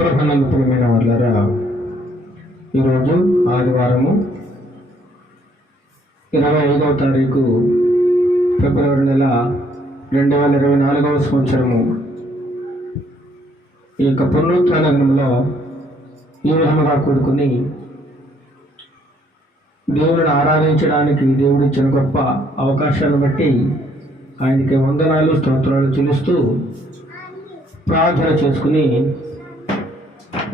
ప్రభునందు ప్రియమైన వాళ్ళారా, ఈరోజు ఆదివారము 25వ తారీఖు ఫిబ్రవరి నెల 2024వ సంవత్సరము. ఈ యొక్క పునరుత్థాన దినంలో ఈ విధముగా కూడుకుని దేవుడిని ఆరాధించడానికి దేవుడిచ్చిన గొప్ప అవకాశాన్ని బట్టి ఆయనకి వందనాలు స్తోత్రాలు చెల్లిస్తూ ప్రార్థన చేసుకుని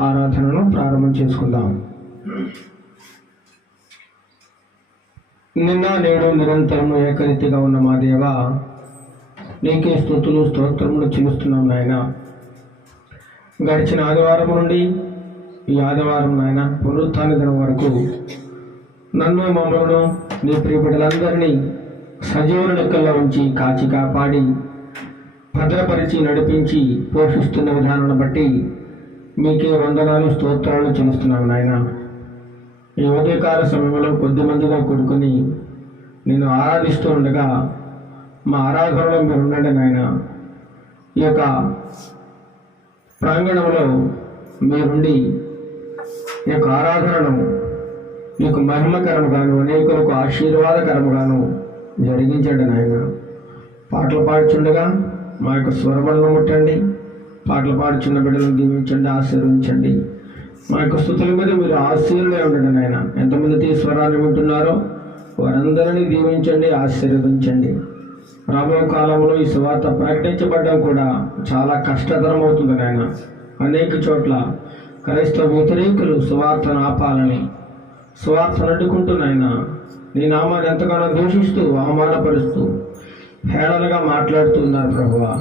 ఆరాధనను ప్రారంభం చేసుకుందాం. నిన్న నేడు నిరంతరం ఏకరీతిగా ఉన్న మా దేవ, నీకే స్తుతులు స్తోత్రములు చెల్లిస్తున్నాం నాయన. గడిచిన ఆదివారం నుండి ఈ ఆదివారం నాయన పునరుత్థాన దినం వరకు నన్ను మమ్మల్ని నీ ప్రియ బిడ్డలందరినీ సజీవుల లెక్కల్లో ఉంచి కాచి కాపాడి భద్రపరిచి నడిపించి పోషిస్తున్న విధానాన్ని బట్టి మీకే వందనాలు స్తోత్రాలు చెల్లిస్తున్నాను నాయన. ఈ ఉదయకాల సమయంలో కొద్ది మందిగా కూడుకొని నేను ఆరాధిస్తూ ఉండగా మా ఆరాధనలో మీరు ఉండండి నాయన. ఈ యొక్క ప్రాంగణంలో మీరుండి ఈ యొక్క ఆరాధనను మీకు మహిమకరముగాను అనేకులకు ఆశీర్వాదకరముగాను జరిగించండి నాయన. పాటలు పాడుచుండగా మా యొక్క స్వరబలను ముట్టండి. పాటలు పాడుచున్న బిడ్డలను దీవించండి, ఆశీర్వదించండి. మా యొక్క స్తుతుల మీద మీరు ఆశీర్వే ఉండండి నాయన. ఎంతమంది స్వరాన్ని వింటున్నారో వారందరినీ దీవించండి, ఆశీర్వదించండి. రాబో కాలంలో ఈ సువార్త ప్రకటించబడడం కూడా చాలా కష్టతరం అవుతుంది నాయన. అనేక చోట్ల క్రైస్తవ వ్యతిరేకులు సువార్తను ఆపాలని సువార్తను అడ్డుకుంటున్నాయన. నీ నామాన్ని ఎంతగానో దూషిస్తూ అవమానపరుస్తూ హేళనగా మాట్లాడుతున్నారు ప్రభువా.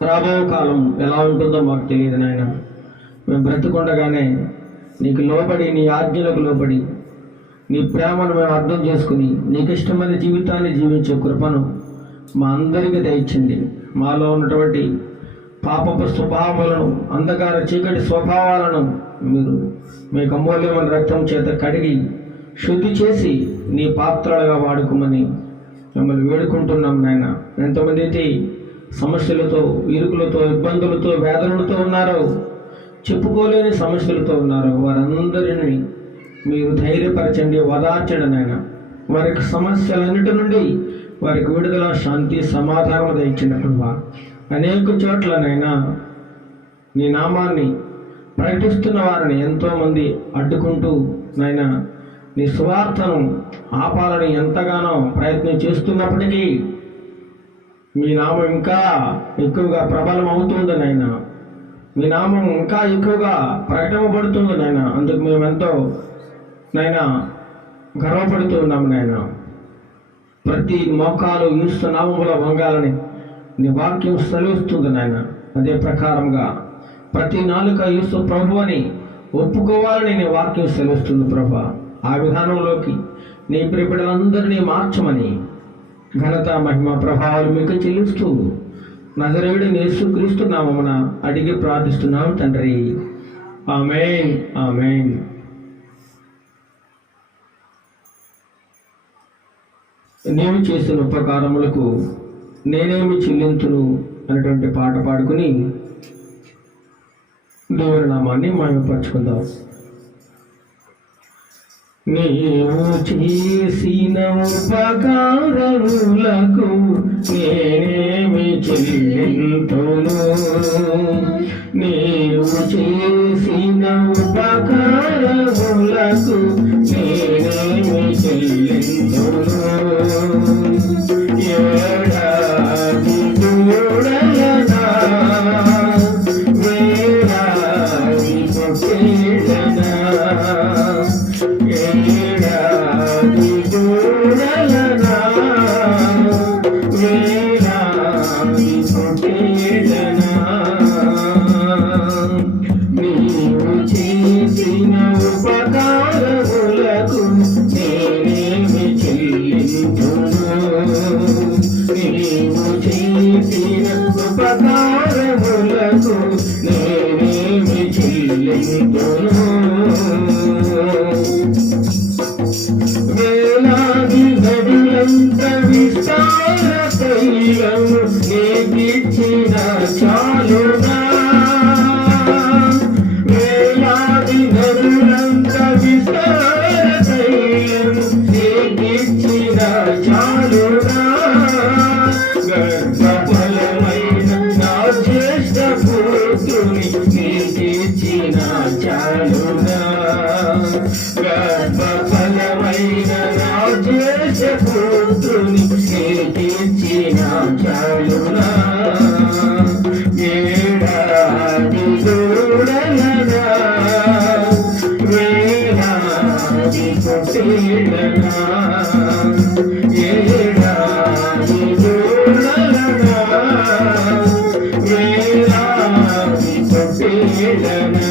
రాబో కాలం ఎలా ఉంటుందో మాకు తెలియదు నాయన. మేము బ్రతుకుండగానే నీకు లోబడి, నీ ఆజ్ఞలకు లోబడి, నీ ప్రేమను మేము అర్థం చేసుకుని నీకు ఇష్టమైన జీవితాన్ని జీవించే కృపను మా అందరికీ దయచింది. మాలో ఉన్నటువంటి పాపపు స్వభావాలను, అంధకార చీకటి స్వభావాలను మీరు మీకు అమూల్యమైన రక్తం చేత కడిగి శుద్ధి చేసి నీ పాత్రలుగా వాడుకోమని మిమ్మల్ని వేడుకుంటున్నాం నాయన. ఎంతమంది అయితే సమస్యలతో, ఇరుకులతో, ఇబ్బందులతో, వేదనలతో ఉన్నారో, చెప్పుకోలేని సమస్యలతో ఉన్నారో వారందరినీ మీరు ధైర్యపరచండి, ఓదార్చండి నాయన. వారికి సమస్యలన్నిటి నుండి వారికి విడుదల, శాంతి, సమాధానం దయచినట్లుగా అనేక చోట్లనైనా నీ నామాన్ని ప్రకటిస్తున్న వారిని ఎంతోమంది అడ్డుకుంటూ నాయన నీ సువార్తను ఆపాలని ఎంతగానో ప్రయత్నం చేస్తున్నప్పటికీ మీ నామం ఇంకా ఎక్కువగా ప్రబలం అవుతుంది నాయన. మీ నామం ఇంకా ఎక్కువగా ప్రకటింపబడుతుంది నాయన. అందుకు మేము ఎంతో నాయన గర్వపడుతూ ఉన్నాము నాయన. ప్రతి మోకాలు యేసు నామములో వంగాలని నీ వాక్యం సెలవిస్తుంది నాయన. అదే ప్రకారంగా ప్రతి నాలుక యేసు ప్రభు అని ఒప్పుకోవాలని నీ వాక్యం సెలవిస్తుంది ప్రభు. ఆ విధానంలోకి నీ ప్రియబిడ్డలందరినీ మార్చమని ఘనత, మహిమ, ప్రభావాలు మీకు చెల్లిస్తూ నజరేయుడైన యేసుక్రీస్తు నామమున అడిగి ప్రార్థిస్తున్నాం తండ్రి. ఆమేన్, ఆమేన్. నీవు చేసిన ఉపకారములకు నేనేమి చెల్లింతును అనేటువంటి పాట పాడుకుని దేవుని నామాన్ని మహిమపరచుకుందాం. నీవు చేసిన ఉపకారములకు నేనేమి చెల్లింతును, నీవు చేసిన ఉపకారములకు నేనేమి చెల్లింతును. ఏడాది కూడలనా వేలాది పొట్టేలనా, ఏడాది కూడలనా వేలాది పొట్టేలనా, నీవు చేసిన ఉపకారములకు నేనేమి చెల్లింతును, నీవు చేసిన ఉపకారములకు నేనేమి చెల్లింతును. వేలాది నదులంత విస్తార తైలము నీకిచ్చిన చాలునా, చాలునా గర్భఫలమైన నా జ్యేష్ఠ పుత్రుని నీకిచ్చిన చాలునా గర్భఫలమైన నా జ్యేష్ఠ పుత్రుని నీకిచ్చిన చాలునా ఏడాది దూడలనా వేలాది పొట్టేళ్ళనా ఏడాది దూడలనా వేలాది పొట్టేళ్ళనా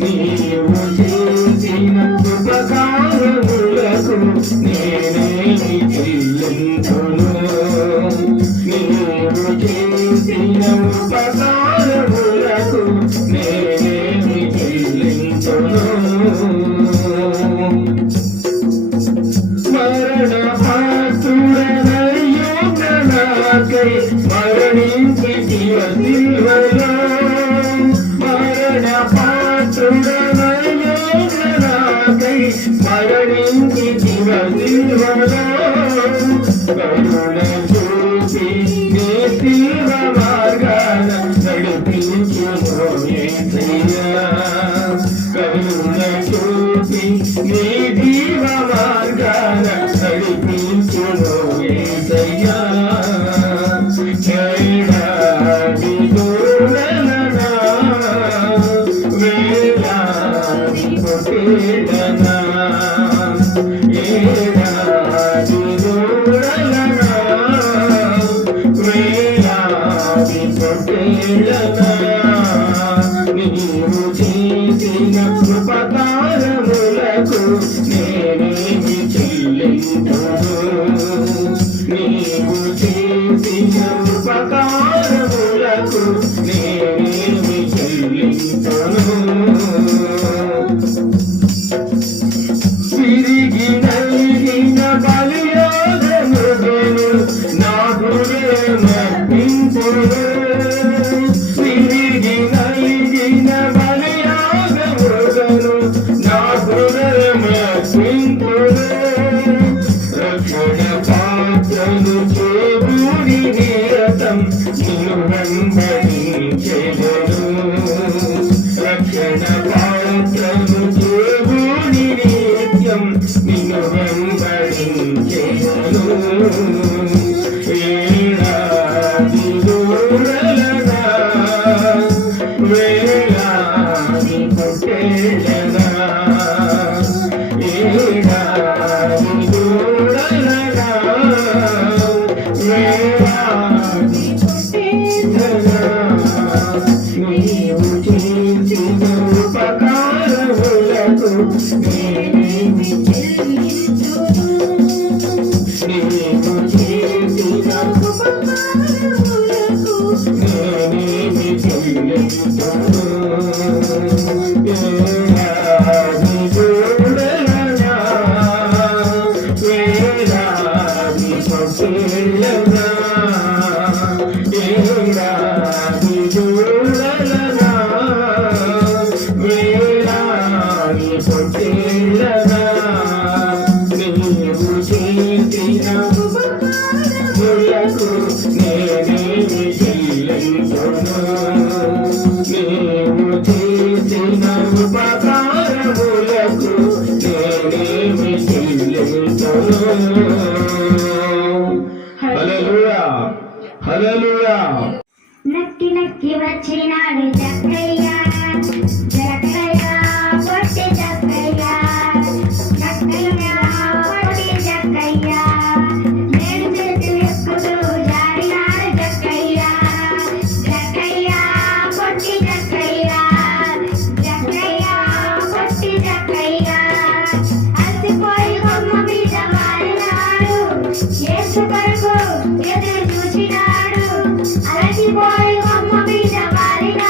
నీవు చేసిన ఉపకారములకు నేనేమి చెల్లించును నీవు చేసిన ఉపకారములకు నేనేమి చెల్లించును మరణ పాత్రుడనయ్యో నాకై మరణించితివ సిలువలో మరణ పాత్రుడనయ్యో నాకై మరణించితివ సిలువలో కరుణ చూపి నీ శిల్వ మార్గాన నడిపించును యేసయ్యా కరుణ చూపి నీ జీవ మార్గాన నడిపించును యేసయ్యా ఏడాది దూడలనా వేలాది పొట్టేళ్ళనా ఏడాది దూడలనా వేలాది పొట్టేళ్ళనా నీవు చేసిన ఉపకారములకు నేనేమి చెల్లించును నీవు చేసిన ఉపకారములకు నేనేమి చెల్లించును తిరిగి నలిగిన బలియాగమును నా హృదయమర్పించును తిరిగి నలిగిన బలియాగమును నా హృదయమర్పించును రక్షణ పాత్రను చేబూడి నిరతం నిన్ను వెంబడించెదను రక్షణ పాత్రను చేబూడి నిత్యం నిన్ను వెంబడించెదను ఏడాది దూడలనా వేలాది పొట్టేళ్ళనా ఏడాది దూడలనా వేలాది పొట్టేళ్ళనా నీవు చేసిన ఉపకారములకు నేనేమి చెల్లించును నీవు చేసిన ఉపకారములకు నేనేమి చెల్లించును ఏడాది దూడలనా వేలాది పొట్టేళ్ళనా ఏడాది దూడలనా వేలాది పొట్టేళ్ళనా నీవు చేసిన ఉపకారములకు నేనేమి చెల్లించును నీవు చేసిన ఉపకారములకు నేనేమి చెల్లించును హల్లెలూయా హల్లెలూయా నక్కి నక్కి వచ్చినాడు జక్కయ్య జక్కయ్య పొట్టి జక్కయ్య జక్కయ్య పొట్టి జక్కయ్య నేడు చెట్టు ఎక్కుతూ జారినాడు జక్కయ్య జక్కయ్య పొట్టి జక్కయ్య జక్కయ్య పొట్టి జక్కయ్య అలసిపోయి కొమ్మ మీద మారినాడు యేసు కొరకు ఎదురు చూచినాడు అలసిపోయి కొమ్మ మీద మారినాడు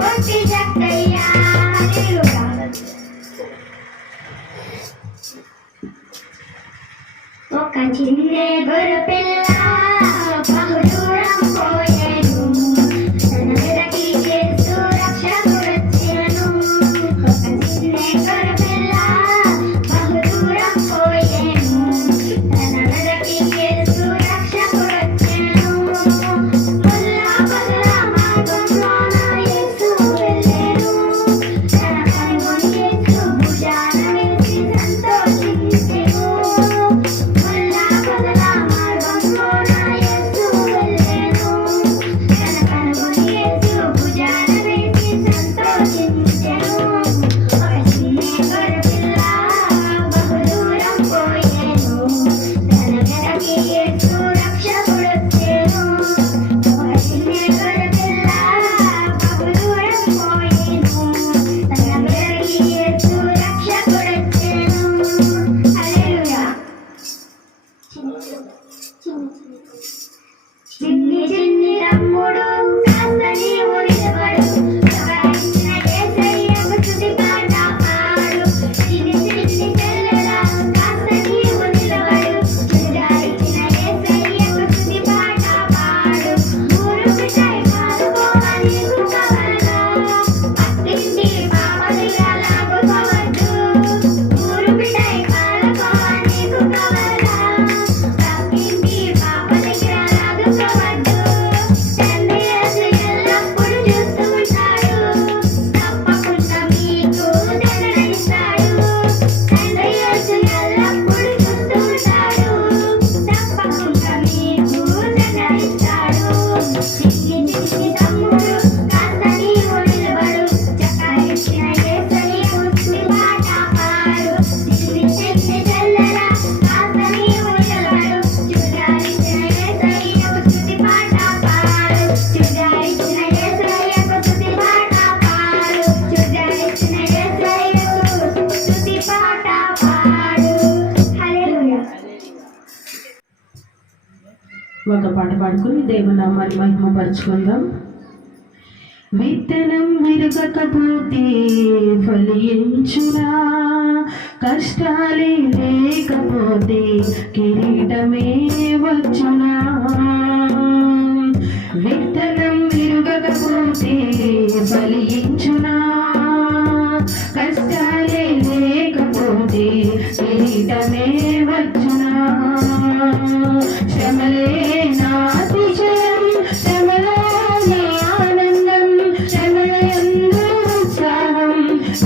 పొట్టి జక్కయ్య. హల్లెలూయా. ఒక చిన్ని గొర్రెపిల్ల బహుదూరం పోయెను. తన వెదకి యేసు రక్షకుడొచ్చెను. ఒక చిన్ని గొర్రెపిల్ల బహుదూరం పోయెను. తన వెదకి యేసు రక్షకుడొచ్చెను. ముల్ల పగల మార్గంలోన యేసు వెళ్ళెను. తన కనుగొని యేసు భుజాన వేసి సంతోషించెను. ముల్ల పగల మార్గంలోన యేసు వెళ్ళెను. తన కనుగొని యేసు భుజాన వేసి సంతోషించెను. ఒక చిన్ని గొర్రెపిల్ల బహుదూరం పోయెను. తన వెదకి యేసు రక్షకుడొచ్చెను. ఒక చిన్ని గొర్రెపిల్ల బహుదూరం పోయెను. తన వెదకి యేసు రక్షకుడొచ్చెను. హల్లెలూయా. చిన్ని చిన్ని తమ్ముడు కాస్త నీవు నిలబడు. సవరించిన యేసయ్యకు స్తుతి పాట పాడు. చిన్ని చిన్ని చెల్లెలా కాస్త నీవు నిలబడు. సుధారించిన యేసయ్యకు స్తుతి పాట పాడు. ఊరు బిడ్డై పాడుకోవ నీకు కవలగా. పక్కింటి పాప దగ్గర లాగుకోవద్దు. ఊరు బిడ్డై పాడుకోవ నీకు కవలగా. పక్కింటి పాప దగ్గర లాగుకోవద్దు. తండ్రి యేసు ఎల్లప్పుడూ చూస్తూ ఉంటాడు. తప్పకుండా మీకు దండనిస్తాడు. తండ్రి యేసు ఎల్లప్పుడూ చూస్తూ ఉంటాడు. తప్పకుండా మీకు దండనిస్తాడు. చిన్ని చిన్ని తమ్ముడు కాస్త నీవు నిలబడు. చక్కరిచ్చిన యేసయ్యకు స్తుతి పాట పాడు. చిన్ని చిన్ని చెల్లెలా కాస్త నీవు నిలబడు. సుధారించిన యేసయ్యకు స్తుతి పాట పాడు. సుధారించిన యేసయ్యకు స్తుతి పాట పాడు. సుధారించిన యేసయ్యకు స్తుతి పాట పాడు. హల్లెలూయా. ఒక పాట పాడుకుని దేవుని నామాన్ని మహిమపరచుకుందాం. విత్తనం విరగకపోతే ఫలించునా, కష్టాలే లేకపోతే కిరీటమే వచ్చునా. విత్తనం విరగకపోతే ఫలించునా, కష్టాలే లేకపోతే కిరీటమే వచ్చునా. శ్రమలే నా అతిశయం, శ్రమలోనే ఆనందం, శ్రమలయందు ఉత్సాహం,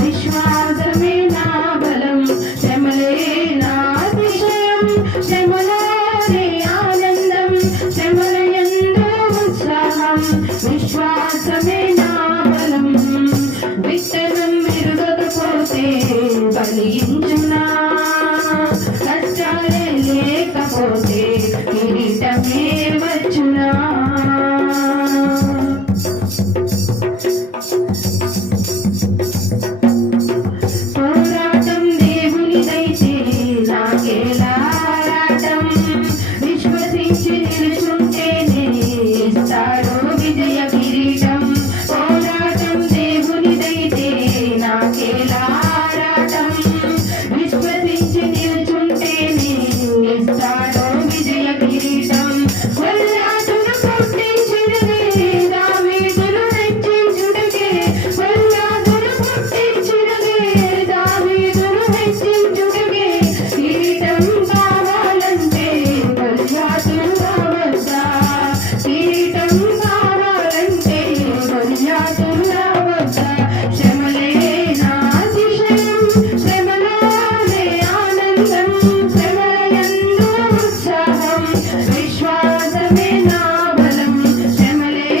విశ్వాసమే నా బలం. శ్రమలే నా అతిశయం, శ్రమలోనే ఆనందం, శ్రమలయందు ఉత్సాహం, విశ్వాసమే నా బలం. విత్తనం విరగకపోతే ఫలించునా, కష్టాలే లేకపోతే కిరీటమే వచ్చునా. పోరాటం దేవునిదైతే నాకేలా ఆరాటం. విశ్వసించి నిలుచుంటేనే ఇస్తాడు విజయ కిరీటం. పోరాటం దేవునిదైతే నాకేలా ఆరాటం. విశ్వసించి నిలుచుంటేనే ఇస్తాడు విజయ కిరీటం. వల్లాదును పుట్టించుటకే, దావీదును హెచ్చించుటకే, వల్లాదును పుట్టించుటకే, దావీదును హెచ్చించుటకే. కిరీటం కావాలంటే గొల్యాతును రావద్దా. కిరీటం కావాలంటే గొల్యాతును రావద్దా. శ్రమలే నా అతిశయం, శ్రమలోనే ఆనందం, శ్రమలయందు ఉత్సాహం, విశ్వాసమే నా బలం. శ్రమలే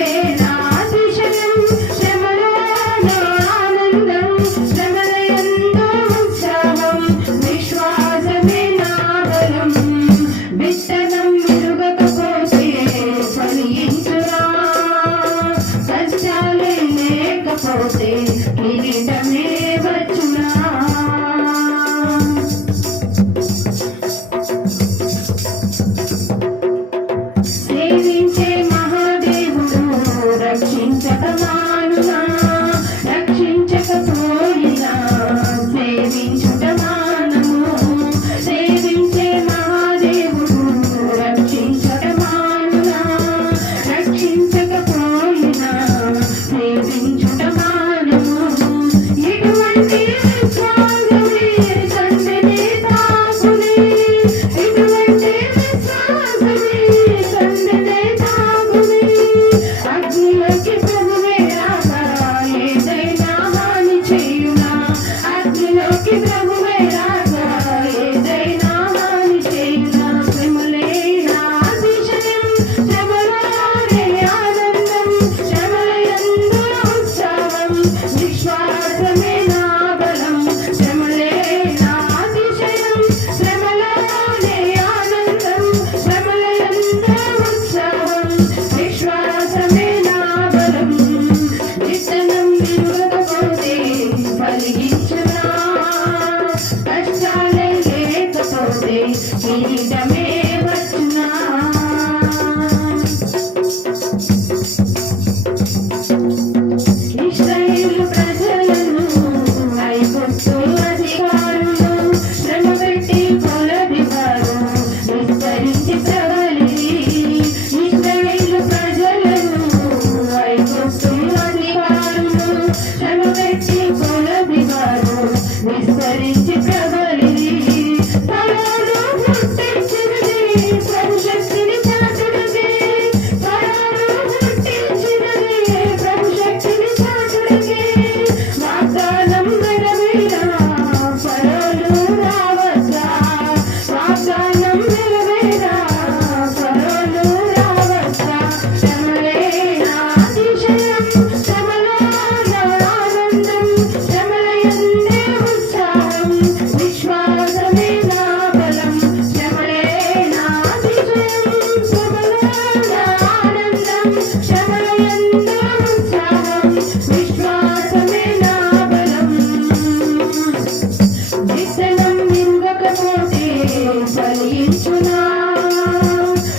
నా అతిశయం, శ్రమలోనే ఆనందం, శ్రమలయందు ఉత్సాహం, విశ్వాసమే నా బలం. విత్తనం విరగకపోతే ఫలించునా, కష్టాలే లేకపోతే కిరీటమే వచ్చునా. సేవించే మహాదేవుడు రక్షించక మానునా. శ్రమ పెట్టి కొలది వారు విస్తరించి ప్రబలిది ఫరోను పుట్టించినది ప్రభు శక్తిని చాటుడికి ఫరోను పుట్టించినది ప్రభు శక్తిని చాటుడికి వాగ్దానం నెరవేరా ఫరోను రావచ్చా వాగ్దానం నెరవేరా ఫరోను రావచ్చా శ్రమలే నా అతిశయం శ్రమలో నా ఆనందం శ్రమలయందే ఉత్సాహం విశ్వాసమే నా బలం శ్రమలే నా అతిశయం శ్రమలో నా ఆనందం శ్రమలయందే ఉత్సాహం విశ్వాసమే నా బలం విత్తనం నింగకపోతే ఫలించునా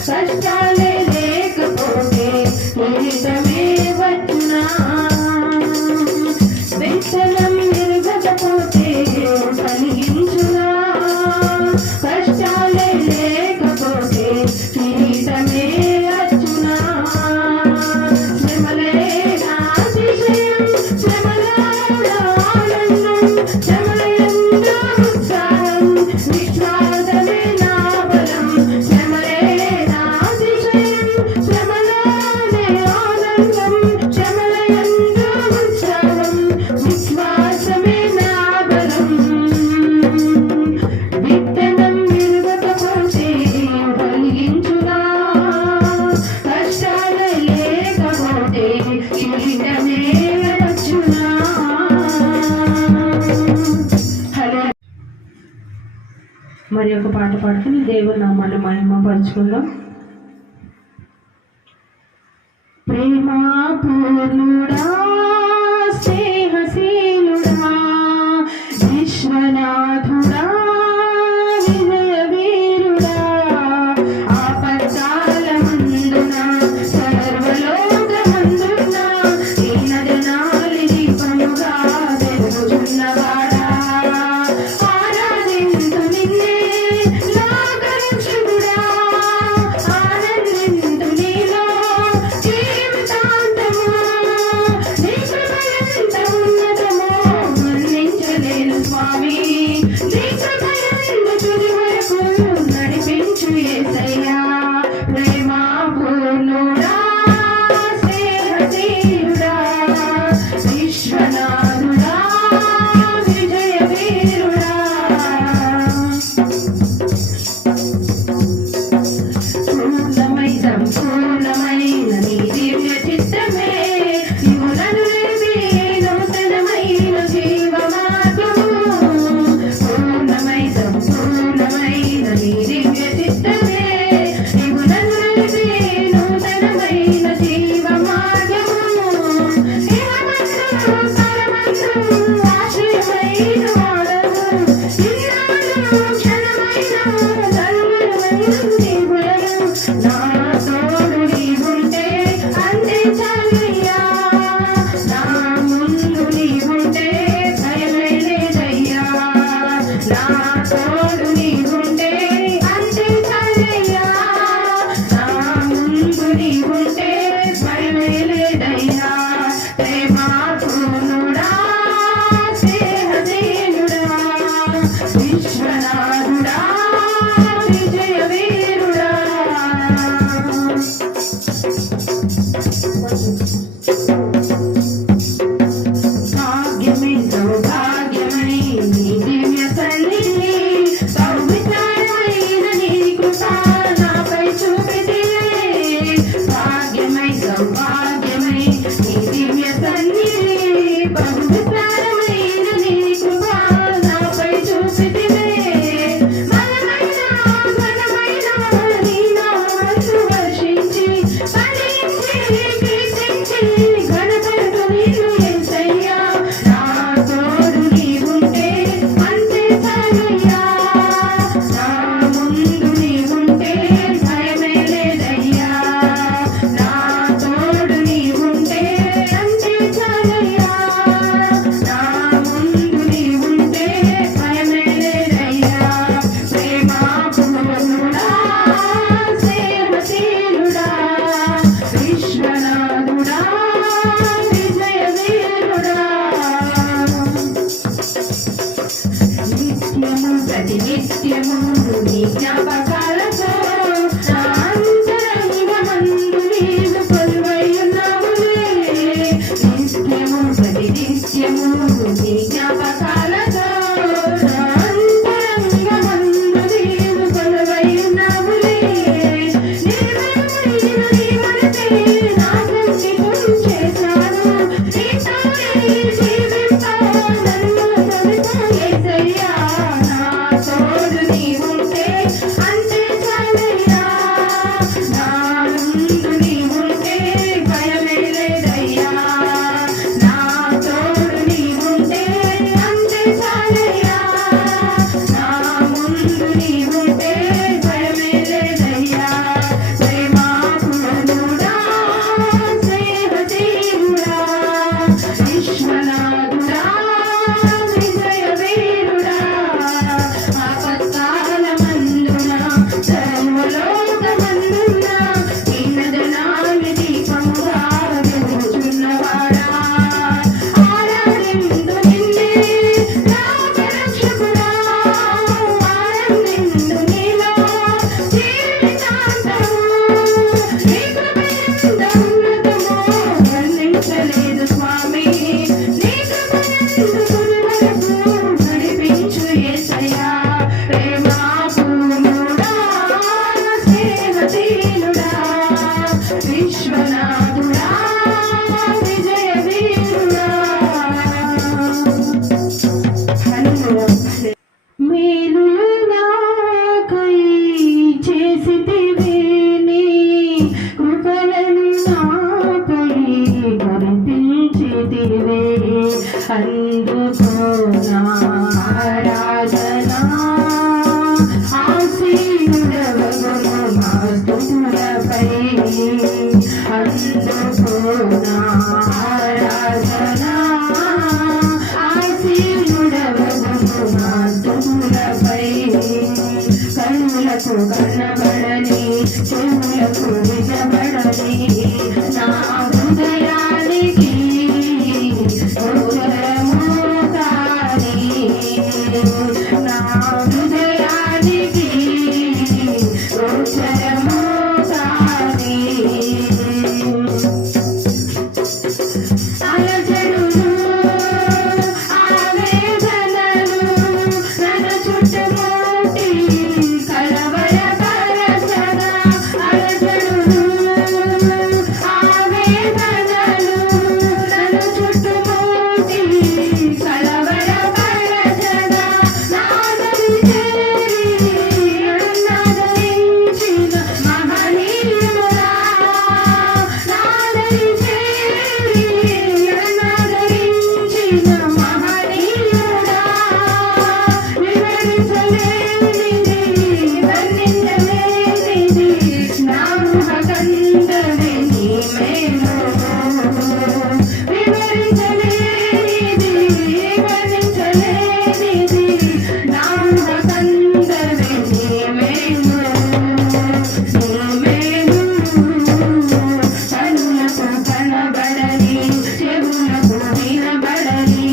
కష్టాలే లేకపోతే కిరీటమే వచ్చునా విత్తనం నిరగకపోతే ఫలించునా కష్టాలే లేకపోతే కిరీటమే వచ్చునా శ్రమలే నా అతిశయం శ్రమలో నా ఆనందం శ్రమలయందు ఉత్సాహం విశ్వాసమే నా బలం శ్రమలే నా అతిశయం శ్రమలోనే ఆనందం శ్రమలయందు ఉత్సాహం విశ్వాసమే నా బలం విత్తనం విరగకపోతే ఫలించునా కష్టాలు లేకపోతే కిరీటమే వచ్చునా హలో మరి ఒక పాట పాడుకుని దేవుని నామాన్ని మహిమ పరుచుకుందాం ప్రేమా పూర్ణుడా స్నేహశీలుడా విశ్వనాథుడా విజయవీరుడా ఆపత్కాలమందున సర్వలోకమందున దీనజనాలి దీపముగా వెలుగుచున్నవాడా ఆరాధింతు నిన్నే లోకరక్షకుడా ఆనందింతు నీలో జీవితాంతము నీ కృపయంత ఉన్నతమో వర్ణించలేను స్వామి నీ కృపయంత తుది వరకు నడిపించు యేసయ్యా ప్రేమా పూర్ణుడా స్నేహశీలుడా విశ్వనాథుడా విజయవీరుడా పూర్ణమై సంపూర్ణమైన నీ దివ్య చిత్తమే నీవు నన్ను లేపి నూతనమైన జీవ మార్గము పూర్ణమై సంపూర్ణమైన నీ దివ్య చిత్తమే నీవు నన్ను లేపి నూతనమైన జీవ మార్గము ఇహమందు పరమందు ఆశ్రయమైన వాడవు ఇన్నాళ్ళు క్షణమైన నలుగురమైన దేవుడను నా తోడు నీవుంటే అంతే చాలయ్యా నా ముందు నీవుంటే భయమే లేదయ్యా నా తోడు నీవుంటే అంతే చాలయ్యా నా ముందు నీవుంటే భయమే లేదయ్యా ప్రేమా పూర్ణుడా స్నేహశీలుడా విశ్వనాథుడా విజయవీరుడా భాగ్యమే సౌభాగ్యమై నీ దివ్య సన్నిధి పవిత్రమైన నీ కృప నాపై చూపితివే భాగ్యమై సౌభాగ్యమై నీ దివ్య సన్నిధి పవిత్రమైన నీ కృప నాపై చూపితివే బలమైన ఘనమైన నీ నామమును వర్షించి ఫలించి కీర్తించి ఘనపరచు నిన్ను యేసయ్యా నా తోడు నీవుంటే అంతే చాలయ్యా నా ముందు నీవుంటే భయమే లేదయ్యా నా తోడు నీవుంటే అంతే చాలయ్యా నా నిత్యము నీ జ్ఞాపకాలతో నా అంతరంగమందు నీవు కొలువై ఉన్నావులే. నిర్మలమైన నీ మనసే నా సంగీతం చేశాను. నీతోనే జీవిస్తా నన్ను తొలుతా యేసయ్యా. నా తోడు నీవుంటే అంతే చాలయ్యా. నా ముందు నీవుంటే భయమే లేదయ్యా. నా తోడు నీవుంటే అంతే చాలయ్యా. నా ముందు నీవుంటే భయమే లేదయ్యా. ప్రేమాపూర్ణుడా, స్నేహశీలుడా, విశ్వనాథుడా, విజయవీరుడా, ఆపత్కాలమందున సర్వలోకమందున దీనజనాన్ని దీపముగా వెలుగుచున్నవాడా, ఆరాధిందు నిన్నే లోకరక్షకుడా, ఆనందిందు నీలో జీవితాంతము. నీ కృప ఎంత ఉన్నతమో వర్ణించలేదు స్వామి. నీ కృప వరకు నడిపించు యేసయ్యా. ప్రేమాపూర్ణుడా, స్నేహశీలుడా, విశ్వనాథుడా, విజయవీరుడా. మేలు నాకై చేసితివే, నీ కృపలను నాకై కురిపించితివే. అందుకో నా ఆరాధన, ఆసీనుడవగు నా స్తుతులపై. అందుకో నా ఆరాధన, ఆసీనుడవగు నా స్తుతులపై. కన్నులకు కనబడని, చెవులకు వినబడని నా హృదయానికి గోచరము కాని, నా హృదయానికి గోచరము కాని. అలజడులు, ఆవేదనలు నన్ను చుట్టుముట్టి కలవరపరచగా. అలజడులు, ఆవేదనలు నన్ను చుట్టుముట్టి కలవరపరచగా. నాదరి చేరి నన్నాదరించిన మహనీయుడా, నాదరి చేరి నన్నాదరించిన మహనీయుడా. వివరించలేనిది, వర్ణించలేనిది నా ఊహకందది నీ మేలు. వివరించలేనిది, వర్ణించలేనిది నా ఊహకందది నీ మేలు. నీ మేలు కన్నులకు కనబడని, చెవులకు వినబడని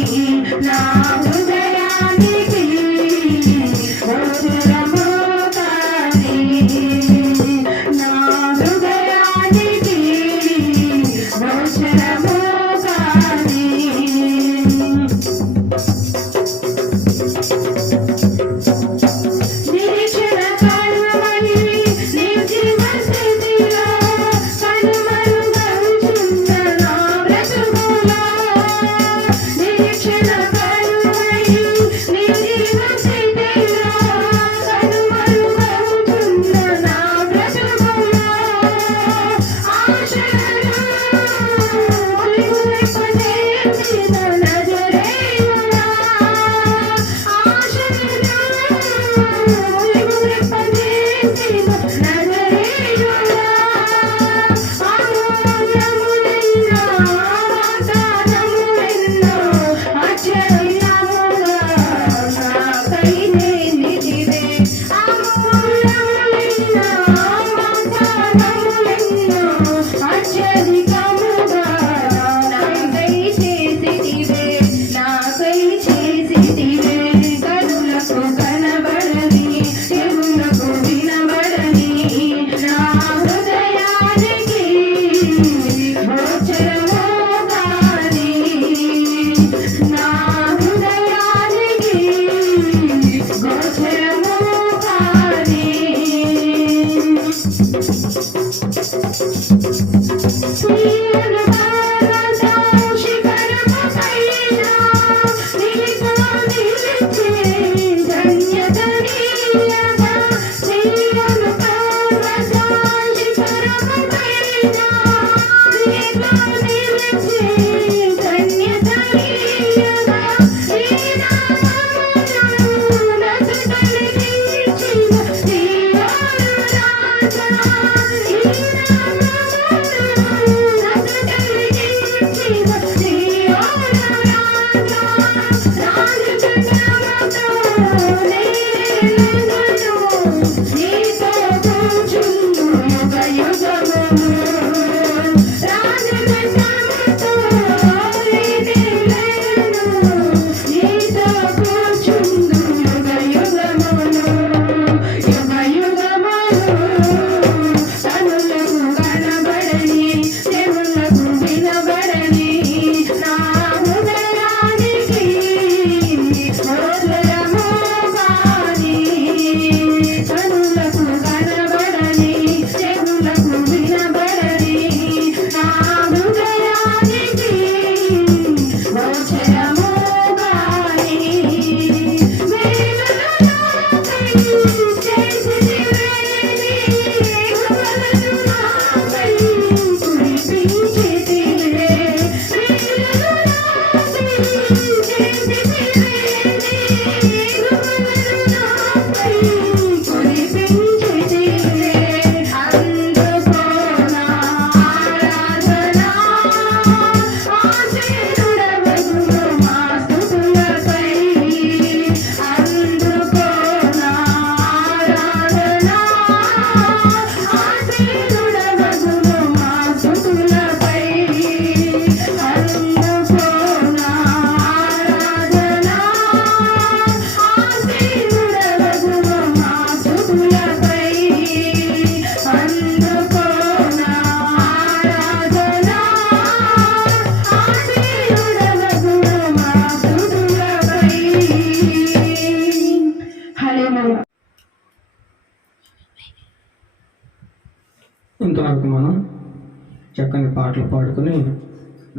చక్కని పాటలు పాడుకొని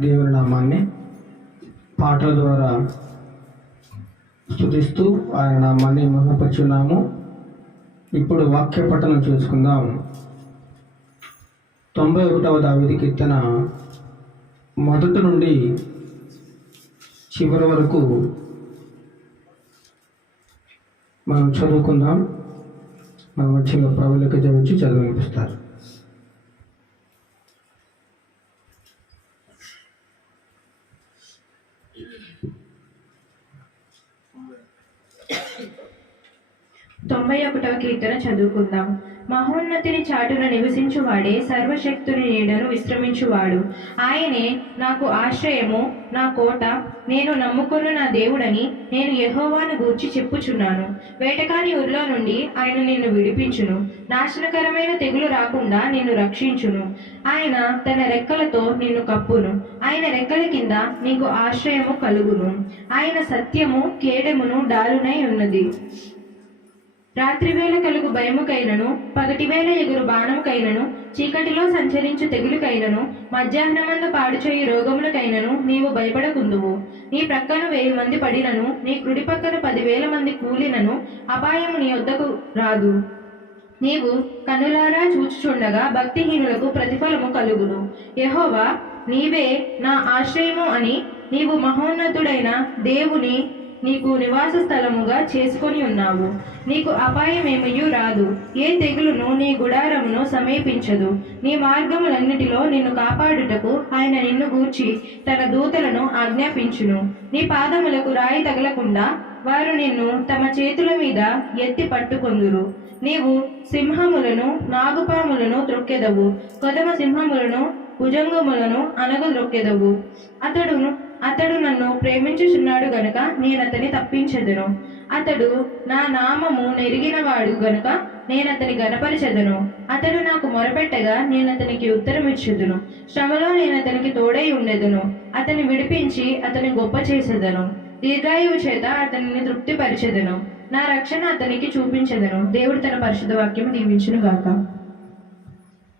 దేవుని నామాన్ని పాటల ద్వారా స్తుతిస్తూ ఆయన నామాన్ని మహిమపరచున్నాము. ఇప్పుడు వాక్య పఠనం చేసుకుందాం. 91వ దావీదు కీర్తన మొదటి నుండి చివరి వరకు మనం చదువుకుందాం. మన మధ్యలో ప్రభులకి వచ్చి చదివినిపిస్తారు. తొంభై 91వ కీర్తన చదువుకుందాం. మహోన్నతిని చాటున నివసించువాడే సర్వశక్తుని నీడను విశ్రమించువాడు. ఆయనే నాకు ఆశ్రయము, నా కోట, నేను నమ్ముకున్న నా దేవుడని నేను యెహోవాను గూర్చి చెప్పుచున్నాను. వేటకాని ఊరిలో నుండి ఆయన నిన్ను విడిపించును, నాశనకరమైన తెగులు రాకుండా నిన్ను రక్షించును. ఆయన తన రెక్కలతో నిన్ను కప్పును, ఆయన రెక్కల కింద నీకు ఆశ్రయము కలుగును. ఆయన సత్యము కేడెమును డాలునై ఉన్నది. రాత్రివేళ కలుగు భయముకైనను, పగటివేళ ఎగురు బాణముకైనను, చీకటిలో సంచరించు తెగులుకైనను, మధ్యాహ్నమందు పాడుచేయి రోగములకైనను నీవు భయపడకుందువు. నీ ప్రక్కన 1000 మంది పడినను, నీ కుడి పక్కన 10,000 మంది కూలినను అపాయము నీ వద్దకు రాదు. నీవు కనులారా చూచుచుండగా భక్తిహీనులకు ప్రతిఫలము కలుగును. యెహోవా, నీవే నా ఆశ్రయము అని నీవు మహోన్నతుడైన దేవుని నీకు నివాస స్థలముగా చేసుకొని ఉన్నావు. నీకు అపాయమేమయూ రాదు, ఏ తెగులును నీ గుడారమును సమీపించదు. నీ మార్గములన్నిటిలో నిన్ను కాపాడుటకు ఆయన నిన్ను గూర్చి తన దూతలను ఆజ్ఞాపించును. నీ పాదములకు రాయి తగలకుండా వారు నిన్ను తమ చేతుల మీద ఎత్తి పట్టుకొందురు. నీవు సింహములను, నాగుపాములను త్రొక్కెదవు, కొదమ సింహములను, భుజంగములను అనగద్రొక్కెదవు. అతడు నన్ను ప్రేమించుచున్నాడు గనుక నేనతని తప్పించెదను. అతడు నా నామము నెరిగినవాడు గనుక నేనతని గనపరిచెదను. అతడు నాకు మొరపెట్టగా నేనతనికి ఉత్తరమిచ్చెదను. శ్రమలో నేనతనికి తోడై ఉండెదను. అతని విడిపించి అతని గొప్ప చేసేదను. దీర్ఘాయువు చేత అతనిని తృప్తిపరిచెదను. నా రక్షణ అతనికి చూపించెదను. దేవుడు తన పరిశుద్ధ వాక్యం దీవించును గాక.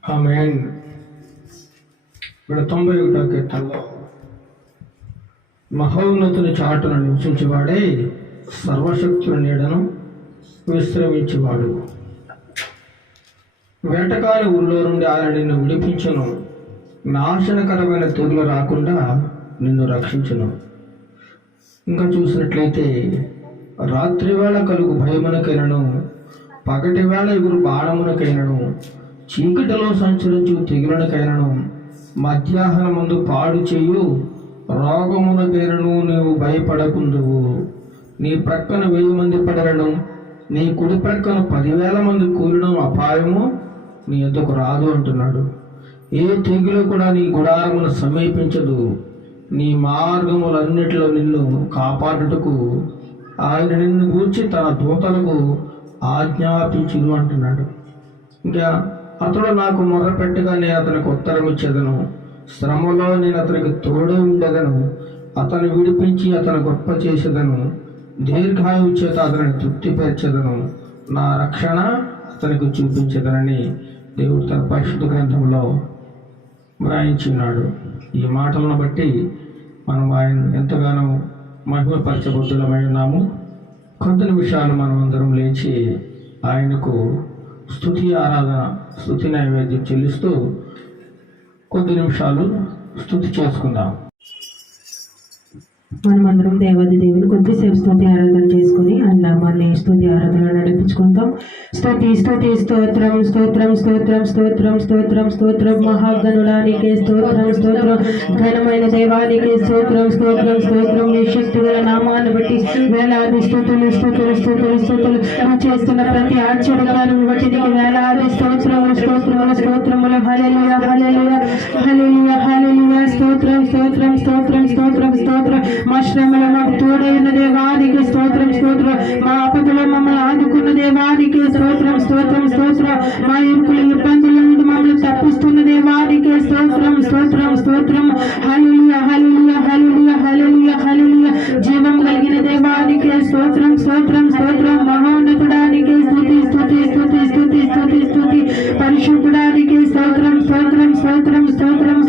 ఆమేన్. ఇక్కడ 91వ కీర్తనలో మహోన్నతుని చాటున నివసించేవాడే సర్వశక్తుల నీడను విశ్రమించేవాడు. వేటకాని ఊళ్ళో నుండి ఆయన నిన్ను విడిపించును, నాశనకరమైన తెగులు రాకుండా నిన్ను రక్షించును. ఇంకా చూసినట్లయితే రాత్రివేళ కలుగు భయమునకైనను, పగటివేళ ఎగురు బాణమునకైనను, చీకటిలో సంచరించు తెగులనకైనను, మధ్యాహ్నమందు పాడు చేయు రోగమునకైనను నీవు భయపడకుందువు. నీ ప్రక్కన 1000 మంది పడరను, నీ కుడి ప్రక్కన 10,000 మంది కూలిన అపాయము నీ ఎద్దకు రాదు అంటున్నాడు. ఏ తెగులు కూడా నీ గుడారమును సమీపించదు. నీ మార్గములన్నిటిలో నిన్ను కాపాడుటకు ఆయన నిన్ను గూర్చి తన దూతలకు ఆజ్ఞాపించును అంటున్నాడు. ఇంకా అతడు నాకు మొర్రపెట్టగా నేను అతనికి ఉత్తరం ఇచ్చేదను. శ్రమలో నేను అతనికి తోడే ఉండేదను. అతను విడిపించి అతను గొప్ప చేసేదను. దీర్ఘాయువు చేత అతనిని తృప్తిపరచెదను. నా రక్షణ అతనికి చూపించదనని దేవుడు తన పరిశుద్ధ గ్రంథంలో వ్రాయించున్నాడు. ఈ మాటలను బట్టి మనం ఆయన ఎంతగానో మహిమపరచబద్దులమై ఉన్నాము. కొద్ది నిమిషాలు మనం అందరం లేచి ఆయనకు స్తుతి ఆరాధన, స్తుతి నైవేద్యం చెల్లిస్తూ కొద్ది నిమిషాలు స్తుతి చేసుకుందాం. మనమందరం దేవాది దేవుని కొద్దిసేపు స్తుతి ఆరాధన చేసుకుని ఆయన నామాన్ని స్తుతి ఆరాధన నడిపించుకుందాం. స్తుతి స్తుతి స్తోత్రం స్తోత్రం స్తోత్రం స్తోత్రం స్తోత్రం స్తోత్రం మహాగణుడానికి స్తోత్రం స్తోత్రం ఘనమైన దేవానికి స్తోత్రం స్తోత్రం స్తోత్రం. నీ శక్తి గల నామాన్ని బట్టి వేలాది స్తుతులు స్తుతులు స్తుతులు స్తుతులు నువ్వు చేస్తున్న ప్రతి ఆశ్చర్యకాలను బట్టి నీకు వేలాది స్తోత్రములు స్తోత్రములు స్తోత్రములు. హల్లెలూయా హల్లెలూయా హల్లెలూయా హల్లెలూయా. స్తోత్రం స్తోత్రం స్తోత్రం స్తోత్రం స్తోత్రం. మా శ్రమలో మాకు తోడైన దేవానికి స్తోత్రం స్తోత్రం. మా ఆపదలో మమ్మల్ని ఆదుకున్న దేవానికి స్తోత్రం స్తోత్రం స్తోత్రం. మా ఇరుకుల ఇబ్బందుల నుండి మమ్మల్ని తప్పిస్తున్న దేవానికి స్తోత్రం స్తోత్రం స్తోత్రం. హల్లెలూయా హల్లెలూయా హల్లెలూయా హల్లెలూయా హల్లెలూయా. జీవం కలిగిన దేవానికి స్తోత్రం స్తోత్రం స్తోత్రం. మహోన్నతుడానికి స్తుతి స్తుతి స్తుతి స్తుతి స్తుతి స్తుతి. పరిశుద్ధుడానికి స్తోత్రం స్తోత్రం స్తోత్రం స్తోత్రం.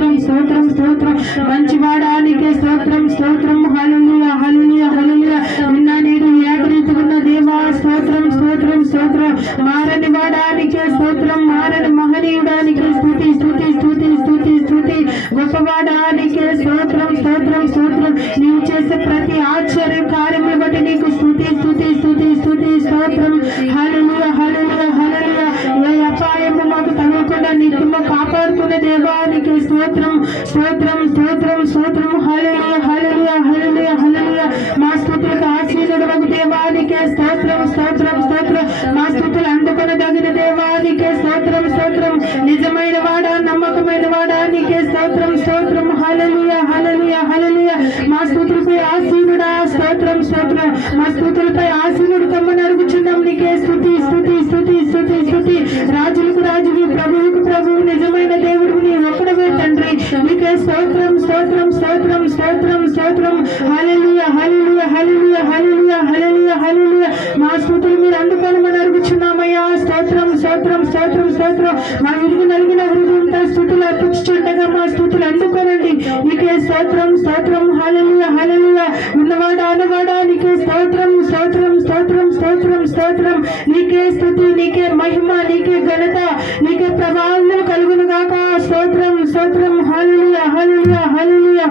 స్తోత్రం స్తోత్రం స్తోత్రం మంచివాడానికి స్తోత్రం స్తోత్రం హల్లెలూయా హల్లెలూయా హల్లెలూయా నిన్న నేడు ఏకరీతిగా దేవా స్తోత్రం స్తోత్రం స్తోత్రం మారని వాడానికి స్తోత్రం మారని మహనీయుడానికి స్తుతి స్తుతి స్తుతి స్తుతి స్తుతి గొప్పవాడానికి స్తోత్రం స్తోత్రం స్తోత్రం నీవు చేసే ప్రతి ఆశ్చర్య కార్యములు బట్టి నీకు స్తుతి స్తుతి స్తుతి స్తుతి స్తోత్రం హల్లెలూయా హల్లెలూయా హల్లెలూయా ఏ అపాయము మాకు తగలకుండా నిత్యము కాపాడుతున్న దేవానికి స్తోత్రం స్తోత్రం స్తోత్రం స్తోత్రం హల్లెలూయా హల్లెలూయా హల్లెలూయా హల్లెలూయా మా స్తుతులకు ఆశీనుడు దేవానికి స్తోత్రం స్తోత్రం స్తోత్రం మా స్తుతులు అందుకొనదగిన దేవానికి స్తోత్రం స్తోత్రం నిజమైన వాడా నమ్మకమైన వాడా నీకే స్తోత్రం స్తోత్రం హల్లెలూయా హల్లెలూయా హల్లెలూయా మా స్తుతులపై ఆశీనుడా స్తోత్రం స్తోత్రం మా స్తుతులపై ఆశీనుడు కమ్మని అడుగుచున్నాం నీకే స్తుతి స్తుతి స్తుతి స్తుతి స్తుతి రాజులకు రాజువి ప్రభువుకు ప్రభువు నిజమైన దేవుడు నీ ఒక్కడవే తండ్రి నీకే స్తోత్రం స్తోత్రం స్తోత్రం స్తోత్రం స్తోత్రం హల్లెలూయా హల్లెలూయా హల్లెలూయా హల్లెలూయా హల్లెలూయా హల్లెలూయా మా స్తుతులు మీరు అందుకొనమని అడుగుచున్నామయ్యా స్తోత్రం స్తోత్రం స్తోత్రం స్తోత్రం మా విరుగు నలిగిన హృదయంతో స్తుతులు అర్పించుచుండగా మా స్తుతులు అందుకోనండి నీకే స్తోత్రం స్తోత్రం హల్లెలూయా హల్లెలూయా ఉన్నవాడా అనవాడా నీకే స్తోత్రం స్తోత్రం స్తోత్రం స్తోత్రం స్తోత్రం నీకే స్తుతి నీకే మహిమ నీకే ఘనత నీకే ప్రభావం కలుగును గాక స్తోత్రం స్తోత్రం హల్లెలూయా హల్లెలూయా హల్లెలూయా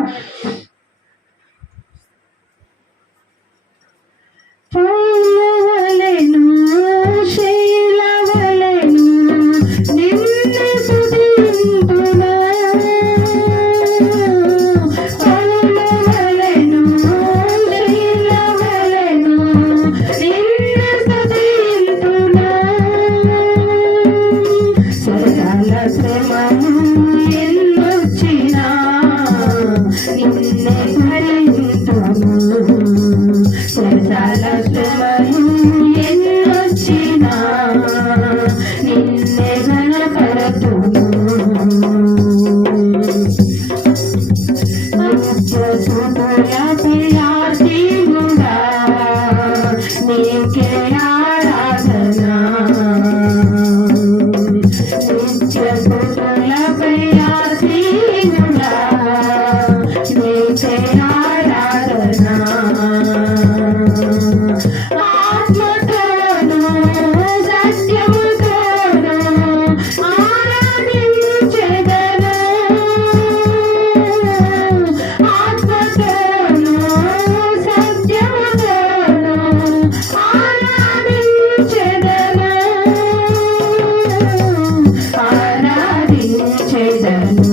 పౌలవలెను శైలవలెను నిన్ను స్తుతింతునా పౌలవలెను శైలవలెను నిన్ను స్తుతింతునా సకల శ్రమను ఎన్నొచ్చినా నిన్నే భరింతును సకల శ్రమను ఎన్నొచ్చినా నిన్నే ఘనపరతును నిత్య స్తుతులపై ఆశీనుడా నీకే ఆరాధన నిత్య స్తుతులపై ఆశీనుడా నీకే ఆరాధన ఆత్మతోను సత్యముతోను ఆరాధించెదను ఆత్మతోను సత్యముతోను ఆరాధించెదను ఆరాధించెదను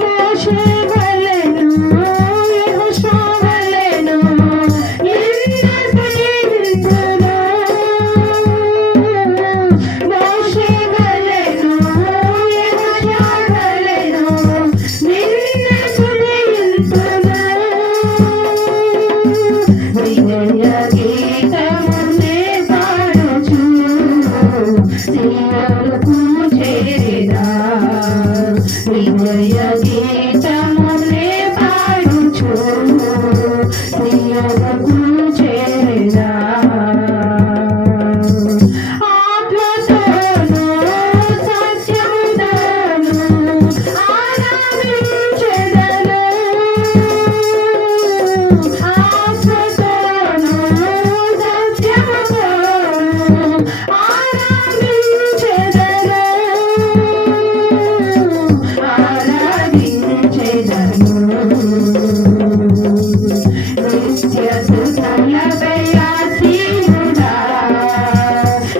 మోషే వలెను యెహోషువ వలెను నిన్ను స్తుతింతును మోషే వలెను యెహోషువ వలెను నిన్ను స్తుతింతును విజయ గీతమునే పాడుచు సియోనుకు చేరెదా విజయ గీతమునే పాడుచు సియోనుకు చేరెదా ఆత్మతోను సత్యముతోను ఆరాధించెదను ఆత్మతోను సత్యముతోను ఆరాధించెదను ఆరాధించెదను నిత్య స్తుతులపై ఆశీనుడా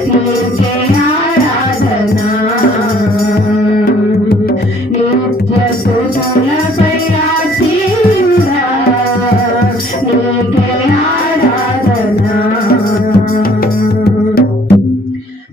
నీకే ఆరాధన నిత్య స్తుతులపై ఆశీనుడా నీకే ఆరాధన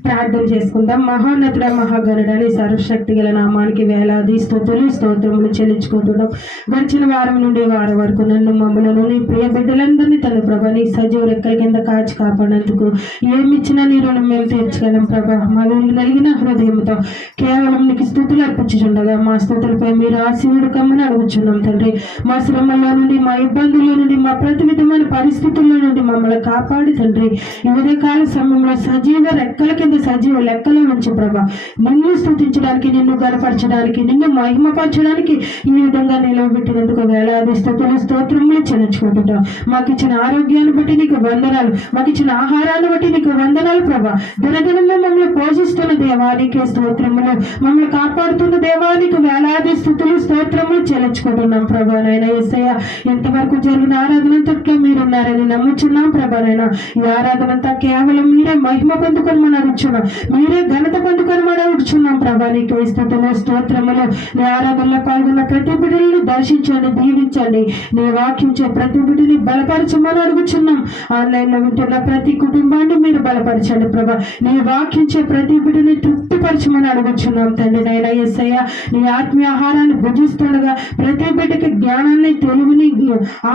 ప్రార్థన చేసుకుందాం. మహోన్నతుడ మహాగణుడని సర్వశక్తి గల నామానికి వేలాది స్తుతులు స్తోత్రములు చెల్లించుకుంటున్నాం. గడిచిన వారం నుండి వారం వరకు నన్ను మమ్మలను నీ ప్రియ బిడ్డలందరినీ తన ప్రభ నీ సజీవ రెక్కల కింద కాచి కాపాడినందుకు ఏమిచ్చినా నీ రుణం మేము తీర్చగలం ప్రభా. మా నలిగిన హృదయంతో కేవలం నీకు స్తుతులు అర్పించుండగా మా స్తుతులపై మీరు ఆశీనుడు కమ్మని అడుగుచున్నాం తండ్రి. మా శ్రమల్లో నుండి మా ఇబ్బందుల నుండి మా ప్రతి విధమైన పరిస్థితుల్లో నుండి మమ్మల్ని కాపాడి తండ్రి ఈ ఉదయకాల సమయంలో సజీవ రెక్కల కింద సజీవ లెక్కల హృదయాల్లో ఉంచి ప్రభా నిన్ను స్తుతించడానికి, నిన్ను గనపరచడానికి, నిన్ను మహిమపరచడానికి ఈ విధంగా నిలవబెట్టినందుకు వేలాది స్తుతులు స్తోత్రములు చెల్లించుకుంటున్నాం. మాకు ఇచ్చిన ఆరోగ్యాన్ని బట్టి నీకు వందనాలు, మాకు ఇచ్చిన ఆహారాన్ని బట్టి నీకు వందనాలు ప్రభా. దినదినము మమ్మల్ని పోషిస్తున్న దేవానికి స్తోత్రములు, మమ్మల్ని కాపాడుతున్న దేవానికి వేలాది స్తుతులు స్తోత్రములు చెల్లించుకుంటున్నాం ప్రభా. నైనా యేసయ్య, ఇంతవరకు జరిగిన ఆరాధనంతట్లో మీరున్నారని నమ్ముచున్నాం ప్రభా. నైనా ఈ ఆరాధనంతా కేవలం మీరే మహిమ పొందుకొని మనం అడుగుచున్నాం, మీరే ఘనత పొందుకొని మనం అడుగుచున్నాం ప్రభా. నీకు స్తుతులు స్తోత్రములు. నీ ఆరాధనలో పాల్గొన్న ప్రతి బిడ్డని దర్శించండి, దీవించండి. నీ వాక్యించే ప్రతి బిడ్డని బలపరచమని అడుగుచున్నాం. ఆన్లైన్ లో వింటున్న ప్రతి కుటుంబాన్ని మీరు బలపరచండి ప్రభా. నీ వాక్యించే ప్రతి బిడ్డని తృప్తిపరచమని అడుగుచున్నాం తండ్రి. నైనా యేసయ్య, నీ ఆత్మీయ ఆహారాన్ని భుజిస్తుండగా ప్రతి బిడ్డకి జ్ఞానాన్ని, తెలివిని,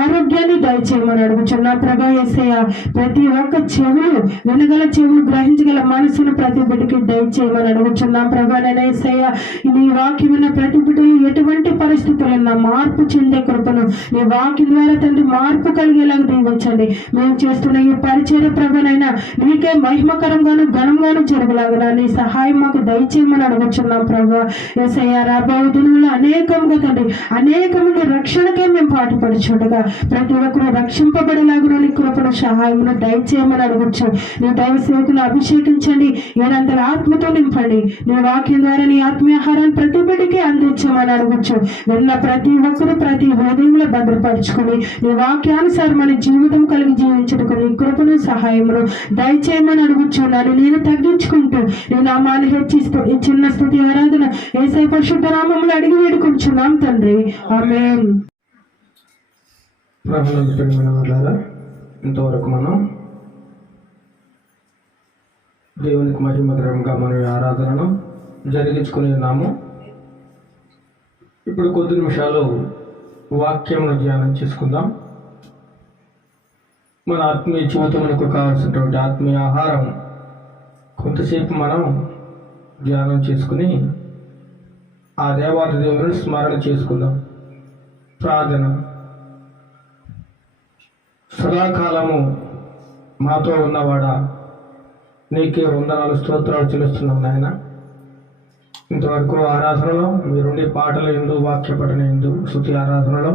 ఆరోగ్యాన్ని దయచేయమని అడుగుచున్నాం ప్రభా. యేసయ్య, ప్రతి ఒక్క చెవులు వినగల చెవులు, గ్రహించగల మనసును ప్రతి బిడ్డకి దయచేయమని అడుగుచున్నాం ప్రభా. నైనా యేసయ్య, నీ వాక్యం విన్న ప్రతి బిడ్డలు ఎటువంటి పరిస్థితులన్నా మార్పు చెందే కృపను నీ వాక్యం ద్వారా తండ్రి మార్పు కలిగేలాగా దీవించండి. మేము చేస్తున్న ఈ పరిచర్య ప్రభనైనా నీకే మహిమకరంగాను ఘనంగాను జరుగులాగా నీ సహాయం మాకు దయచేయమని అడుగుచున్నాం ప్రభా. యేసయ్య, రాబోయే దినంలో అనేకముగా తండ్రి, అనేకమంది రక్షణకే మేము పాటుపడుచుండగా ప్రతి ఒక్కరు రక్షింపబడేలాగా నీ కృపను సహాయమును దయచేయమని అడగచ్చు. నీ దైవ సేవకులు అభిషేకించండి, ఏనంతల ఆత్మతో నింపండి. నీ వాక్యం ద్వారా నీ ఆత్మీయాహారాన్ని ప్రతి బిడ్డకి అందించమని అడగచ్చు. విన్న ప్రతి ఒక్కరు ప్రతి హృదయంలో భద్రపరుచుకుని నీ వాక్యానుసారం మన జీవితం కలిగి జీవించడానికి నీ కృపను సహాయమును దయచేయమని అడుగుచున్నాను. నేను తగ్గించుకుంటూ నీ నామాన్ని హెచ్చిస్తూ ఈ చిన్న స్తుతి ఆరాధన యేసయ్య పరిశుద్ధ నామములో అడిగి వేడుకుంటున్నాం తండ్రి. ఆమేన్. ప్రభువునందు ప్రియమైన వారులారా, ఇంతవరకు మనం దేవునికి మహిమకరంగా మన ఆరాధనను జరిగించుకుని ఉన్నాము. ఇప్పుడు కొద్ది నిమిషాలు వాక్యమును ధ్యానం చేసుకుందాం. మన ఆత్మీయ జీవితములకు కావాల్సినటువంటి ఆత్మీయ ఆహారం కొంతసేపు మనం ధ్యానం చేసుకుని ఆ దేవాది దేవుని స్మరణ చేసుకుందాం. ప్రార్థన. సదాకాలము మాతో ఉన్నవాడా, నీకే వందనాలు స్తోత్రాలు చెల్లిస్తున్నాం నాయన. ఇంతవరకు ఆరాధనలో మీరుండి పాటల ఎందు, వాక్య పఠన ఎందు, స్తుతి ఆరాధనలో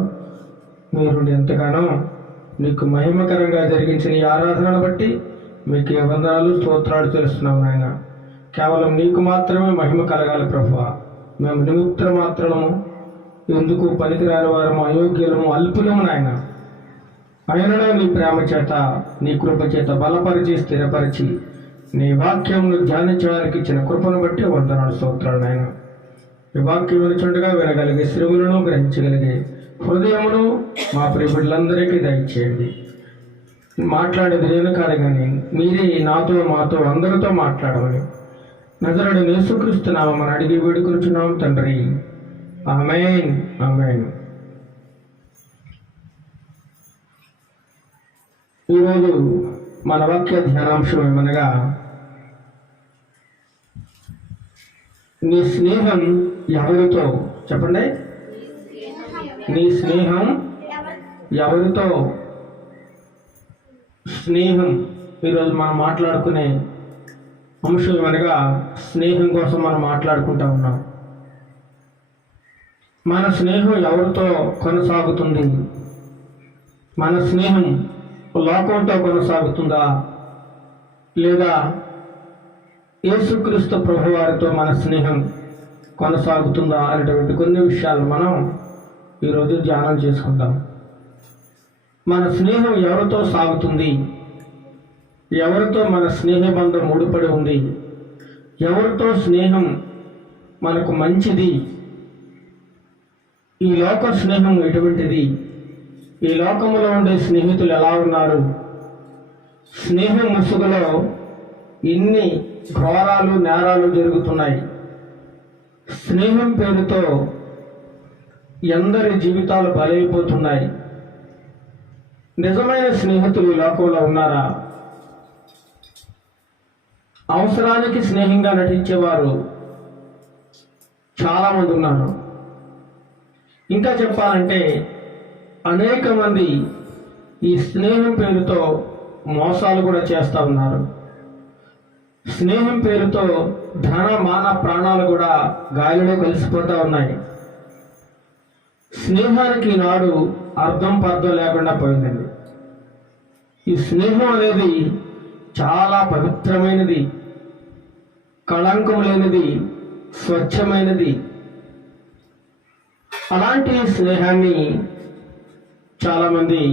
మీరుండి ఎంతగానో నీకు మహిమకరంగా జరిగించిన ఈ ఆరాధనను బట్టి మీకు వందనాలు స్తోత్రాలు చెల్లిస్తున్నాం నాయన. కేవలం నీకు మాత్రమే మహిమ కలగాలి ప్రభువా. మేము నిమిత్త మాత్రము, ఎందుకు పనికిరాని వారము, అయోగ్యులము, అల్పులము నాయన. ఆయనలో నీ ప్రేమ చేత, నీ కృప చేత బలపరిచి, స్థిరపరిచి నీ వాక్యమును ధ్యానించడానికి ఇచ్చిన కృపను బట్టి వందనాలు స్తోత్రాలు నాయన. ఈ వాక్యం వినుచుండగా వినగలిగే శ్రమలను గ్రహించగలిగే హృదయమును మా ప్రియబిడ్డలందరికీ దయచేయండి. మాట్లాడేది నేను కాదు కానీ మీరే నాతో, మాతో, అందరితో మాట్లాడమని నజరుడైన యేసుక్రీస్తు నామమున అడిగి వేడుకొనుచున్నాం తండ్రి. ఆమేన్, ఆమేన్. ఈరోజు మన వాక్య ధ్యానాంశం ఏమనగా, నీ స్నేహం ఎవరితో? చెప్పండి. నీ స్నేహం ఎవరితో? స్నేహం ఈరోజు మనం మాట్లాడుకునే అంశం ఏమనగా స్నేహం కోసం మనం మాట్లాడుకుంటా ఉన్నాం. మన స్నేహం ఎవరితో కొనసాగుతుంది? మన స్నేహం లోకంతో కొనసాగుతుందా, లేదా యేసుక్రీస్తు ప్రభువారితో మన స్నేహం కొనసాగుతుందా అనేటువంటి కొన్ని విషయాలు మనం ఈరోజు ధ్యానం చేసుకుందాం. మన స్నేహం ఎవరితో సాగుతుంది? ఎవరితో మన స్నేహ బంధం ముడిపడి ఉంది? ఎవరితో స్నేహం మనకు మంచిది? ఈ లోక స్నేహం ఎటువంటిది? ఈ లోకములో ఉండే స్నేహితులు ఎలా ఉన్నారు? స్నేహం ముసుగులో ఇన్ని ఘోరాలు, నేరాలు జరుగుతున్నాయి. స్నేహం పేరుతో ఎందరి జీవితాలు బలైపోతున్నాయి. నిజమైన స్నేహితులు ఈ లోకంలో ఉన్నారా? అవసరానికి స్నేహంగా నటించేవారు చాలామంది ఉన్నారు. ఇంకా చెప్పాలంటే అనేక మంది ఈ స్నేహం పేరుతో మోసాలు కూడా చేస్తూ ఉన్నారు. స్నేహం పేరుతో ధన మాన ప్రాణాలు కూడా గాలిలో కలిసిపోతూ ఉన్నాయి. స్నేహానికి ఈనాడు అర్థం పర్థం లేకుండా పోయిందండి. ఈ స్నేహం అనేది చాలా పవిత్రమైనది, కళంకం లేనిది, స్వచ్ఛమైనది. అలాంటి స్నేహాన్ని చాలామంది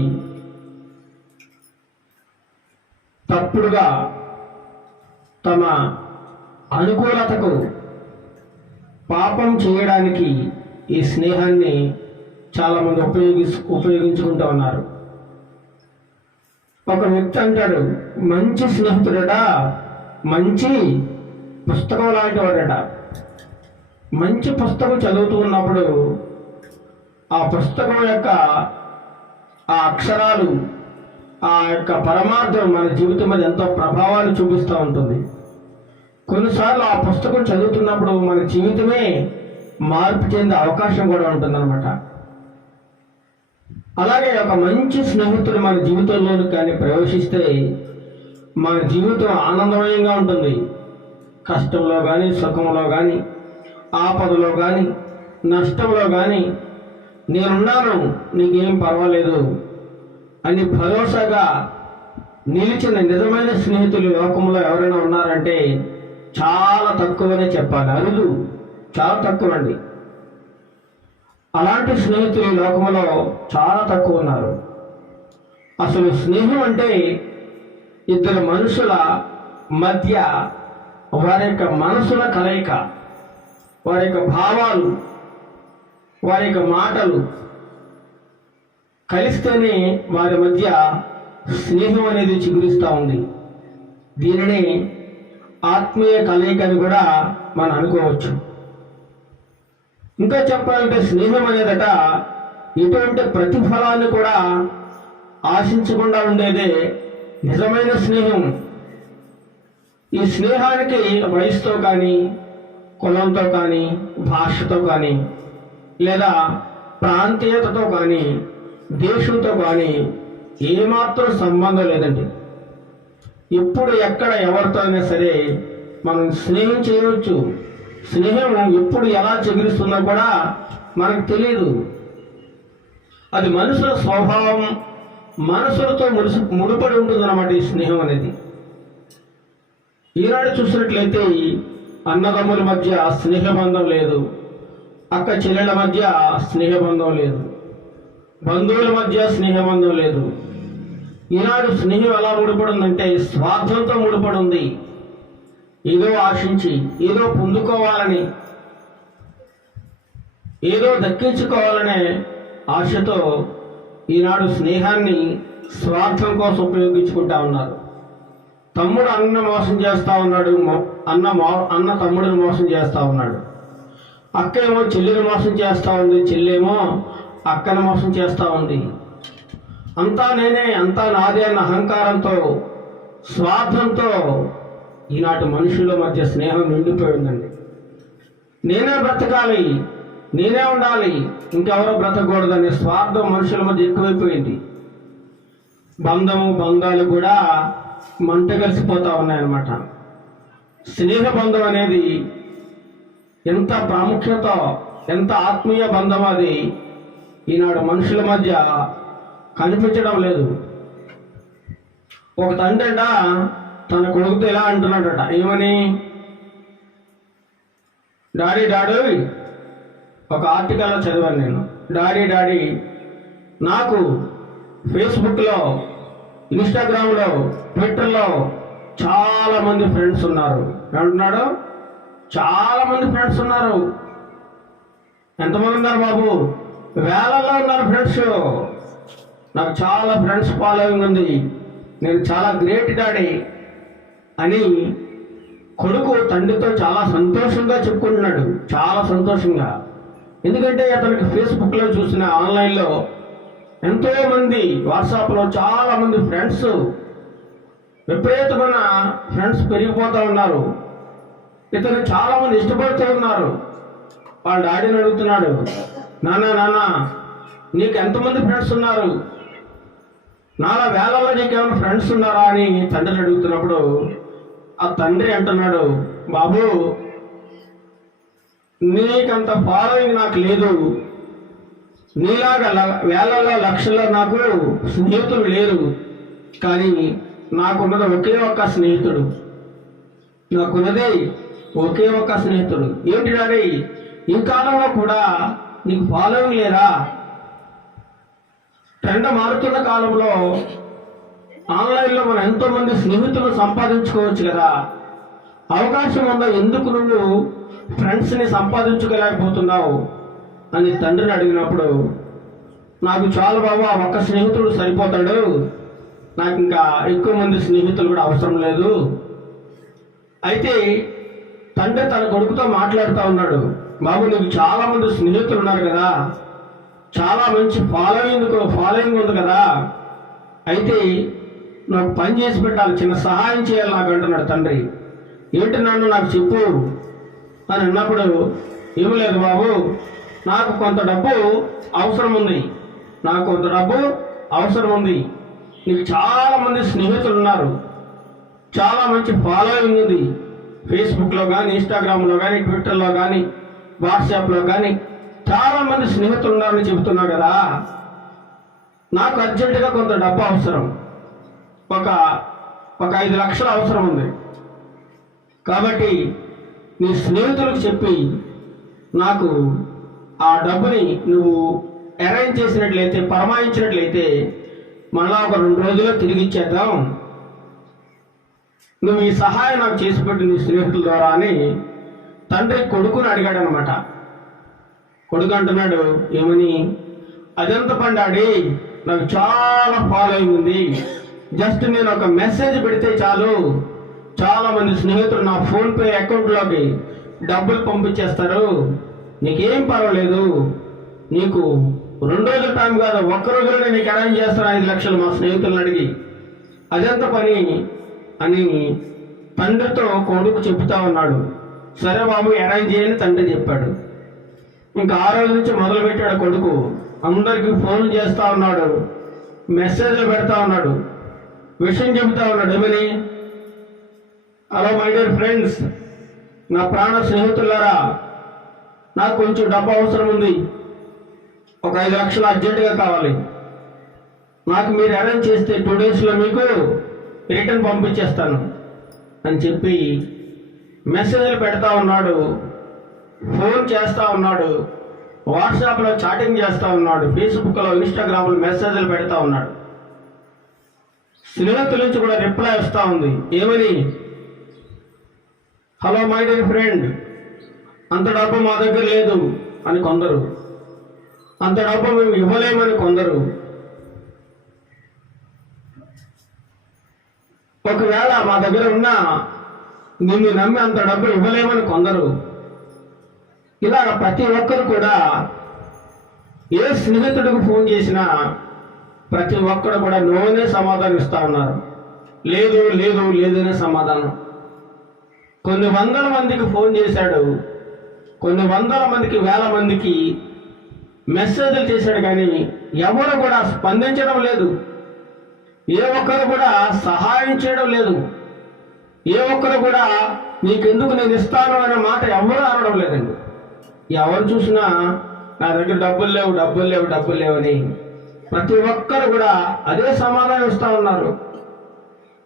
తప్పుడుగా తమ అనుకూలతకు పాపం చేయడానికి ఈ స్నేహాన్ని చాలామంది ఉపయోగించుకుంటూ ఉన్నారు. ఒక వ్యక్తి అంటాడు, మంచి స్నేహితుడట మంచి పుస్తకం లాంటి వాడట. మంచి పుస్తకం చదువుతూ ఉన్నప్పుడు ఆ పుస్తకం యొక్క ఆ అక్షరాలు, ఆ యొక్క పరమార్థం మన జీవితం మీద ఎంతో ప్రభావాలు చూపిస్తూ ఉంటుంది. కొన్నిసార్లు ఆ పుస్తకం చదువుతున్నప్పుడు మన జీవితమే మార్పు చెందే అవకాశం కూడా ఉంటుందన్నమాట. అలాగే ఒక మంచి స్నేహితుడు మన జీవితంలోకి కానీ ప్రవేశిస్తే మన జీవితం ఆనందమయంగా ఉంటుంది. కష్టంలో కానీ, సుఖంలో కానీ, ఆపదలో కానీ, నష్టంలో కానీ నేనున్నాను, నీకేం పర్వాలేదు అని భరోసాగా నిలిచిన నిజమైన స్నేహితులు లోకంలో ఎవరైనా ఉన్నారంటే చాలా తక్కువనే చెప్పాలి. అరుదు, చాలా తక్కువ అండి. అలాంటి స్నేహితులు ఈ లోకంలో చాలా తక్కువ ఉన్నారు. అసలు స్నేహం అంటే ఇద్దరు మనుషుల మధ్య వారి యొక్క మనసుల కలయిక, వారి యొక్క భావాలు, వారి యొక్క మాటలు కలిస్తేనే వారి మధ్య స్నేహం అనేది చిగురిస్తూ ఉంది. దీనిని ఆత్మీయ కలయిక అని కూడా మనం అనుకోవచ్చు. ఇంకా చెప్పాలంటే స్నేహం అనేదట ఎటువంటి ప్రతిఫలాన్ని కూడా ఆశించకుండా ఉండేదే నిజమైన స్నేహం. ఈ స్నేహానికి వయసుతో కానీ, కులంతో కానీ, భాషతో కానీ, లేదా ప్రాంతీయతతో కానీ, దేశంతో కానీ ఏమాత్రం సంబంధం లేదండి. ఎప్పుడు ఎక్కడ ఎవరితో అయినా సరే మనం స్నేహం చేయవచ్చు. స్నేహం ఎప్పుడు ఎలా చిగురిస్తుందో కూడా మనకు తెలియదు. అది మనుషుల స్వభావం, మనసులతో ముడిపడి ఉంటుందన్నమాట ఈ స్నేహం అనేది. ఈనాడు చూసినట్లయితే అన్నదమ్ముల మధ్య స్నేహబంధం లేదు, అక్క చెల్లెల మధ్య స్నేహబంధం లేదు, బంధువుల మధ్య స్నేహబంధం లేదు. ఈనాడు స్నేహం ఎలా ముడిపడి ఉందంటే స్వార్థంతో ముడిపడి ఉంది. ఏదో ఆశించి, ఏదో పొందుకోవాలని, ఏదో దక్కించుకోవాలనే ఆశతో ఈనాడు స్నేహాన్ని స్వార్థం కోసం ఉపయోగించుకుంటా ఉన్నారు. తమ్ముడు అన్నను మోసం చేస్తూ ఉన్నాడు, అన్న తమ్ముడిని మోసం చేస్తూ ఉన్నాడు. అక్క ఏమో చెల్లిని మోసం చేస్తూ ఉంది, చెల్లేమో అక్కను మోసం చేస్తూ ఉంది. అంతా నేనే, అంతా నాదే అన్న అహంకారంతో, స్వార్థంతో ఈనాటి మనుషుల మధ్య స్నేహం నిండిపోయిందండి. నేనే బ్రతకాలి, నేనే ఉండాలి, ఇంకెవరో బ్రతకూడదనే స్వార్థం మనుషుల మధ్య ఎక్కువైపోయింది. బంధాలు కూడా మంట కలిసిపోతూ ఉన్నాయన్నమాట. స్నేహ బంధం అనేది ఎంత ప్రాముఖ్యత, ఎంత ఆత్మీయ బంధం అది ఈనాడు మనుషుల మధ్య కనిపించడం లేదు. ఒక తండ్రి తన కొడుకుతో ఎలా అంటున్నాడట, ఏమని? డాడీ ఒక ఆర్టికల్లో చదివాను నేను. డాడీ నాకు ఫేస్బుక్లో, ఇన్స్టాగ్రామ్లో, ట్విట్టర్లో చాలామంది ఫ్రెండ్స్ ఉన్నారు. ఏమంటున్నాడు? చాలామంది ఫ్రెండ్స్ ఉన్నారు. ఎంతమంది ఉన్నారు బాబు? వేలల్లో ఉన్నారు ఫ్రెండ్స్. నాకు చాలా ఫ్రెండ్స్ ఫాలోయింగ్ ఉంది, నేను చాలా గ్రేట్ డాడీ అని కొడుకు తండ్రితో చాలా సంతోషంగా చెప్పుకుంటున్నాడు. చాలా సంతోషంగా. ఎందుకంటే అతనికి ఫేస్బుక్లో చూసిన, ఆన్లైన్లో ఎంతోమంది, వాట్సాప్లో చాలామంది ఫ్రెండ్స్, విపరీతమైన ఫ్రెండ్స్ పెరిగిపోతూ ఉన్నారు. ఇతను చాలామంది ఇష్టపడుతూ ఉన్నారు. వాళ్ళ డాడీని అడుగుతున్నాడు, నాన్న నీకు ఎంతమంది ఫ్రెండ్స్ ఉన్నారు? నాలా వేలలో నీకేమైనా ఫ్రెండ్స్ ఉన్నారా అని తండ్రిని అడుగుతున్నప్పుడు ఆ తండ్రి అంటున్నాడు, బాబు నీకంత ఫాలోయింగ్ నాకు లేదు, నీలాగా వేలల్లో లక్షల్లో నాకు స్నేహితులు లేరు, కానీ నాకున్నది ఒకే ఒక్క స్నేహితుడు, నాకున్నది ఒకే ఒక్క స్నేహితుడు. ఏంటి డాడీ ఈ కాలంలో కూడా నీకు ఫాలోయింగ్ లేదా? ట్రెండ్ మారుతున్న కాలంలో ఆన్లైన్లో మనం ఎంతోమంది స్నేహితులు సంపాదించుకోవచ్చు కదా, అవకాశం ఉందా, ఎందుకు నువ్వు ఫ్రెండ్స్ని సంపాదించుకోలేకపోతున్నావు అని తండ్రిని అడిగినప్పుడు, నాకు చాలు బాబు ఆ ఒక్క స్నేహితుడు సరిపోతాడు, నాకు ఇంకా ఎక్కువ మంది స్నేహితులు కూడా అవసరం లేదు. అయితే తండ్రి తన కొడుకుతో మాట్లాడుతూ ఉన్నాడు, బాబు నీకు చాలా మంది స్నేహితులు ఉన్నారు కదా, చాలా మంచి ఫాలోయింగ్ ఉంది కదా, అయితే నాకు పని చేసి పెట్టాలి, చిన్న సహాయం చేయాలి నాకు అంటున్నాడు తండ్రి. ఏంటి నన్ను నాకు చెప్పు అని అన్నప్పుడు, ఏం లేదు బాబు, నాకు కొంత డబ్బు అవసరం ఉంది, నీకు చాలా మంది స్నేహితులు ఉన్నారు, చాలా మంచి ఫాలోయింగ్ ఉంది, ఫేస్బుక్లో కానీ ఇన్స్టాగ్రామ్లో కానీ ట్విట్టర్లో కానీ వాట్సాప్లో కానీ చాలా మంది స్నేహితులు ఉన్నారని చెబుతున్నావు కదా, నాకు అర్జెంటుగా కొంత డబ్బు అవసరం, ఒక 5 లక్షలు అవసరం ఉంది, కాబట్టి నీ స్నేహితులకు చెప్పి నాకు ఆ డబ్బుని నువ్వు అరేంజ్ చేసినట్లయితే, పరమాయించినట్లయితే మళ్ళా ఒక 2 రోజుల్లో తిరిగి ఇచ్చేద్దాం, నువ్వు ఈ సహాయం నాకు చేసి పెట్టు నీ స్నేహితుల ద్వారా అని తండ్రి కొడుకుని అడిగాడు అనమాట. కొడుకు అంటున్నాడు, ఏమని, అదెంత పని డాడీ, నాకు చాలా ఫాలోయింగ్ ఉంది, జస్ట్ నేను ఒక మెసేజ్ పెడితే చాలు, చాలా మంది స్నేహితులు నా ఫోన్పే అకౌంట్లోకి డబ్బులు పంపించేస్తారు, నీకేం పర్వాలేదు, నీకు 2 రోజుల టైం కాదు, 1 రోజులోనే నీకు అరేంజ్ చేస్తాను 5 లక్షలు మా స్నేహితులను అడిగి, అదెంత పని అని తండ్రితో కొడుకు చెప్తా ఉన్నాడు. సరే బాబు అరేంజ్ చేయని తండ్రి చెప్పాడు. ఇంకా ఆ రోజు నుంచి మొదలు పెట్టాడు కొడుకు, అందరికీ ఫోన్లు చేస్తూ ఉన్నాడు, మెసేజ్లు పెడతా ఉన్నాడు, విషయం చెబుతా ఉన్నాడు. ఏమని, హలో మై డియర్ ఫ్రెండ్స్, నా ప్రాణ స్నేహితులారా, నాకు కొంచెం డబ్బు అవసరం ఉంది, ఒక 5 లక్షలు అర్జెంటుగా కావాలి, నాకు మీరు అరేంజ్ చేస్తే 2 డేస్లో మీకు రిటర్న్ పంపించేస్తాను అని చెప్పి మెసేజ్లు పెడతా ఉన్నాడు, ఫోన్ చేస్తూ ఉన్నాడు, వాట్సాప్లో చాటింగ్ చేస్తూ ఉన్నాడు, ఫేస్బుక్లో ఇన్స్టాగ్రామ్లో మెసేజ్లు పెడతా ఉన్నాడు. స్నేహితుల నుంచి కూడా రిప్లై వస్తూ ఉంది. ఏమని, హలో మై డియర్ ఫ్రెండ్, అంత డబ్బు మా దగ్గర లేదు అని కొందరు, అంత డబ్బు మేము ఇవ్వలేమని కొందరు, ఒకవేళ మా దగ్గర ఉన్నా నిన్ను నమ్మి అంత డబ్బు ఇవ్వలేమని కొందరు. ఇలా ప్రతి ఒక్కరు కూడా ఏ స్నేహితుడికి ఫోన్ చేసినా ప్రతి ఒక్కరు కూడా నోనే సమాధానం ఇస్తూ ఉన్నారు, లేదు లేదు లేదనే సమాధానం. కొన్ని వందల మందికి ఫోన్ చేశాడు, కొన్ని వందల మందికి, వేల మందికి మెసేజ్లు చేశాడు, కానీ ఎవరు కూడా స్పందించడం లేదు, ఏ ఒక్కరు కూడా సహాయం చేయడం లేదు, ఏ ఒక్కరు కూడా నీకెందుకు నేను ఇస్తాను అనే మాట ఎవరు అనడం లేదండి. ఎవరు చూసినా నా దగ్గర డబ్బులు లేవు అని ప్రతి ఒక్కరు కూడా అదే సమాధానం ఇస్తూ ఉన్నారు.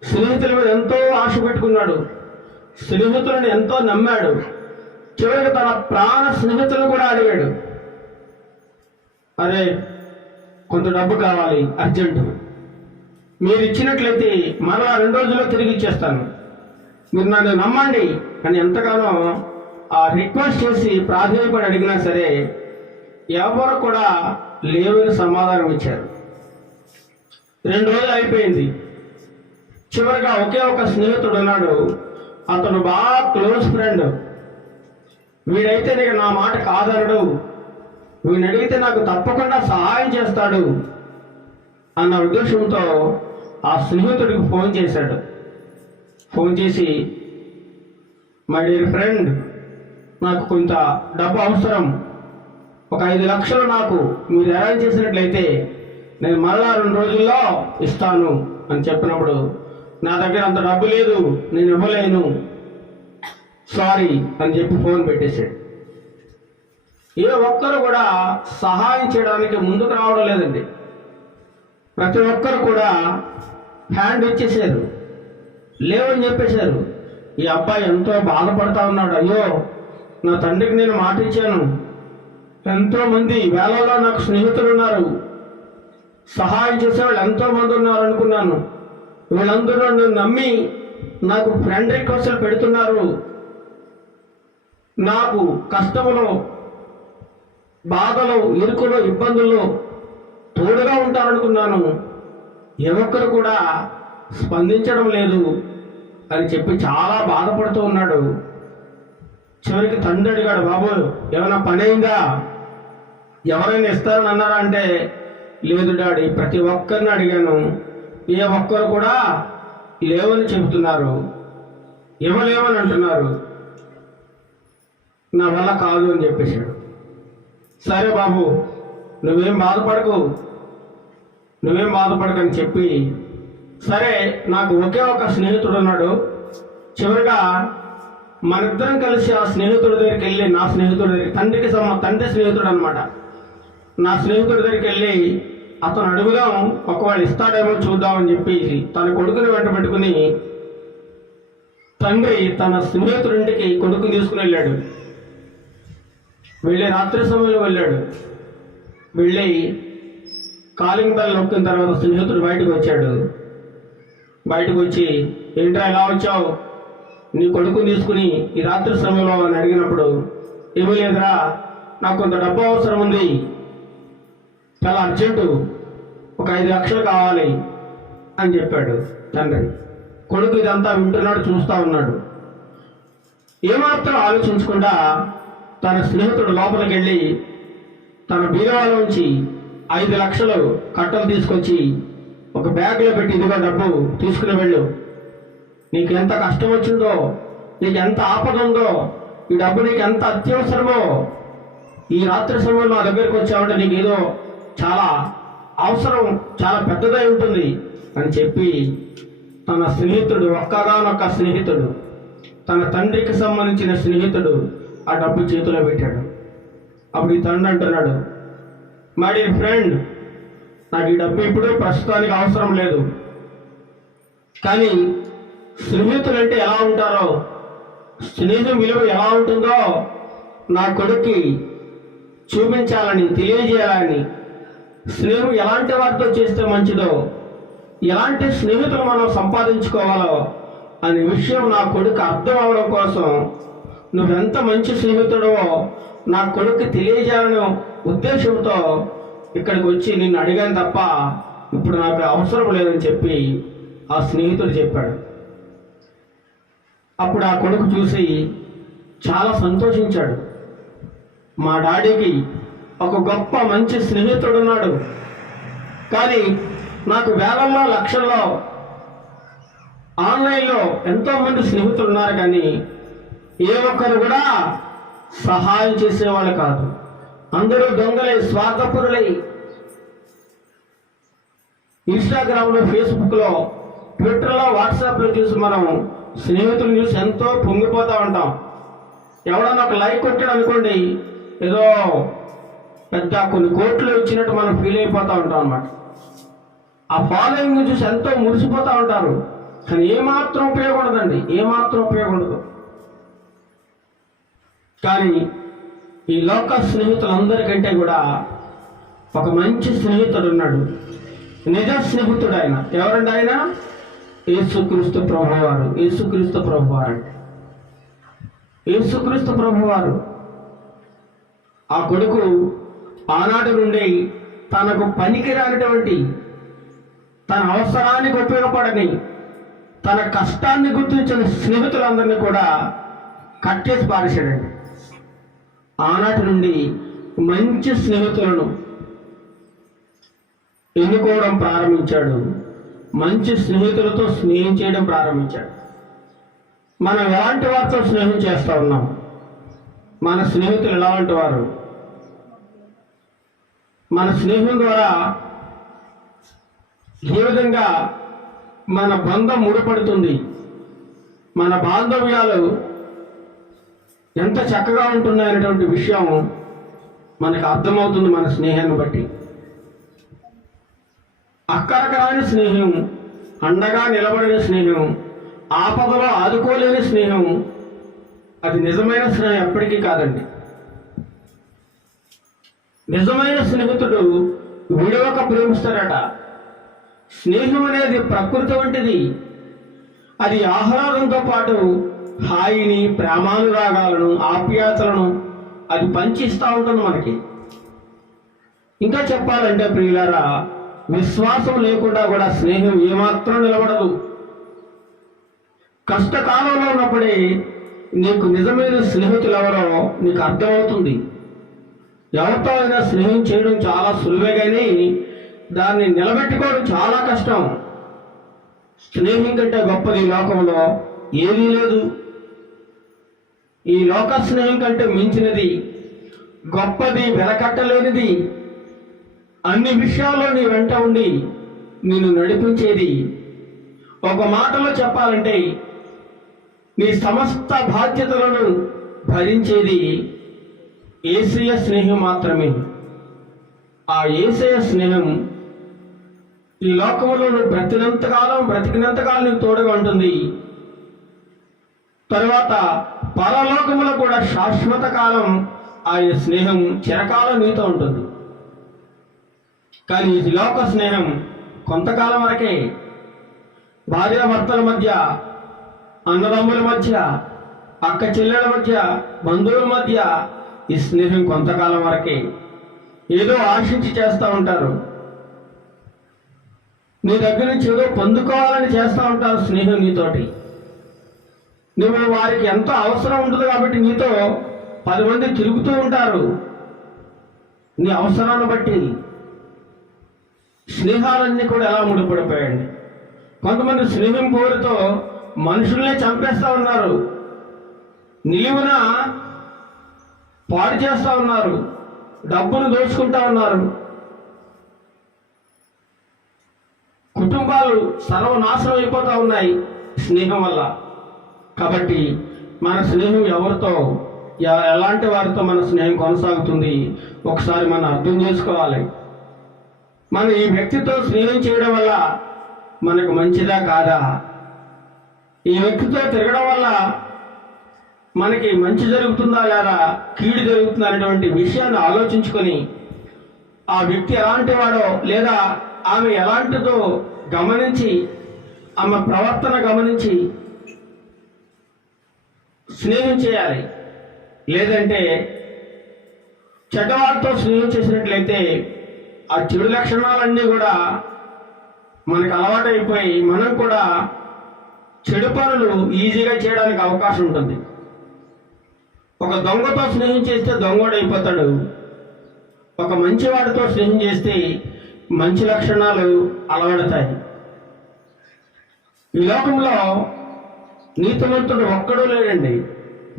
స్నేహితుల మీద ఎంతో ఆశ పెట్టుకున్నాడు, స్నేహితులను ఎంతో నమ్మాడు, చివరికి తన ప్రాణ స్నేహితులను కూడా అడిగాడు, అరే కొంత డబ్బు కావాలి అర్జెంటు, మీరు ఇచ్చినట్లయితే మరలా 2 రోజుల్లో తిరిగి ఇచ్చేస్తాను, మీరు నన్ను నమ్మండి అని ఎంతగానో ఆ రిక్వెస్ట్ చేసి ప్రాధాన్యపడి అడిగినా సరే ఎవరు కూడా లేవని సమాధానం ఇచ్చారు. 2 రోజులు అయిపోయింది. చివరిగా ఒకే ఒక స్నేహితుడు ఉన్నాడు, అతను బాగా క్లోజ్ ఫ్రెండ్, వీడైతే నీకు నా మాట కాదనడు, వీడిని అడిగితే నాకు తప్పకుండా సహాయం చేస్తాడు అన్న ఉద్దేశంతో ఆ స్నేహితుడికి ఫోన్ చేశాడు. ఫోన్ చేసి, మై డియర్ ఫ్రెండ్, నాకు కొంత డబ్బు అవసరం, ఒక 5 లక్షలు నాకు మీరు అరేంజ్ చేసినట్లయితే నేను మరలా 2 రోజుల్లో ఇస్తాను అని చెప్పినప్పుడు, నా దగ్గర అంత డబ్బు లేదు, నేను ఇవ్వలేను, సారీ అని చెప్పి ఫోన్ పెట్టేశాడు. ఏ ఒక్కరు కూడా సహాయం చేయడానికి ముందుకు రావడం లేదండి. ప్రతి ఒక్కరు కూడా హ్యాండ్ ఇచ్చేసారు, లేవని చెప్పేశారు. ఈ అబ్బాయి ఎంతో బాధపడతా ఉన్నాడు. అయ్యో, నా తండ్రికి నేను మాట ఇచ్చాను, ఎంతోమంది వేలలో నాకు స్నేహితులు ఉన్నారు, సహాయం చేసేవాళ్ళు ఎంతోమంది ఉన్నారు అనుకున్నాను. వీళ్ళందరూ నన్ను నమ్మి నాకు ఫ్రెండ్ రిక్వెస్ట్లు పెడుతున్నారు, నాకు కష్టములో, బాధలో, ఇరుకులో, ఇబ్బందుల్లో తోడుగా ఉంటారనుకున్నాను. ఏ ఒక్కరు కూడా స్పందించడం లేదు అని చెప్పి చాలా బాధపడుతూ ఉన్నాడు. చివరికి తండ్రి అడిగాడు, బాబు ఏమైనా పని అయిందా, ఎవరైనా ఇస్తారని అన్నారా అంటే, లేదు డాడీ, ప్రతి ఒక్కరిని అడిగాను, ఏ ఒక్కరు కూడా లేవని చెబుతున్నారు, ఇవ్వలేమని అంటున్నారు, నా వల్ల కాదు అని చెప్పేశాడు. సరే బాబు, నువ్వేం బాధపడకు అని చెప్పి, సరే నాకు ఒకే ఒక స్నేహితుడు ఉన్నాడు, చివరిగా మనిద్దరం కలిసి ఆ స్నేహితుడి దగ్గరికి వెళ్ళి, నా స్నేహితుడి దగ్గరికి, తండ్రి స్నేహితుడు అనమాట, నా స్నేహితుడి దగ్గరికి వెళ్ళి అతను అడుగుదాం, ఒకవేళ ఇస్తాడేమో చూద్దామని చెప్పి తన కొడుకుని వెంట పెట్టుకుని తండ్రి తన స్నేహితుడింటికి కొడుకుని తీసుకుని వెళ్ళాడు. వెళ్ళి రాత్రి సమయంలో వెళ్ళాడు. వెళ్ళి కాలింగ్ బెల్ నొక్కిన తర్వాత స్నేహితుడు బయటకు వచ్చాడు. బయటకు వచ్చి, ఏంట్రా ఎలా వచ్చావు, నీ కొడుకుని తీసుకుని ఈ రాత్రి సమయంలో అని అడిగినప్పుడు, ఏమీ లేదురా, నాకు కొంత డబ్బు అవసరం ఉంది, చాలా అర్జెంటు, ఒక 5 లక్షలు కావాలి అని చెప్పాడు తండ్రి. కొడుకు ఇదంతా వింటున్నాడు, చూస్తూ ఉన్నాడు. ఏమాత్రం ఆలోచించకుండా తన స్నేహితుడు లోపలికి వెళ్ళి తన బీరువాలోంచి 5 లక్షలు కట్టలు తీసుకొచ్చి ఒక బ్యాగ్లో పెట్టి, ఇదిగో డబ్బు తీసుకుని వెళ్ళు, నీకు ఎంత కష్టం వచ్చిందో, నీకు ఎంత ఆపద ఉందో, ఈ డబ్బు నీకు ఎంత అత్యవసరమో, ఈ రాత్రి సమయంలో నా దగ్గరికి వచ్చావంటే నీకు ఏదో చాలా అవసరం, చాలా పెద్దదై ఉంటుంది అని చెప్పి తన స్నేహితుడు, ఒక్కగానొక్క స్నేహితుడు, తన తండ్రికి సంబంధించిన స్నేహితుడు ఆ డబ్బు చేతిలో పెట్టాడు. అప్పుడు ఈ తండ్రి అంటున్నాడు, మై డియర్ ఫ్రెండ్, నాకు ఈ డబ్బు ఇప్పుడు ప్రస్తుతానికి అవసరం లేదు, కానీ స్నేహితులు అంటే ఎలా ఉంటారో, స్నేహం విలువ ఎలా ఉంటుందో నా కొడుక్కి చూపించాలని, తెలియజేయాలని, స్నేహం ఎలాంటి వారితో చేస్తే మంచిదో, ఎలాంటి స్నేహితులు మనం సంపాదించుకోవాలో అనే విషయం నా కొడుకు అర్థం అవడం కోసం నువ్వెంత మంచి స్నేహితుడో నా కొడుకు తెలియజేయాలనే ఉద్దేశంతో ఇక్కడికి వచ్చి నిన్ను అడిగాను తప్ప ఇప్పుడు నాకు అవసరం లేదని చెప్పి ఆ స్నేహితుడు చెప్పాడు. అప్పుడు ఆ కొడుకు చూసి చాలా సంతోషించాడు. మా డాడీకి ఒక గొప్ప మంచి స్నేహితుడు ఉన్నాడు, కానీ నాకు వేలల్లో, లక్షల్లో, ఆన్లైన్లో ఎంతోమంది స్నేహితులు ఉన్నారు, కానీ ఏ ఒక్కరు కూడా సహాయం చేసేవాళ్ళు కాదు. అందరూ దొంగలై, స్వార్థపరులై, ఇన్స్టాగ్రామ్లో, ఫేస్బుక్లో, ట్విట్టర్లో, వాట్సాప్లో చూసి మనం స్నేహితులను చూసి ఎంతో పొంగిపోతూ ఉంటాం. ఎవడన్నా ఒక లైక్ కొట్టాడు అనుకోండి, ఏదో పెద్ద కొన్ని కోట్లు ఇచ్చినట్టు మనం ఫీల్ అయిపోతూ ఉంటాం అన్నమాట. ఆ ఫాలోయింగ్ చూసి ఎంతో మురిసిపోతూ ఉంటారు, కానీ ఏమాత్రం ఉపయోగం ఉండదండి, ఏమాత్రం ఉపయోగం ఉండదు. కానీ ఈ లోక స్నేహితులందరికంటే కూడా ఒక మంచి స్నేహితుడు ఉన్నాడు, నిజ స్నేహితుడు. ఆయన ఎవరండి? ఆయన యేసుక్రీస్తు ప్రభువారు. యేసుక్రీస్తు ప్రభువారు అంటే యేసుక్రీస్తు ప్రభువారు. ఆ కొడుకు ఆనాటి నుండి తనకు పనికిరానిటువంటి, తన అవసరానికి ఉపయోగపడని, తన కష్టాన్ని గుర్తించిన స్నేహితులందరినీ కూడా కట్టేసి పారేశాడండి. ఆనాటి నుండి మంచి స్నేహితులను ఎన్నుకోవడం ప్రారంభించాడు, మంచి స్నేహితులతో స్నేహం చేయడం ప్రారంభించాడు. మనం ఎలాంటి వారితో స్నేహం చేస్తూ ఉన్నాం? మన స్నేహితులు ఎలాంటి వారు? మన స్నేహం ద్వారా ఏ విధంగా మన బంధం ముడిపడుతుంది. మన బాంధవ్యాలు ఎంత చక్కగా ఉంటున్నాయనేటువంటి విషయం మనకు అర్థమవుతుంది మన స్నేహాన్ని బట్టి. అక్కరకరాని స్నేహం, అండగా నిలబడిన స్నేహం, ఆపదలో ఆదుకోలేని స్నేహం, అది నిజమైన స్నేహం ఎప్పటికీ కాదండి. నిజమైన స్నేహితుడు విడవక ప్రేమిస్తాడట. స్నేహం అనేది ప్రకృతి వంటిది. అది ఆహ్లాదంతో పాటు హాయిని, ప్రేమానురాగాలను, ఆప్యాయతలను అది పంచిస్తూ ఉంటుంది మనకి. ఇంకా చెప్పాలంటే ప్రియులారా, విశ్వాసం లేకుండా కూడా స్నేహం ఏమాత్రం నిలబడదు. కష్టకాలంలో ఉన్నప్పుడే నీకు నిజమైన స్నేహితులు ఎవరో నీకు అర్థమవుతుంది. ఎవరితో అయినా స్నేహం చేయడం చాలా సులువే, కానీ దాన్ని నిలబెట్టుకోవడం చాలా కష్టం. స్నేహం కంటే గొప్పది ఈ లోకంలో ఏదీ లేదు. ఈ లోక స్నేహం కంటే మించినది, గొప్పది, వెలకట్టలేనిది, అన్ని విషయాల్లో నీ వెంట ఉండి నిన్ను నడిపించేది, ఒక మాటలో చెప్పాలంటే నీ సమస్త బాధ్యతలను భరించేది యేసయ్య స్నేహం మాత్రమే. ఆ యేసయ్య స్నేహం ఈ లోకంలో నువ్వు బ్రతికినంతకాలం నీకు తోడుగా ఉంటుంది. తర్వాత పరలోకములో కూడా శాశ్వత కాలం ఆయన స్నేహం చిరకాలం నీతో ఉంటుంది. కానీ ఈ లోక స్నేహం కొంతకాలం వరకే. భార్యాభర్తల మధ్య, అన్నదమ్ముల మధ్య, అక్క చెల్లెల మధ్య, బంధువుల మధ్య ఈ స్నేహం కొంతకాలం వరకే. ఏదో ఆశించి చేస్తూ ఉంటారు, నీ దగ్గర నుంచి ఏదో పొందుకోవాలని చేస్తూ ఉంటారు స్నేహం నీతోటి. నువ్వు వారికి ఎంతో అవసరం ఉంటుంది కాబట్టి నీతో 10 మంది తిరుగుతూ ఉంటారు నీ అవసరాన్ని బట్టి. స్నేహాలన్నీ కూడా ఎలా ముడిపడిపోయాయండి. కొంతమంది స్నేహం కోరితో మనుషుల్నే చంపేస్తూ ఉన్నారు, నిలువున పాడు చేస్తూ ఉన్నారు, డబ్బును దోచుకుంటా ఉన్నారు, కుటుంబాలు సర్వనాశనం అయిపోతూ ఉన్నాయి స్నేహం వల్ల. కాబట్టి మన స్నేహం ఎవరితో, ఎలాంటి వారితో మన స్నేహం కొనసాగుతుంది ఒకసారి మనం అర్థం చేసుకోవాలి. మనం ఈ వ్యక్తితో స్నేహం చేయడం వల్ల మనకు మంచిదా కాదా, ఈ వ్యక్తితో తిరగడం వల్ల మనకి మంచి జరుగుతుందా లేదా కీడు జరుగుతుందా అనేటువంటి విషయాన్ని ఆలోచించుకొని ఆ వ్యక్తి ఎలాంటి వాడో లేదా ఆమె ఎలాంటిదో గమనించి, ఆమె ప్రవర్తన గమనించి స్నేహం చేయాలి. లేదంటే చెడ్డవాడితో స్నేహం చేసినట్లయితే ఆ చెడు లక్షణాలన్నీ కూడా మనకు అలవాటైపోయి మనం కూడా చెడు పనులు ఈజీగా చేయడానికి అవకాశం ఉంటుంది. ఒక దొంగతో స్నేహం చేస్తే దొంగోడు అయిపోతాడు, ఒక మంచివాడితో స్నేహం చేస్తే మంచి లక్షణాలు అలవడతాయి. ఈ లోకంలో నీతిమంతుడు ఒక్కడూ లేడండి.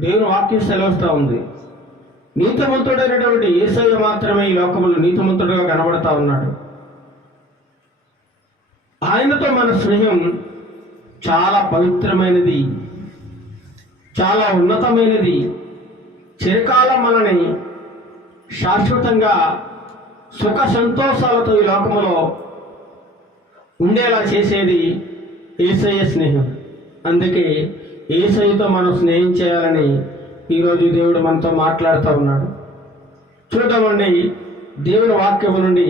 దేవుని వాక్యం సెలవుస్తూ ఉంది. నీతిమంతుడైనటువంటి యేసయ్య మాత్రమే ఈ లోకంలో నీతిమంతుడుగా కనబడతా ఉన్నాడు. ఆయనతో మన స్నేహం చాలా పవిత్రమైనది, చాలా ఉన్నతమైనది. చిరకాలం మనని శాశ్వతంగా సుఖ సంతోషాలతో ఈ లోకంలో ఉండేలా చేసేది యేసయ్య స్నేహం. అందుకే యేసయ్యతో మనం స్నేహం చేయాలని ఈరోజు దేవుడు మనతో మాట్లాడుతూ ఉన్నాడు. చూద్దామండి దేవుని వాక్యము నుండి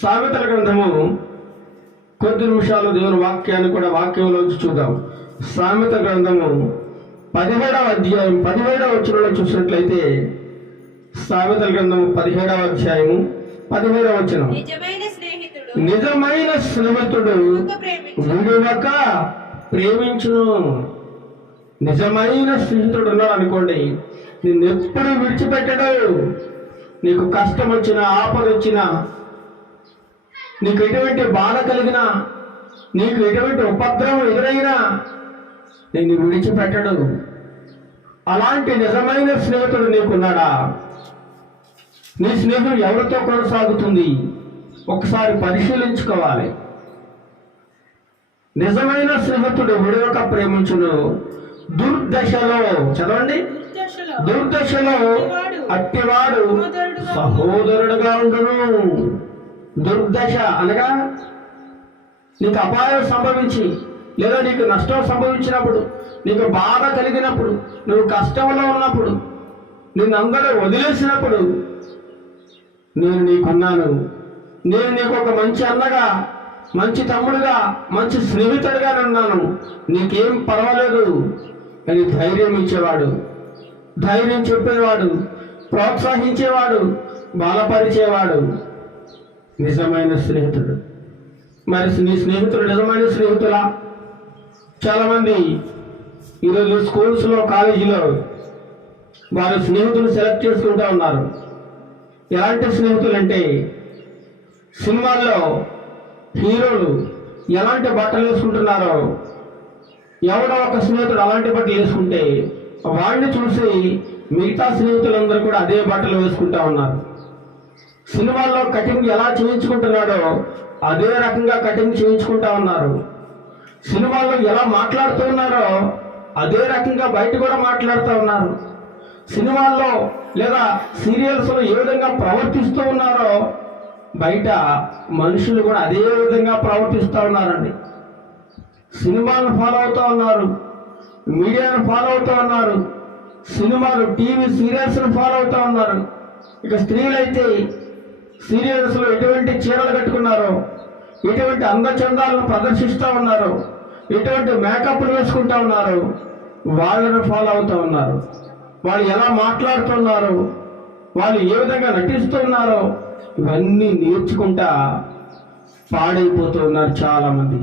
సామెతల గ్రంథము కొద్ది నిమిషాలు దేవుని వాక్యాన్ని కూడా వాక్యంలోంచి చూద్దాం. సామెత గ్రంథము 17వ అధ్యాయం 17వ వచనంలో చూసినట్లయితే సామెతల గ్రంథము 17వ అధ్యాయము 17వ వచనం, నిజమైన స్నేహితుడు విడువక ప్రేమించును. నిజమైన స్నేహితుడు ఉన్నాడు అనుకోండి, నిన్నెప్పుడు విడిచిపెట్టడు. నీకు కష్టం వచ్చినా, ఆపద వచ్చినా, నీకు ఎటువంటి బాధ కలిగినా, నీకు ఎటువంటి ఉపద్రవం ఎదురైనా నిన్ను విడిచిపెట్టడు. అలాంటి నిజమైన స్నేహితుడు నీకున్నాడా? నీ స్నేహం ఎవరితో కొనసాగుతుంది ఒకసారి పరిశీలించుకోవాలి. నిజమైన స్నేహితుడు విడవక ప్రేమించును, దుర్దశలో చదవండి, దుర్దశలో అట్టివాడు సహోదరుడుగా ఉండును. దుర్దశ అనగా నీకు అపాయం సంభవించి లేదా నీకు నష్టం సంభవించినప్పుడు, నీకు బాధ కలిగినప్పుడు, నువ్వు కష్టంలో ఉన్నప్పుడు, నిన్ను అందరూ వదిలేసినప్పుడు నేను నీకున్నాను, నేను నీకు ఒక మంచి అన్నగా, మంచి తమ్ముడుగా, మంచి స్నేహితుడిగా ఉన్నాను, నీకేం పర్వాలేదు అని ధైర్యం ఇచ్చేవాడు, ధైర్యం చెప్పేవాడు, ప్రోత్సహించేవాడు, బలపరిచేవాడు నిజమైన స్నేహితుడు. మరి నీ స్నేహితుడు నిజమైన స్నేహితులా? చాలామంది ఈరోజు స్కూల్స్లో, కాలేజీలో వారు స్నేహితులు సెలెక్ట్ చేసుకుంటూ ఉన్నారు. ఎలాంటి స్నేహితులు అంటే, సినిమాల్లో హీరోలు ఎలాంటి బట్టలు వేసుకుంటున్నారో, ఎవడో ఒక స్నేహితుడు అలాంటి బట్టలు వేసుకుంటే వాడిని చూసి మిగతా స్నేహితులందరూ కూడా అదే బట్టలు వేసుకుంటా ఉన్నారు. సినిమాల్లో కటింగ్ ఎలా చేయించుకుంటున్నాడో అదే రకంగా కటింగ్ చేయించుకుంటా ఉన్నారు. సినిమాల్లో ఎలా మాట్లాడుతూ ఉన్నారో అదే రకంగా బయట కూడా మాట్లాడుతూ ఉన్నారు. సినిమాల్లో లేదా సీరియల్స్లో ఏ విధంగా ప్రవర్తిస్తూ ఉన్నారో బయట మనుషులు కూడా అదే విధంగా ప్రవర్తిస్తూ ఉన్నారండి. సినిమాలను ఫాలో అవుతూ ఉన్నారు, మీడియాను ఫాలో అవుతూ ఉన్నారు, సినిమాలు, టీవీ సీరియల్స్ను ఫాలో అవుతూ ఉన్నారు. ఇక స్త్రీలైతే సీరియల్స్లో ఎటువంటి చీరలు కట్టుకున్నారో, ఎటువంటి అందచందాలను ప్రదర్శిస్తూ ఉన్నారో, ఎటువంటి మేకప్లు వేసుకుంటూ ఉన్నారు, వాళ్ళను ఫాలో అవుతూ ఉన్నారు. వాళ్ళు ఎలా మాట్లాడుతున్నారు, వాళ్ళు ఏ విధంగా నటిస్తున్నారో ఇవన్నీ నేర్చుకుంటా పాడైపోతూ ఉన్నారు చాలామంది.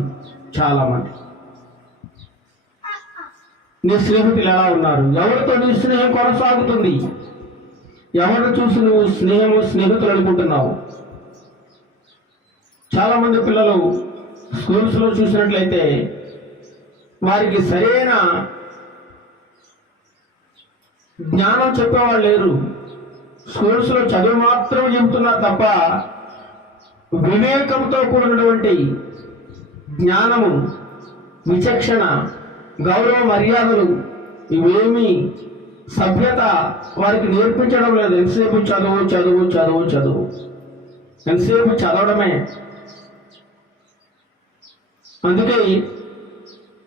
నీ స్నేహితులు ఎలా ఉన్నారు? ఎవరితో నీ స్నేహం కొనసాగుతుంది? ఎవరిని చూసి నువ్వు స్నేహితులు అనుకుంటున్నావు? చాలామంది పిల్లలు స్కూల్స్లో చూసినట్లయితే వారికి సరైన జ్ఞానం చెప్పేవాళ్ళు లేరు. స్కూల్స్లో చదువు మాత్రం చెబుతున్నారు తప్ప వివేకంతో కూడినటువంటి జ్ఞానము, విచక్షణ, గౌరవ మర్యాదలు ఇవేమీ సభ్యత వారికి నేర్పించడం లేదు. ఎంతసేపు చదువు చదువు చదువు చదువు, ఎంతసేపు చదవడమే. అందుకే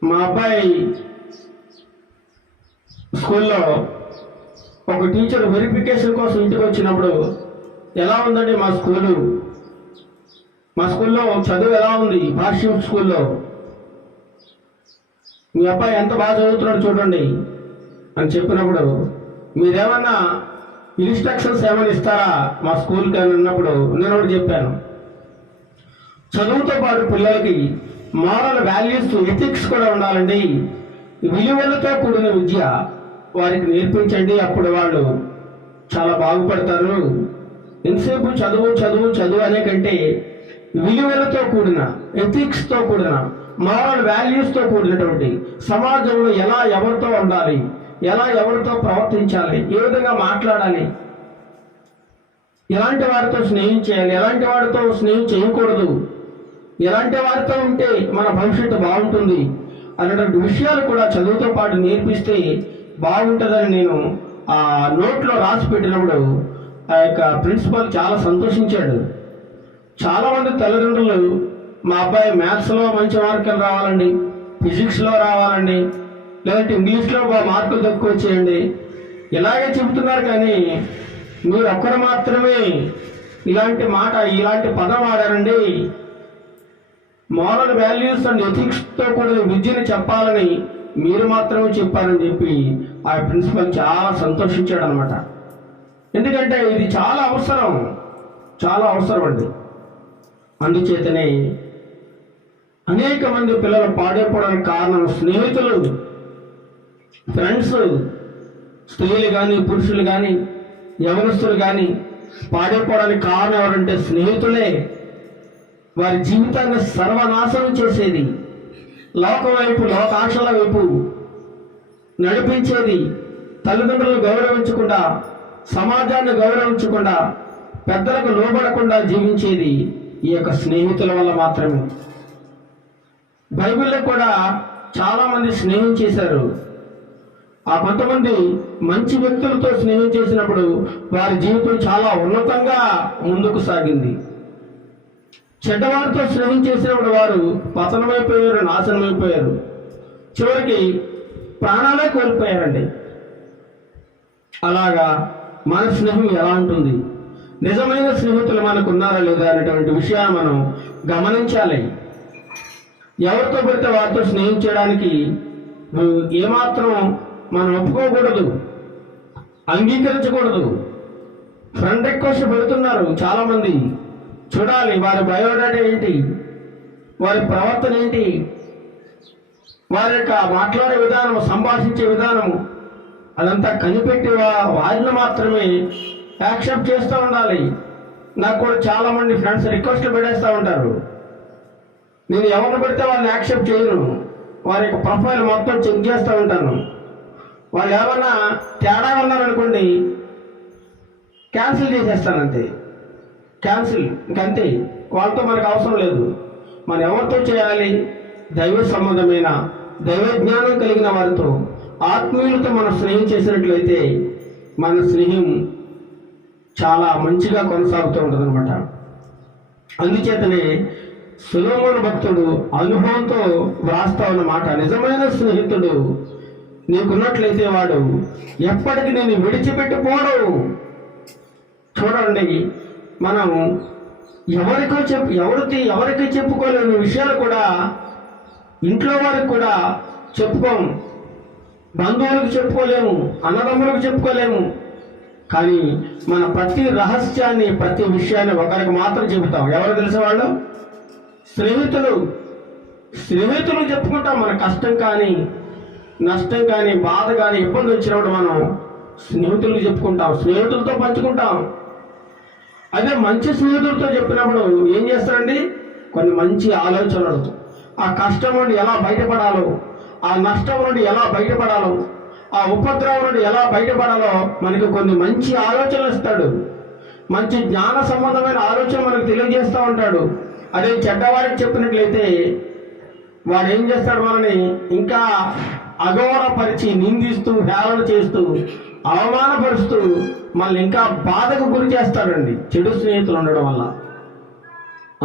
మా అబ్బాయి స్కూల్లో ఒక టీచర్ వెరిఫికేషన్ కోసం ఇంటికి వచ్చినప్పుడు, ఎలా ఉందండి మా స్కూల్లో చదువు ఎలా ఉంది, భాష్యం స్కూల్లో మీ అబ్బాయి ఎంత బాగా చదువుతున్నాడు చూడండి అని చెప్పినప్పుడు, మీరేమన్నా ఇన్స్ట్రక్షన్స్ ఏమైనా ఇస్తారా మా స్కూల్కి అని అన్నప్పుడు నేను ఒకటి చెప్పాను, చదువుతో పాటు పిల్లలకి మారల్ వాల్యూస్, ఎథిక్స్ కూడా ఉండాలండి. విలువలతో కూడిన విద్య వారికి నేర్పించండి, అప్పుడు వాళ్ళు చాలా బాగుపడతారు. ఎంతసేపు చదువు చదువు చదువు అనే కంటే విలువలతో కూడిన, ఎథిక్స్తో కూడిన, మారల్ వాల్యూస్తో కూడినటువంటి సమాజంలో ఎలా ఎవరితో ఉండాలి, ఎలా ఎవరితో ప్రవర్తించాలి, ఏ విధంగా మాట్లాడాలి, ఎలాంటి వారితో స్నేహం చేయాలి, ఎలాంటి వారితో స్నేహం చేయకూడదు, ఎలాంటి వారితో ఉంటే మన భవిష్యత్తు బాగుంటుంది అనేటువంటి విషయాలు కూడా చదువుతో పాటు నేర్పిస్తే బాగుంటుందని నేను ఆ నోట్లో రాసి పెట్టినప్పుడు ఆ యొక్క ప్రిన్సిపల్ చాలా సంతోషించాడు. చాలామంది తల్లిదండ్రులు మా అబ్బాయి మ్యాథ్స్లో మంచి మార్కులు రావాలండి, ఫిజిక్స్లో రావాలండి, లేదంటే ఇంగ్లీష్లో మార్కులు తక్కువ వచ్చేయండి ఇలాగే చెబుతున్నారు. కానీ మీరు ఒక్కరు మాత్రమే ఇలాంటి పదం వాడారండి. మారల్ వాల్యూస్ అండ్ ఎథిక్స్తో కూడిన విద్యను చెప్పాలని మీరు మాత్రమే చెప్పారని చెప్పి ఆ ప్రిన్సిపల్ చాలా సంతోషించాడు అనమాట. ఎందుకంటే ఇది చాలా అవసరం అండి. అందుచేతనే అనేక మంది పిల్లలు పాడైపోవడానికి కారణం స్నేహితులు, ఫ్రెండ్స్, స్త్రీలు కానీ పురుషులు కానీ యవనస్తులు కానీ పాడైపోవడానికి కారణం ఎవరంటే స్నేహితులే. వారి జీవితాన్ని సర్వనాశనం చేసేది, లోకం వైపు, లోకాశల వైపు నడిపించేది, తల్లిదండ్రులను గౌరవించకుండా, సమాజాన్ని గౌరవించకుండా, పెద్దలకు లోబడకుండా జీవించేది ఈ యొక్క స్నేహితుల వల్ల మాత్రమే. బైబిల్లో కూడా చాలామంది స్నేహం చేశారు. ఆ కొంతమంది మంచి వ్యక్తులతో స్నేహం చేసినప్పుడు వారి జీవితం చాలా ఉన్నతంగా ముందుకు సాగింది. చెడ్డవారితో స్నేహం చేసినప్పుడు వారు పతనమైపోయారు, నాశనమైపోయారు, చివరికి ప్రాణాలే కోల్పోయారండి. అలాగా మన స్నేహం ఎలా ఉంటుంది, నిజమైన స్నేహితులు మనకు ఉన్నారా లేదా అనేటువంటి విషయాన్ని మనం గమనించాలి. ఎవరితో పడితే వారితో స్నేహం చేయడానికి ఏమాత్రం మనం ఒప్పుకోకూడదు, అంగీకరించకూడదు. ఫ్రెండ్ రిక్వెస్ట్ పెడుతున్నారు చాలామంది, చూడాలి వారి బయోడేటా ఏంటి, వారి ప్రవర్తన ఏంటి, వారి యొక్క మాట్లాడే విధానం, సంభాషించే విధానం, అదంతా కనిపెట్టి వారిని మాత్రమే యాక్సెప్ట్ చేస్తూ ఉండాలి. నాకు కూడా చాలామంది ఫ్రెండ్స్ రిక్వెస్ట్లు పెట్టేస్తూ ఉంటారు. నేను ఎవరిని పెడితే వాళ్ళని యాక్సెప్ట్ చేయను, వారి యొక్క ప్రొఫైల్ మొత్తం చెక్ చేస్తూ ఉంటాను. వాళ్ళు ఏమన్నా తేడా ఉన్నారనుకోండి, క్యాన్సిల్ చేసేస్తాను, అంతే. క్యాన్సిల్, ఇంకంతే. వాళ్ళతో మనకు అవసరం లేదు. మనం ఎవరితో చేయాలి? దైవ సంబంధమైన, దైవ జ్ఞానం కలిగిన వారితో, ఆత్మీయులతో మనం స్నేహం చేసినట్లయితే మన స్నేహం చాలా మంచిగా కొనసాగుతూ ఉంటుంది అనమాట. అందుచేతనే సొలొమోను భక్తుడు అనుభవంతో వ్రాస్తా ఉన్నమాట, నిజమైన స్నేహితుడు నీకున్నట్లయితే వాడు ఎప్పటికీ నేను విడిచిపెట్టిపోడు. చూడండి, మనం ఎవరికి చెప్పుకోలేని విషయాలు కూడా ఇంట్లో వారికి కూడా చెప్పుకోము, బంధువులకు చెప్పుకోలేము, అన్నదమ్ములకు చెప్పుకోలేము. కానీ మన ప్రతి రహస్యాన్ని, ప్రతి విషయాన్ని ఒకరికి మాత్రం చెబుతాం. ఎవరు తెలిసే వాళ్ళు? స్నేహితులు చెప్పుకుంటాం. మన కష్టం కానీ, నష్టం కానీ, బాధ కానీ, ఇబ్బంది వచ్చినప్పుడు మనం స్నేహితులకు చెప్పుకుంటాం, స్నేహితులతో పంచుకుంటాం. అదే మంచి స్నేహితులతో చెప్పినప్పుడు ఏం చేస్తారండి? కొన్ని మంచి ఆలోచనలు, ఆ కష్టం నుండి ఎలా బయటపడాలో, ఆ నష్టం నుండి ఎలా బయటపడాలో, ఆ ఉపద్రవం నుండి ఎలా బయటపడాలో మనకు కొన్ని మంచి ఆలోచనలు ఇస్తాడు. మంచి జ్ఞాన సంబంధమైన ఆలోచన మనకు తెలియజేస్తూ ఉంటాడు. అదే చెడ్డవారికి చెప్పినట్లయితే వాడు ఏం చేస్తాడు? మనని ఇంకా అగౌరవపరిచి, నిందిస్తూ, హేళన చేస్తూ, అవమానపరుస్తూ మళ్ళీ ఇంకా బాధకు గురి చేస్తాడండి చెడు స్నేహితులు ఉండడం వల్ల.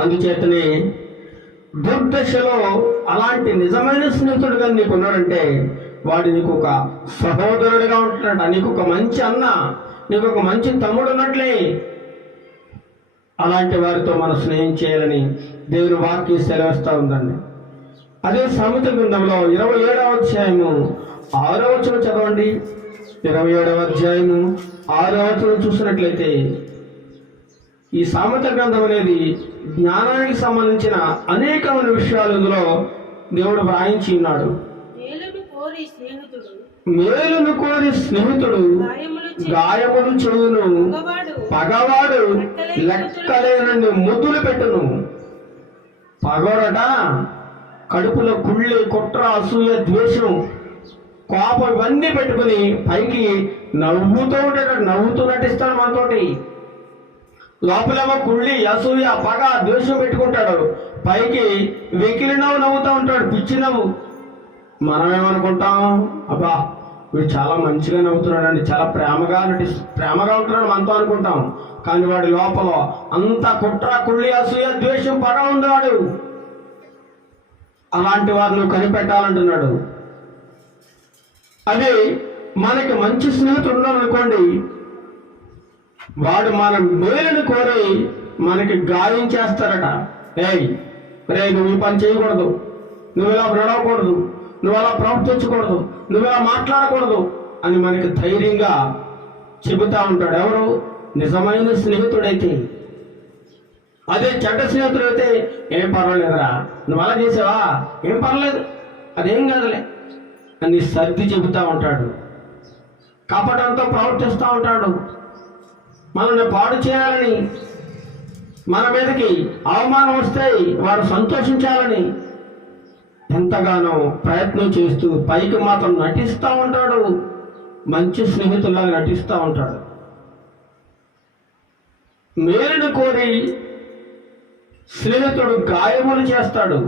అందుచేతనే దుర్దశలో అలాంటి నిజమైన స్నేహితుడు కానీ నీకు ఉన్నాడంటే వాడు నీకు ఒక సహోదరుడిగా ఉంటున్నాడు, నీకు ఒక మంచి అన్న, నీకు ఒక మంచి తమ్ముడు ఉన్నట్లే. అలాంటి వారితో మనం స్నేహం చేయాలని దేవుని వాక్యం సెలవిస్తూ ఉందండి. అదే సామెత గ్రంథంలో 27వ అధ్యాయము 6వ వచనం చదవండి. 27వ అధ్యాయము 6వ వచనం చూసినట్లయితే ఈ సామెత గ్రంథం అనేది జ్ఞానానికి సంబంధించిన అనేకమైన విషయాలు ఇందులో దేవుడు వ్రాయించి ఉన్నాడు. మేలును కోరి స్నేహితుడు గాయములు చెవును, పగవాడు లెక్కలేనన్ని ముద్దులు పెట్టును. పగోడట కడుపులో కుళ్ళి, కుట్ర, అసూయ, ద్వేషం, కోపం ఇవన్నీ పెట్టుకుని పైకి నవ్వుతూ ఉంటాడు, నవ్వుతూ నటిస్తాడు మనతోటి. లోపలేమో కుళ్ళి, అసూయ, పగ, ద్వేషం పెట్టుకుంటాడు, పైకి వెకిలి నవ్వుతూ ఉంటాడు, పిచ్చి నవ్వు. మనమేమనుకుంటాం? అబ్బా వీడు చాలా మంచిగా నవ్వుతున్నాడండి, చాలా ప్రేమగా ఉంటున్నాడు మనతో అనుకుంటాం. కానీ వాడి లోపల అంత కుట్ర, కుళ్ళి, అసూయ, ద్వేషం, పగ ఉన్నాడు. అలాంటి వారిని కనిపెట్టాలంటున్నాడు. అదే మనకి మంచి స్నేహితుడు ఉన్నారనుకోండి, వాడు మన మేలుని కోరి మనకి గాయం చేస్తారట. నువ్వు ఈ పని చేయకూడదు, నువ్వు ఇలా నడవకూడదు, నువ్వు అలా ప్రవర్తించకూడదు, నువ్వు ఇలా మాట్లాడకూడదు అని మనకి ధైర్యంగా చెబుతా ఉంటాడు. ఎవరు? నిజమైన స్నేహితుడైతే. అదే చెడ్డ స్నేహితుడైతే ఏం పర్వాలేదురా, నువ్వు అలా చేసావా, ఏం పర్లేదు, అదేం కాదులే అని సర్ది చెబుతూ ఉంటాడు. కపటంతో ప్రవర్తిస్తూ ఉంటాడు. మనల్ని పాడు చేయాలని, మన మీదకి అవమానం వస్తే వారు సంతోషించాలని ఎంతగానో ప్రయత్నం చేస్తూ పైకి మాత్రం నటిస్తూ ఉంటాడు. మంచి స్నేహితుల్లాగా నటిస్తూ ఉంటాడు. మేలును కోరి స్నేహితుడు గాయములు చేస్తాడు.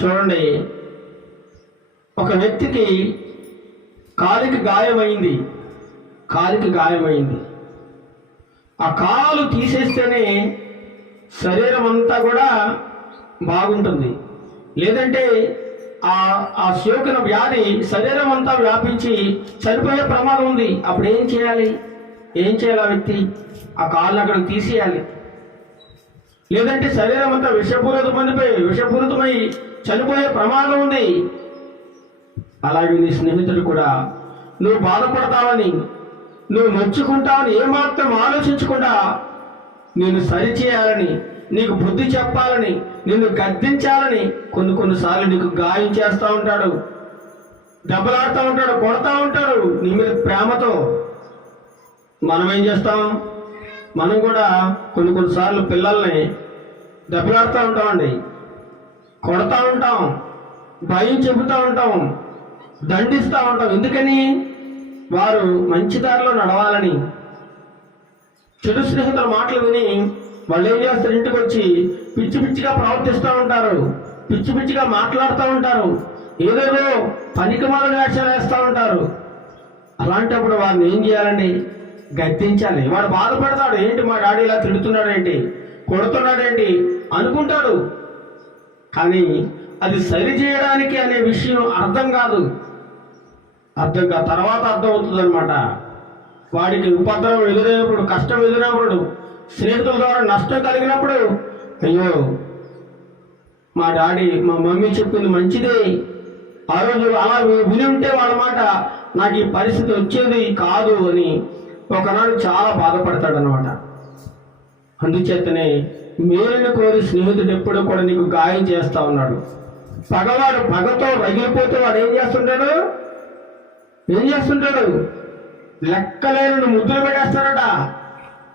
చూడండి, ఒక వ్యక్తికి కాలికి గాయమైంది. ఆ కాలు తీసేస్తేనే శరీరం అంతా కూడా బాగుంటుంది. లేదంటే ఆ సోకిన వ్యాధి శరీరం అంతా వ్యాపించి చనిపోయే ప్రమాదం ఉంది. అప్పుడు ఏం చేయాలి ఆ వ్యక్తి? ఆ కాళ్ళని అక్కడికి తీసేయాలి. లేదంటే శరీరం అంతా విషపూరితమై చనిపోయే ప్రమాదం ఉంది. అలాగే నీ స్నేహితుడు కూడా నువ్వు బాధపడతావని, నువ్వు నొచ్చుకుంటావని ఏమాత్రం ఆలోచించకుండా నేను సరిచేయాలని, నీకు బుద్ధి చెప్పాలని, నిన్ను గద్దించాలని కొన్నిసార్లు నీకు గాయం చేస్తూ ఉంటాడు, దెబ్బలాడుతూ ఉంటాడు, కొడతా ఉంటాడు నీ మీద ప్రేమతో. మనం ఏం చేస్తాం? మనం కూడా కొన్నిసార్లు పిల్లల్ని దెబ్బలాడుతూ ఉంటామండి, కొడతా ఉంటాం, భయం చెబుతూ ఉంటాం, దండిస్తూ ఉంటాం. ఎందుకని? వారు మంచి దారిలో నడవాలని. చెడు స్నేహితుల మాటలు విని వాళ్ళు ఏం చేస్తారు? ఇంటికి వచ్చి పిచ్చిగా ప్రవర్తిస్తూ ఉంటారు, పిచ్చిగా మాట్లాడుతూ ఉంటారు, ఏదేదో పనికిమాలిన వేషాలు వేస్తూ ఉంటారు. అలాంటప్పుడు వారిని ఏం చేయాలండి? గద్దించాలి. వాడు బాధపడతాడు, ఏంటి మా డాడీ ఇలా తిడుతున్నాడు ఏంటి, కొడుతున్నాడు ఏంటి అనుకుంటాడు. కానీ అది సరి చేయడానికి అనే విషయం అర్థం కాదు. తర్వాత అర్థం అవుతుంది అనమాట. వాడికి ఉపద్రవం ఎదురైనప్పుడు, కష్టం ఎదురైనప్పుడు, స్నేహితుల ద్వారా నష్టం కలిగినప్పుడు, అయ్యో మా డాడీ మా మమ్మీ చెప్పింది మంచిదే, ఆ రోజు అలా విని ఉంటే వాళ్ళ మాట నాకు ఈ పరిస్థితి వచ్చేది కాదు అని ఒకనాడు చాలా బాధపడతాడనమాట. అందుచేతనే మేలుని కోరి స్నేహితుడు ఎప్పుడూ కూడా నీకు గాయం చేస్తా ఉన్నాడు. పగవాడు పగతో రగిలిపోతే వాడు ఏం చేస్తుంటాడు? లెక్కలేని ముద్దులు పెట్టేస్తాడట.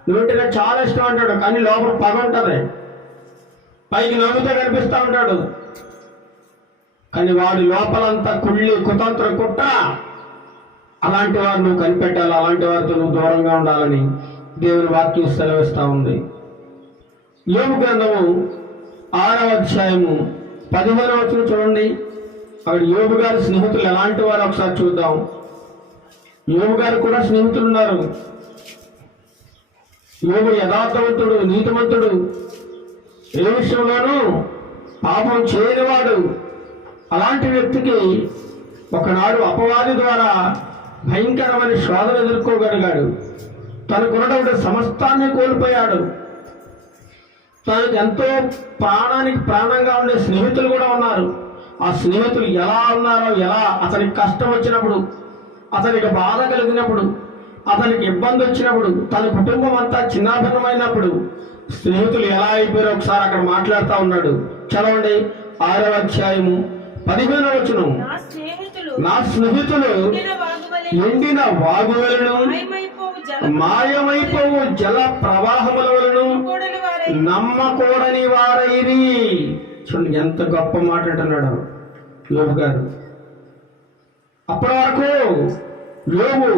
నోటిగా చాలా ఇష్టం అంటాడు, కానీ లోపల పగ ఉంటుంది. పైకి నవ్వుతో కనిపిస్తూ ఉంటాడు, కానీ వాడి లోపలంతా కుతంత్ర కుట్ర. అలాంటి వారు నువ్వు కనిపెట్టాలి, అలాంటి వారితో నువ్వు దూరంగా ఉండాలని దేవుని వాక్యం సెలవిస్తూ ఉంది. యోబు గ్రంథము 6వ అధ్యాయము 15వ వచనం చూడండి. అక్కడ యోబు గారి స్నేహితులు ఎలాంటి వారు ఒకసారి చూద్దాం. యోబు గారు కూడా స్నేహితులు ఉన్నారు. యోబు యథార్థవంతుడు, నీతిమంతుడు, ఏ విషయంలోనూ పాపం చేయనివాడు. అలాంటి వ్యక్తికి ఒకనాడు అపవాది ద్వారా భయంకరమైన శోధన ఎదుర్కోగలిగాడు. తనకున్నటువంటి సమస్తాన్ని కోల్పోయాడు. తనకు ఎంతో ప్రాణానికి ప్రాణంగా ఉండే స్నేహితులు కూడా ఉన్నారు. ఆ స్నేహితులు ఎలా ఉన్నారో, అతనికి కష్టం వచ్చినప్పుడు, అతనికి బాధ కలిగినప్పుడు, అతనికి ఇబ్బంది వచ్చినప్పుడు, తన కుటుంబం అంతా చిన్నాభిన్నమైనప్పుడు స్నేహితులు ఎలా అయిపోయారో ఒకసారి అక్కడ మాట్లాడుతూ ఉన్నాడు. చదవండి 6వ అధ్యాయము 15వ వచనం. నా స్నేహితులు ఎండిన వాగువలను, మాయమైపోవు జల ప్రవాహముల వలను నమ్మకూడని వారైరి. చూడండి ఎంత గొప్ప మాట అంటున్నాడు యోబు గారు. అప్పటి వరకు యోబు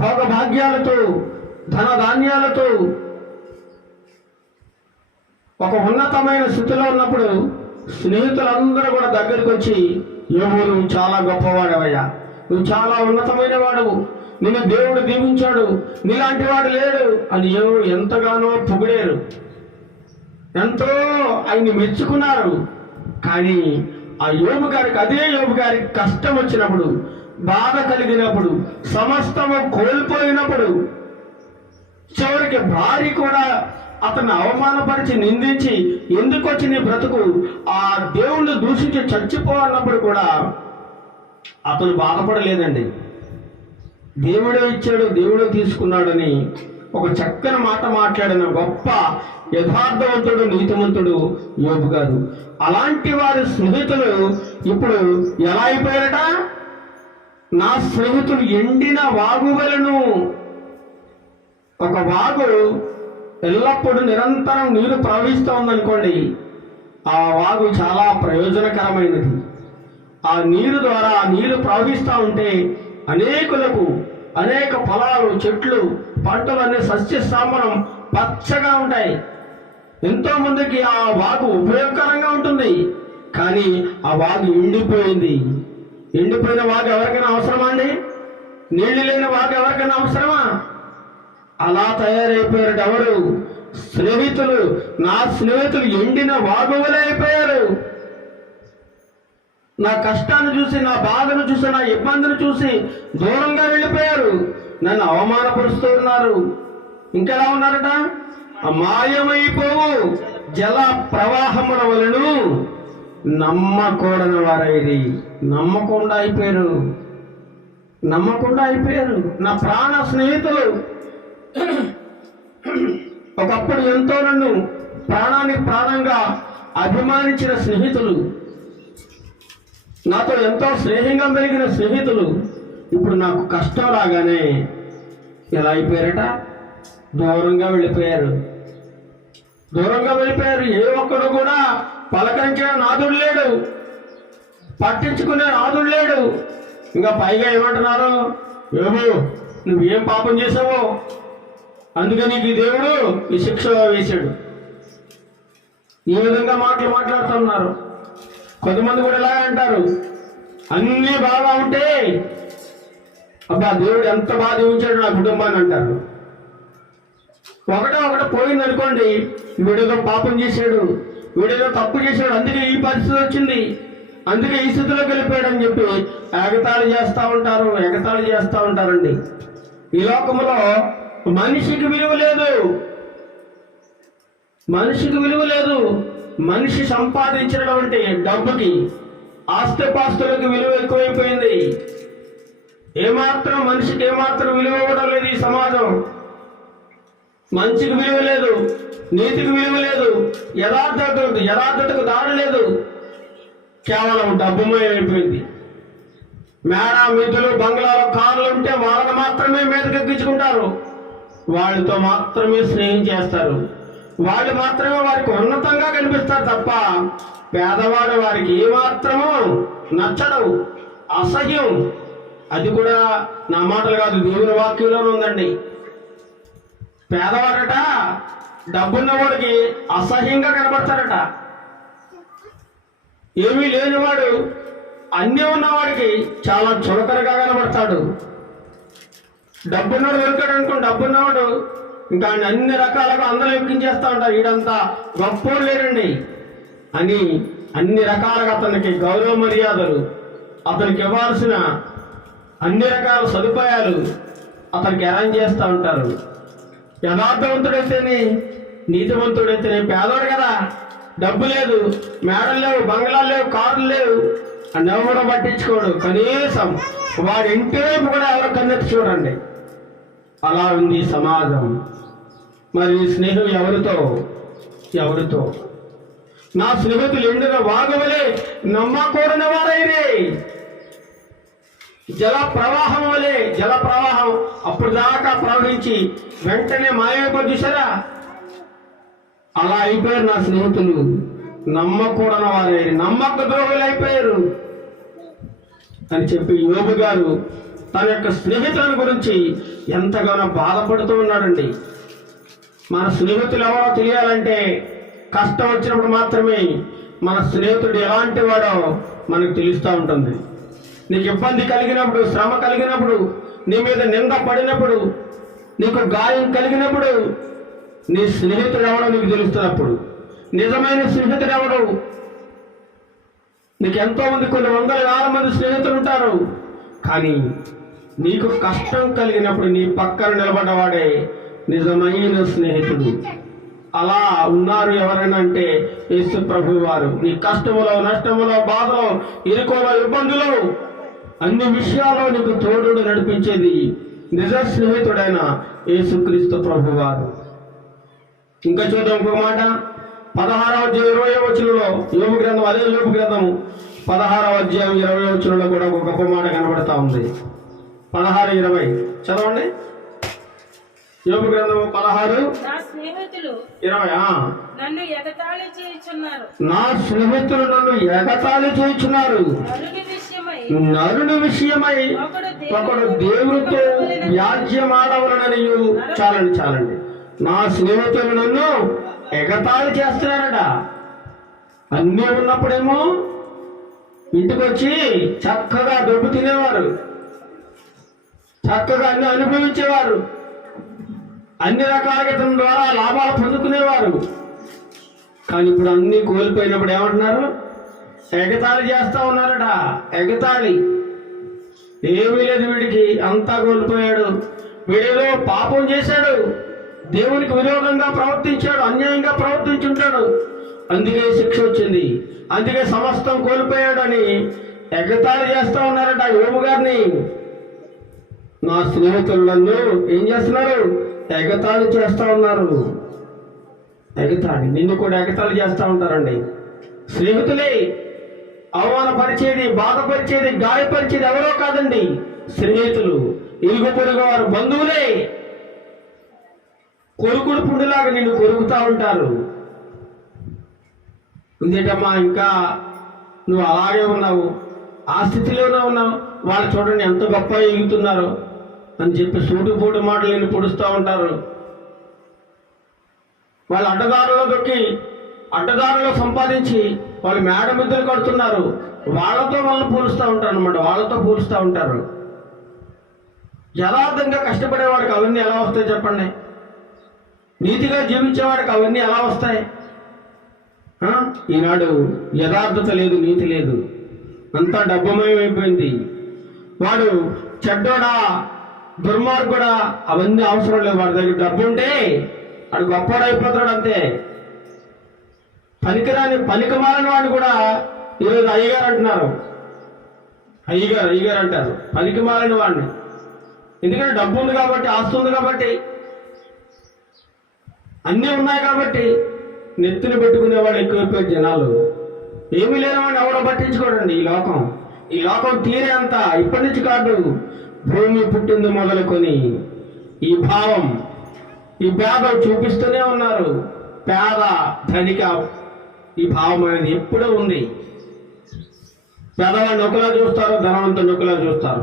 భోగభాగ్యాలతో, ధనధాన్యాలతో ఒక ఉన్నతమైన స్థితిలో ఉన్నప్పుడు స్నేహితులందరూ కూడా దగ్గరికి వచ్చి, యోబు నువ్వు చాలా గొప్పవాడవయ్యా, నువ్వు చాలా ఉన్నతమైన వాడవు, నిన్ను దేవుడు దీవించాడు, నీలాంటి వాడు లేడు అని ఎంతగానో పొగిడారు, ఎంతో ఆయన్ని మెచ్చుకున్నారు. కానీ ఆ యోబు గారికి, అదే యోబు గారికి కష్టం వచ్చినప్పుడు, బాధ కలిగినప్పుడు, సమస్తము కోల్పోయినప్పుడు, చివరికి భార్య కూడా అతను అవమానపరిచి నిందించి ఎందుకు వచ్చి నీ బ్రతుకు, ఆ దేవుణ్ణి దూషించి చచ్చిపోవాలన్నప్పుడు కూడా అతను బాధపడలేదండి. దేవుడే ఇచ్చాడు, దేవుడే తీసుకున్నాడని ఒక చక్కని మాట మాట్లాడిన గొప్ప యథార్థవంతుడు, నీతిమంతుడు యోబు గారు. అలాంటి వారి స్నేహితులు ఇప్పుడు ఎలా అయిపోయారట? నా స్నేహితులు ఎండిన వాగువలను. ఒక వాగు ఎల్లప్పుడూ నిరంతరం నీరు ప్రవహిస్తూ ఉందనుకోండి, ఆ వాగు చాలా ప్రయోజనకరమైనది. ఆ నీరు ద్వారా, ఆ నీరు ప్రవహిస్తూ ఉంటే అనేకులకు అనేక పొలాలు, చెట్లు, పంటలు అనే సస్యశ్యామలం పచ్చగా ఉంటాయి. ఎంతో మందికి ఆ వాగు ఉపయోగకరంగా ఉంటుంది. కానీ ఆ వాగు ఎండిపోయింది. ఎండిపోయిన వాగు ఎవరికైనా అవసరమా అండి? నీళ్లు లేని వాగు ఎవరికైనా అవసరమా? అలా తయారైపోయారు ఎవరు? స్నేహితులు. నా స్నేహితులు ఎండిన వాగువలే అయిపోయారు. నా కష్టాన్ని చూసి, నా బాధను చూసి, నా ఇబ్బందిని చూసి దూరంగా వెళ్ళిపోయారు. నన్ను అవమానపరుస్తూ ఉన్నారు. ఇంకెలా ఉన్నారట? మాయమైపోవు జల ప్రవాహముల వలన నమ్మకూడని వారైది. నమ్మకుండా అయిపోయారు. నా ప్రాణ స్నేహితులు, ఒకప్పుడు ఎంతో నన్ను ప్రాణానికి ప్రాణంగా అభిమానించిన స్నేహితులు, నాతో ఎంతో స్నేహంగా పెరిగిన స్నేహితులు ఇప్పుడు నాకు కష్టం రాగానే ఎలా అయిపోయారట? దూరంగా వెళ్ళిపోయారు. ఏ ఒక్కడు కూడా పలకరించిన నాదుడు లేడు, పట్టించుకునే నాదుడు లేడు. ఇంకా పైగా ఏమంటున్నారు? ఏమో నువ్వేం పాపం చేసావో అందుకని నీకు దేవుడు ఈ శిక్ష వేశాడు. ఈ విధంగా మాట్లాడుతున్నారు. కొంతమంది కూడా ఇలాగే అంటారు, అన్నీ బాగా ఉంటే అబ్బా దేవుడు ఎంత బాగా దీవించాడు నా కుటుంబాన్ని అంటారు. ఒకటే పోయింది అనుకోండి, వీడేదో పాపం చేశాడు, వీడేదో తప్పు చేశాడు, అందుకే ఈ పరిస్థితి వచ్చింది, అందుకే ఈ స్థితిలోకి వెళ్ళిపోయాడు అని చెప్పి ఎగతాళి చేస్తూ ఉంటారండి. ఈ లోకంలో మనిషికి విలువ లేదు. మనిషి సంపాదించినటువంటి డబ్బుకి, ఆస్తిపాస్తులకు విలువ ఎక్కువైపోయింది. మనిషికి ఏమాత్రం విలువ ఇవ్వడం లేదు ఈ సమాజం. మంచికి విలువ లేదు, నీతికి విలువ లేదు, యథార్థతకు దారి లేదు. కేవలం డబ్బుమయమైపోయింది. మేడ మిద్దులు, బంగ్లాలు, కార్లు ఉంటే వాళ్ళని మాత్రమే మీదకెక్కించుకుంటారు. వాళ్ళతో మాత్రమే స్నేహం చేస్తారు. వాళ్ళు మాత్రమే వారికి ఉన్నతంగా కనిపిస్తారు తప్ప పేదవాడు వారికి ఏమాత్రమూ నచ్చడు, అసహ్యం. అది కూడా నా మాటలు కాదు, దేవుని వాక్యంలోనే ఉందండి. పేదవాడట డబ్బున్నవాడికి అసహ్యంగా కనబడతారట. ఏమీ లేనివాడు అన్నీ ఉన్నవాడికి చాలా చులకనగా కనబడతాడు. డబ్బున్నవాడు దొరికాడు అనుకోండి, డబ్బున్నవాడు ఇంకా అన్ని రకాలుగా అందరూ ఎక్కించేస్తూ ఉంటారు. ఈడంతా గొప్పోడు లేరండి అని అన్ని రకాలుగా అతనికి గౌరవ మర్యాదలు, అతనికి ఇవ్వాల్సిన అన్ని రకాల సదుపాయాలు అతనికి అరేంజ్ చేస్తూ ఉంటారు. యథార్థవంతుడైతేనే, నీతివంతుడైతేనే, పేదోడు కదా, డబ్బు లేదు, మేడలు లేవు, బంగ్లాలు లేవు, కార్లు లేవు అని ఎవరు పట్టించుకోడు. కనీసం వాడి ఇంటి వైపు కూడా ఎవరు కన్నెత్తి చూడండి. అలా ఉంది సమాజం. మరి స్నేహం ఎవరితో? నా స్నేహితులు ఎండిన వాగువలే నమ్మకూడని వారైరే. జల ప్రవాహం అప్పుడు దాకా ప్రవహించి వెంటనే మాయమైపోయి చూసారా? అలా అయిపోయారు నా స్నేహితులు. నమ్మకూడని వారే, నమ్మక ద్రోహులు అయిపోయారు అని చెప్పి యోబు గారు తన యొక్క స్నేహితుల గురించి ఎంతగానో బాధపడుతూ ఉన్నాడండి. మన స్నేహితులు ఎవరో తెలియాలంటే కష్టం వచ్చినప్పుడు మాత్రమే మన స్నేహితుడు ఎలాంటి వాడో మనకు తెలుస్తూ ఉంటుంది. నీకు ఇబ్బంది కలిగినప్పుడు, శ్రమ కలిగినప్పుడు, నీ మీద నింద పడినప్పుడు, నీకు గాయం కలిగినప్పుడు నీ స్నేహితుడు ఎవడో నీకు తెలుస్తున్నప్పుడు, నిజమైన స్నేహితుడు ఎవడు? నీకు ఎంతో మంది, కొన్ని వందల వేల మంది స్నేహితులు ఉంటారు, కానీ నీకు కష్టం కలిగినప్పుడు నీ పక్కన నిలబడ్డవాడే నిజమైన స్నేహితుడు. అలా ఉన్నారు ఎవరైనా అంటే యేసు ప్రభు వారు. నీ కష్టములో, నష్టములో, బాధలో, ఇరుకులో, ఇబ్బందులో, అన్ని విషయాల్లో నీకు తోడుడు నడిపించేది నిజ స్నేహితుడైన యేసుక్రీస్తు ప్రభు వారు. ఇంకా చూద్దాం ఇంకొక మాట. 16వ అధ్యాయం 20వ వచనంలో యోబు గ్రంథం, అదే యోబు గ్రంథము 16వ అధ్యాయం 20వ వచనంలో కూడా ఒక గొప్ప మాట కనబడతా ఉంది. 16:20 చదవండి. యోబు గ్రంథము 16:20. నా స్నేహితులు నన్ను ఎగతాళి చేయుచున్నారు. నరుని విషయమై ఒకడు దేవునితో వ్యాజ్యమాడవలననియు. చాలండి. నా స్నేహితులు నన్ను ఎగతాళి చేస్తున్నారట. అన్నీ ఉన్నప్పుడేమో ఇంటికి వచ్చి చక్కగా దొబ్బు తినేవారు, చక్కగా అన్ని అనుభవించేవారు, అన్ని రకాలుగా తన ద్వారా లాభాలు పొందుకునేవారు. కానీ ఇప్పుడు అన్నీ కోల్పోయినప్పుడు ఏమంటున్నారు? ఎగతాళి చేస్తా ఉన్నారట. ఎగతాళి. ఏమీ లేదు వీడికి, అంతా కోల్పోయాడు, వీడిలో పాపం చేశాడు, దేవునికి విరోధంగా ప్రవర్తించాడు, అన్యాయంగా ప్రవర్తించుంటాడు, అందుకే శిక్ష వచ్చింది, అందుకే సమస్తం కోల్పోయాడు అని ఎగతాళి చేస్తా ఉన్నారట యోబు గారిని. నా స్నేహితులు నన్ను ఏం చేస్తున్నారు? ఎగతాళి చేస్తా ఉన్నారు. ఎగతాళి, నిన్ను కూడా ఎగతాళి చేస్తూ ఉంటారండి. స్నేహితులే అవమానపరిచేది, బాధపరిచేది, గాయపరిచేది ఎవరో కాదండి, స్నేహితులు, ఇరుగు పొరుగు వారు, బంధువులే. కొరుకుడు పుండులాగా నిన్ను కొరుకుతా ఉంటారు. ఉందేటమ్మా, ఇంకా నువ్వు అలాగే ఉన్నావు, ఆ స్థితిలోనే ఉన్నావు, వాళ్ళు చూడండి ఎంత గొప్ప ఎగుతున్నారో అని చెప్పి సూటిపోటు మాటలు నిన్ను పొడుస్తూ ఉంటారు. వాళ్ళు అడ్డదారులో దొక్కి అడ్డదారులో సంపాదించి వాళ్ళు మేడ మిద్దెలు కడుతున్నారు, వాళ్ళతో వాళ్ళని పోలుస్తూ ఉంటారు అన్నమాట, వాళ్ళతో పోలుస్తూ ఉంటారు. యథార్థంగా కష్టపడేవాడికి అవన్నీ ఎలా వస్తాయి చెప్పండి? నీతిగా జీవించేవాడికి అవన్నీ ఎలా వస్తాయి? ఈనాడు యథార్థత లేదు, నీతి లేదు, అంతా డబ్బుమయమైపోయింది. వాడు చెడ్డోడా, దుర్మార్గుడా, అవన్నీ అవసరం లేదు. వాడి దగ్గర డబ్బు ఉంటే వాడు గొప్పవాడైపోతాడు అంతే. పనికిమాలని వాడిని కూడా ఈరోజు అయ్యగారు అంటున్నారు. అయ్యగారు అంటారు పనికిమాలని వాడిని. ఎందుకంటే డబ్బు ఉంది కాబట్టి, ఆస్తి ఉంది కాబట్టి, అన్నీ ఉన్నాయి కాబట్టి నెత్తిని పెట్టుకునేవాళ్ళు ఎక్కువైపోయి జనాలు. ఏమీ లేనివాడిని ఎవడో పట్టించుకోడండి. ఈ లోకం తీరే అంత ఇప్పటి నుంచి కాదు, భూమి పుట్టింది మొదలుకొని ఈ భావం, ఈ భేదం చూపిస్తూనే ఉన్నారు. పేద ధనిక ఈ భావం అనేది ఎప్పుడూ ఉంది. పేదవాడిని ఒకలా చూస్తారు, ధనవంతుని ఒకలా చూస్తారు.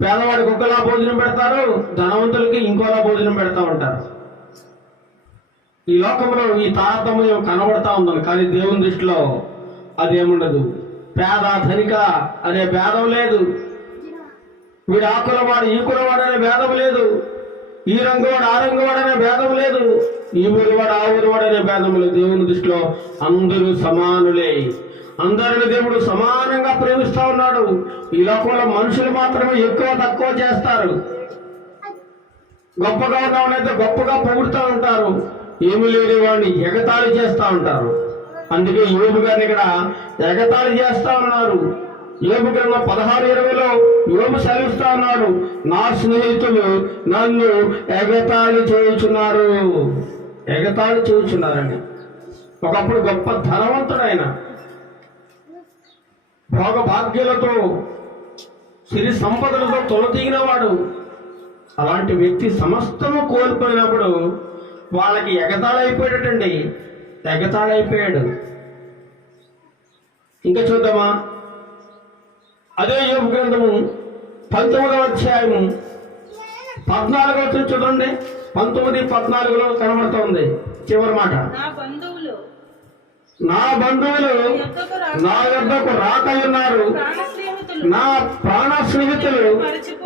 పేదవాడికి ఒకలా భోజనం పెడతారు, ధనవంతులకి ఇంకోలా భోజనం పెడతా ఉంటారు. ఈ లోకంలో ఈ తారతమ్యం కనబడతా ఉందని, కానీ దేవుని దృష్టిలో అదేముండదు. పేద ధనిక అనే భేదం లేదు. వీడు ఆ కులవాడు ఈ కులవాడు అనే భేదం లేదు. ఈ రంగువాడు ఆ రంగువాడు అనే భేదం లేదు. ఈ ఊరివాడు ఆ ఊరివాడు అనే భేదం లేదు. దేవుని దృష్టిలో అందరూ సమానులే. అందరిని దేవుడు సమానంగా ప్రేమిస్తా ఉన్నాడు. ఈ లోకంలో మనుషులు మాత్రమే ఎక్కువ తక్కువ చేస్తారు. గొప్పగా ఉన్నవాడైతే గొప్పగా పొగుడుతూ ఉంటారు, ఏమి లేని వాడిని ఎగతాళి చేస్తూ ఉంటారు. అందుకే యోబు గారిని ఇక్కడ ఎగతాళి చేస్తా ఉన్నారు. యోబు గ్రంథం 16:20లో యోబు సెలవిస్తా ఉన్నాడు, నా స్నేహితులు నన్ను ఎగతాళి చేయుచున్నారు. ఎగతాళి చేయుచున్నారని. ఒకప్పుడు గొప్ప ధనవంతుడైన, భోగభాగ్యాలతో సిరి సంపదలతో తొలతీగిన వాడు, అలాంటి వ్యక్తి సమస్తము కోల్పోయినప్పుడు వాళ్ళకి ఎగతాళైపోయాడటండి. ఎగతాళైపోయాడు. ఇంకా చూద్దామా? అదే యోబు గ్రంథము 19వ అధ్యాయము 14 చూడండి. 19:14 కనబడుతోంది చివరి మాట. నా బంధువులు నా యొద్దకు రాకయున్నారు, నా ప్రాణ స్నేహితులు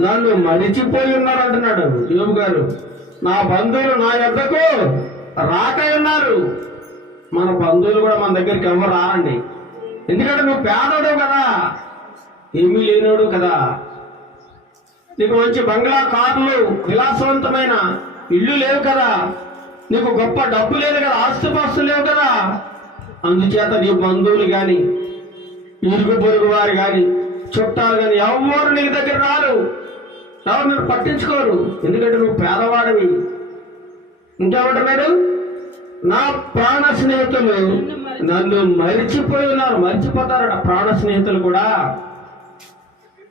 నన్ను మరిచిపోయి ఉన్నారు అంటున్నాడు యోబు గారు. నా బంధువులు నా యొద్దకు రాకయున్నారు. మన బంధువులు కూడా మన దగ్గరికి ఎవరు రారండి. ఎందుకంటే నువ్వు పేదోడు కదా, ఏమీ లేనోడు కదా, నీకు మంచి బంగ్లా, కార్లు, విలాసవంతమైన ఇల్లు లేవు కదా, నీకు గొప్ప డబ్బు లేదు కదా, ఆస్తిపాస్తులు లేవు కదా. అందుచేత నీ బంధువులు కానీ, ఇరుగు పొరుగు వారు కానీ, చుట్టాలు కానీ ఎవరు నీ దగ్గర రారు, ఎవరు మీరు పట్టించుకోరు. ఎందుకంటే నువ్వు పేదవాడివి. ఇంకేమంటున్నాడు? నా ప్రాణ స్నేహితులు నన్ను మరిచిపోయి ఉన్నారు. మరిచిపోతారట ప్రాణ స్నేహితులు కూడా.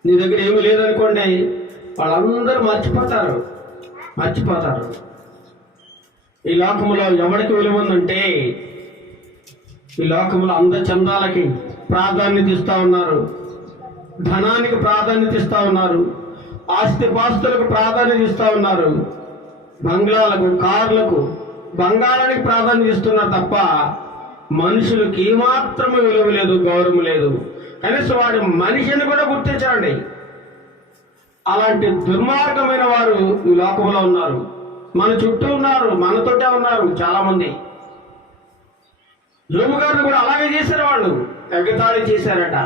నీ దగ్గర ఏమీ లేదనుకోండి, వాళ్ళందరూ మర్చిపోతారు. ఈ లోకంలో ఎవరికి విలువ ఉందంటే, ఈ లోకంలో అందచందాలకి ప్రాధాన్యత ఇస్తూ ఉన్నారు, ధనానికి ప్రాధాన్యత ఇస్తూ ఉన్నారు, ఆస్తిపాస్తులకు ప్రాధాన్యత ఇస్తూ ఉన్నారు, బంగ్లాలకు, కార్లకు, బంగారానికి ప్రాధాన్యత ఇస్తున్నారు తప్ప మనుషులకి ఏమాత్రము విలువ లేదు, గౌరవం లేదు. కనీసం వాడి మనిషిని కూడా గుర్తించండి. అలాంటి దుర్మార్గమైన వారు ఈ లోకంలో ఉన్నారు, మన చుట్టూ ఉన్నారు, మనతోటే ఉన్నారు చాలా మంది. యోబు గారిని కూడా అలాగే చేశారు. వాళ్ళు ఎగతాళి చేశారట.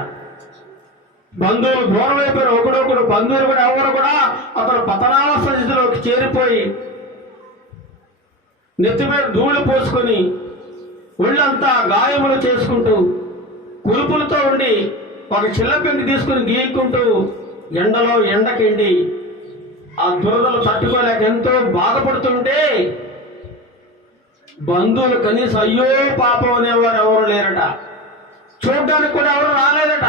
బంధువులు దూరం అయిపోయారు. ఒకడొకడు బంధువులు కూడా ఎవరు కూడా అతను పతనావస్థ స్థితిలోకి చేరిపోయి నెత్తి మీద ధూళి పోసుకొని ఒళ్ళంతా గాయములు చేసుకుంటూ కురుపులతో ఉండి ఒక చిల్లపెంకి తీసుకుని గీక్కుంటూ ఎండలో ఎండకెండి ఆ దురదలు తట్టుకోలేక ఎంతో బాధపడుతుంటే బంధువులు కనీసం అయ్యో పాపం అనేవారు ఎవరు లేరట. చూడ్డానికి కూడా ఎవరు రాలేదట.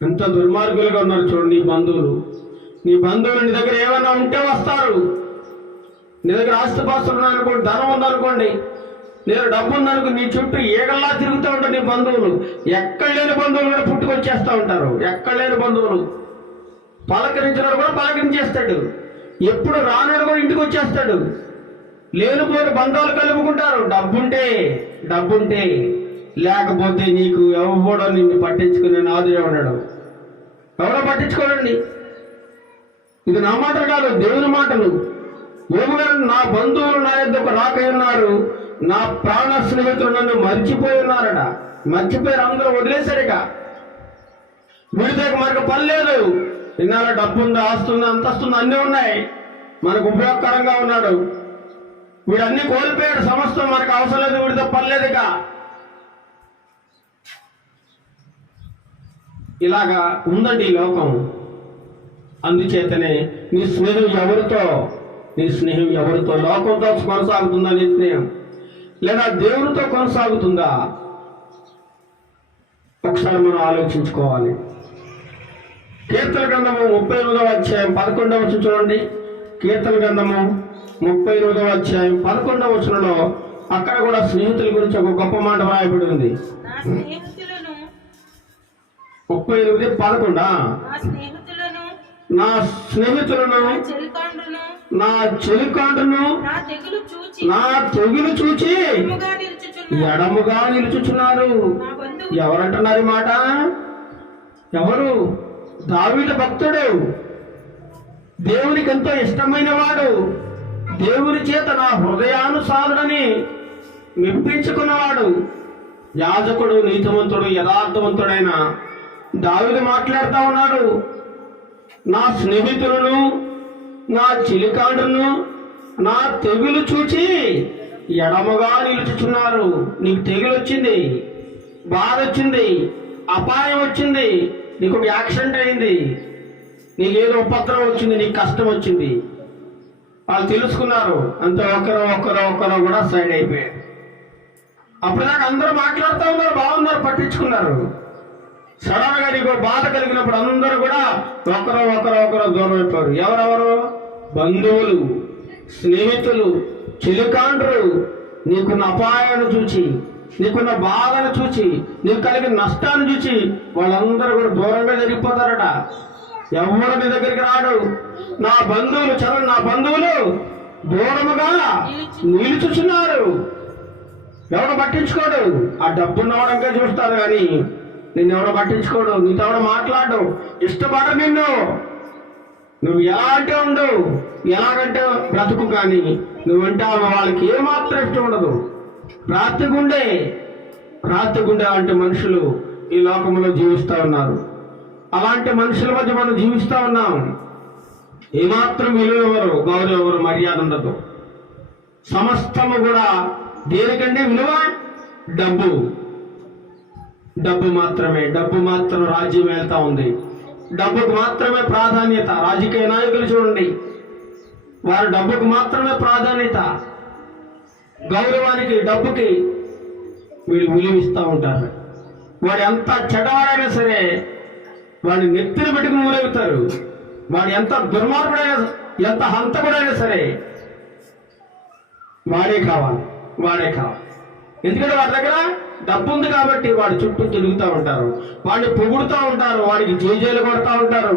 ఎంత దుర్మార్గులుగా ఉన్నారు చూడండి నీ బంధువులు. నీ బంధువులు నీ దగ్గర ఏమైనా ఉంటే వస్తారు. నీ దగ్గర ఆస్తిపాస్తులు ఉన్నాయనుకోండి, ధనం ఉందనుకోండి, నీ దగ్గర డబ్బు ఉందనుకో, నీ చుట్టూ ఏగల్లా తిరుగుతూ ఉంటారు నీ బంధువులు. ఎక్కడ లేని బంధువులు కూడా పుట్టుకొచ్చేస్తూ ఉంటారు. ఎక్కడ లేని బంధువులు. పలకరించినాడు కూడా పలకరించేస్తాడు. ఎప్పుడు రానాడు కూడా ఇంటికి వచ్చేస్తాడు. లేనిపోయిన బంధాలు కలుపుకుంటారు. డబ్బుంటే లేకపోతే నీకు ఎవడో నిన్ను పట్టించుకునే నాదుడే ఉన్నాడు. ఎవరో పట్టించుకోడండి. ఇది నా మాట కాదు, దేవుని మాటలు. యోబు గారు, నా బంధువులు నా యొద్దకు రాకై ఉన్నారు, నా ప్రాణ స్నేహితులు నన్ను మర్చిపోయి ఉన్నారట. మర్చిపోయారు, అందరూ వదిలేశారిక. వీడితో మనకు పని లేదు. ఇన్నాళ్ళ డబ్బు ఉంది, ఆస్తుంది, అంతస్తుంది, అన్నీ ఉన్నాయి, మనకు ఉపయోగకరంగా ఉన్నాడు. వీడన్నీ కోల్పోయాడు. సమస్తం మనకు అవసరం లేదు, వీడితో పని లేదు. ఇక ఇలాగా ఉందండి ఈ లోకం. అందుచేతనే నీ స్నేహం ఎవరితో లోకంతో కొనసాగుతుందా నీ స్నేహం, లేదా దేవునితో కొనసాగుతుందా? ఒకసారి మనం ఆలోచించుకోవాలి. కీర్తన గ్రంథము 38వ అధ్యాయం 11వ వచనం చూడండి. కీర్తన గ్రంథము 38వ అధ్యాయం 11వ వచనంలో అక్కడ కూడా స్నేహితుల గురించి ఒక గొప్ప మాట రాయబడి ఉంది. 38:11 నా స్నేహితులను నా చెలికాండ్రును నా తెగులు చూచి ఎడముగా నిలుచుచున్నారు. ఎవరంటున్నారు ఈ మాట? ఎవరు? దావీదు భక్తుడు, దేవునికి ఎంతో ఇష్టమైన వాడు, దేవుని చేత నా హృదయానుసారుడని మెప్పించుకున్నవాడు, యాజకుడు, నీతిమంతుడు, యథార్థవంతుడైన దావీదు మాట్లాడుతూ ఉన్నాడు. నా స్నేహితులను నా చిలికాండ్రును నా తెగులు చూచి ఎడముగా నిలుచుచున్నారు. నీకు తెగులు వచ్చింది, బాధ వచ్చింది, అపాయం వచ్చింది, నీకు ఒక యాక్సిడెంట్ అయింది, నీకేదో ఉపద్రవం వచ్చింది, నీకు కష్టం వచ్చింది. వాళ్ళు తెలుసుకున్నారు. అంత ఒకరు కూడా సైడ్ అయిపోయారు. అప్పటిదాకా అందరూ మాట్లాడుతూ ఉన్నారు, బాగున్నారు, పట్టించుకున్నారు. సడన్ గా నీకు బాధ కలిగినప్పుడు అందరూ కూడా ఒకరు దూరం అయిపోయారు. ఎవరెవరు? బంధువులు, స్నేహితులు, చిలికాండ్రు. నీకున్న అపాయాన్ని చూచి, నీకున్న బాధను చూచి, నీకు కలిగిన నష్టాన్ని చూచి వాళ్ళందరూ కూడా దూరంగా జరిగిపోతారట. ఎవరు నీ దగ్గరికి రాడు. నా బంధువులు దూరముగా నిలుచుచున్నారు. ఎవడు పట్టించుకోడు. ఆ డబ్బున్నవాడంగా చూస్తారు కానీ నిన్నెవడో పట్టించుకోడు, నీతో ఎవడో మాట్లాడు, ఇష్టపడ నిన్ను. నువ్వు ఎలా అంటే ఉండు, ఎలాగంటే బ్రతుకు, కానీ నువ్వంటే వాళ్ళకి ఏమాత్రం ఇష్టం ఉండదు. రాత్రిగుండే అంటే మనుషులు ఈ లోకంలో జీవిస్తూ ఉన్నారు. అలాంటి మనుషుల మధ్య మనం జీవిస్తూ ఉన్నాం. ఏమాత్రం విలువ ఎవరు, గౌరవం ఎవరు, మర్యాద ఉండదు. సమస్తము కూడా దేనికంటే విలువ? డబ్బు మాత్రం రాజ్యం వెళ్తా ఉంది. డబ్బుకు మాత్రమే ప్రాధాన్యత. రాజకీయ నాయకులు చూడండి, వారు డబ్బుకు మాత్రమే ప్రాధాన్యత. గౌరవానికి, డబ్బుకి వీళ్ళు విలువిస్తూ ఉంటారు. వాడు ఎంత చెడ్డవాడైనా సరే వాడిని నెత్తిన పెట్టుకుని ఊరేగుతారు. వాడు ఎంత దుర్మార్గుడైనా, ఎంత హంతకుడైనా సరే వాడే కావాలి. ఎందుకంటే వాడి దగ్గర డబ్బు ఉంది కాబట్టి వాడి చుట్టూ తిరుగుతూ ఉంటారు, వాడిని పొగుడుతూ ఉంటారు, వాడికి జైలు కొడతా ఉంటారు.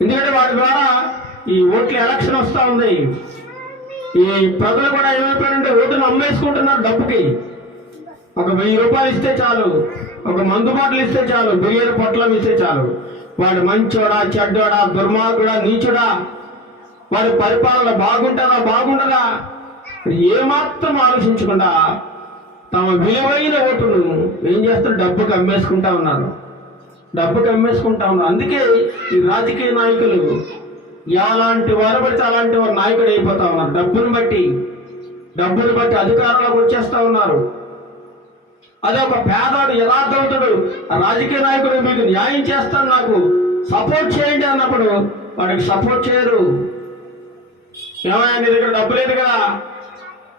ఎందుకంటే వాడి ద్వారా ఈ ఓట్ల ఎలక్షన్ వస్తూ ఉంది. ఈ ప్రజలు కూడా ఏమైపోయారంటే ఓటును అమ్మేసుకుంటున్నారు డబ్బుకి. ఒక 1000 రూపాయలు ఇస్తే చాలు, ఒక మందు బాటలు ఇస్తే చాలు, బిర్యానీ పొట్లం ఇస్తే చాలు, వాడు మంచోడా చెడ్డోడా దుర్మార్గుడా నీచుడా, వాడి పరిపాలన బాగుంటుందా బాగుండదా ఏమాత్రం ఆలోచించకుండా తమ విలువైన ఓటును ఏం చేస్తారు, డబ్బుకి అమ్మేసుకుంటా ఉన్నారు, డబ్బుకి అమ్మేసుకుంటా ఉన్నారు. అందుకే ఈ రాజకీయ నాయకులు ఎలాంటి వారు పడితే అలాంటి వారు నాయకుడు అయిపోతా ఉన్నారు. డబ్బును బట్టి అధికారంలోకి వచ్చేస్తా ఉన్నారు. అదే ఒక పేదవాడు యథార్థవంతుడు రాజకీయ నాయకుడు మీకు న్యాయం చేస్తాను నాకు సపోర్ట్ చేయండి అన్నప్పుడు వాడికి సపోర్ట్ చేయరు. ఏమైనా నీ దగ్గర డబ్బు లేదు కదా,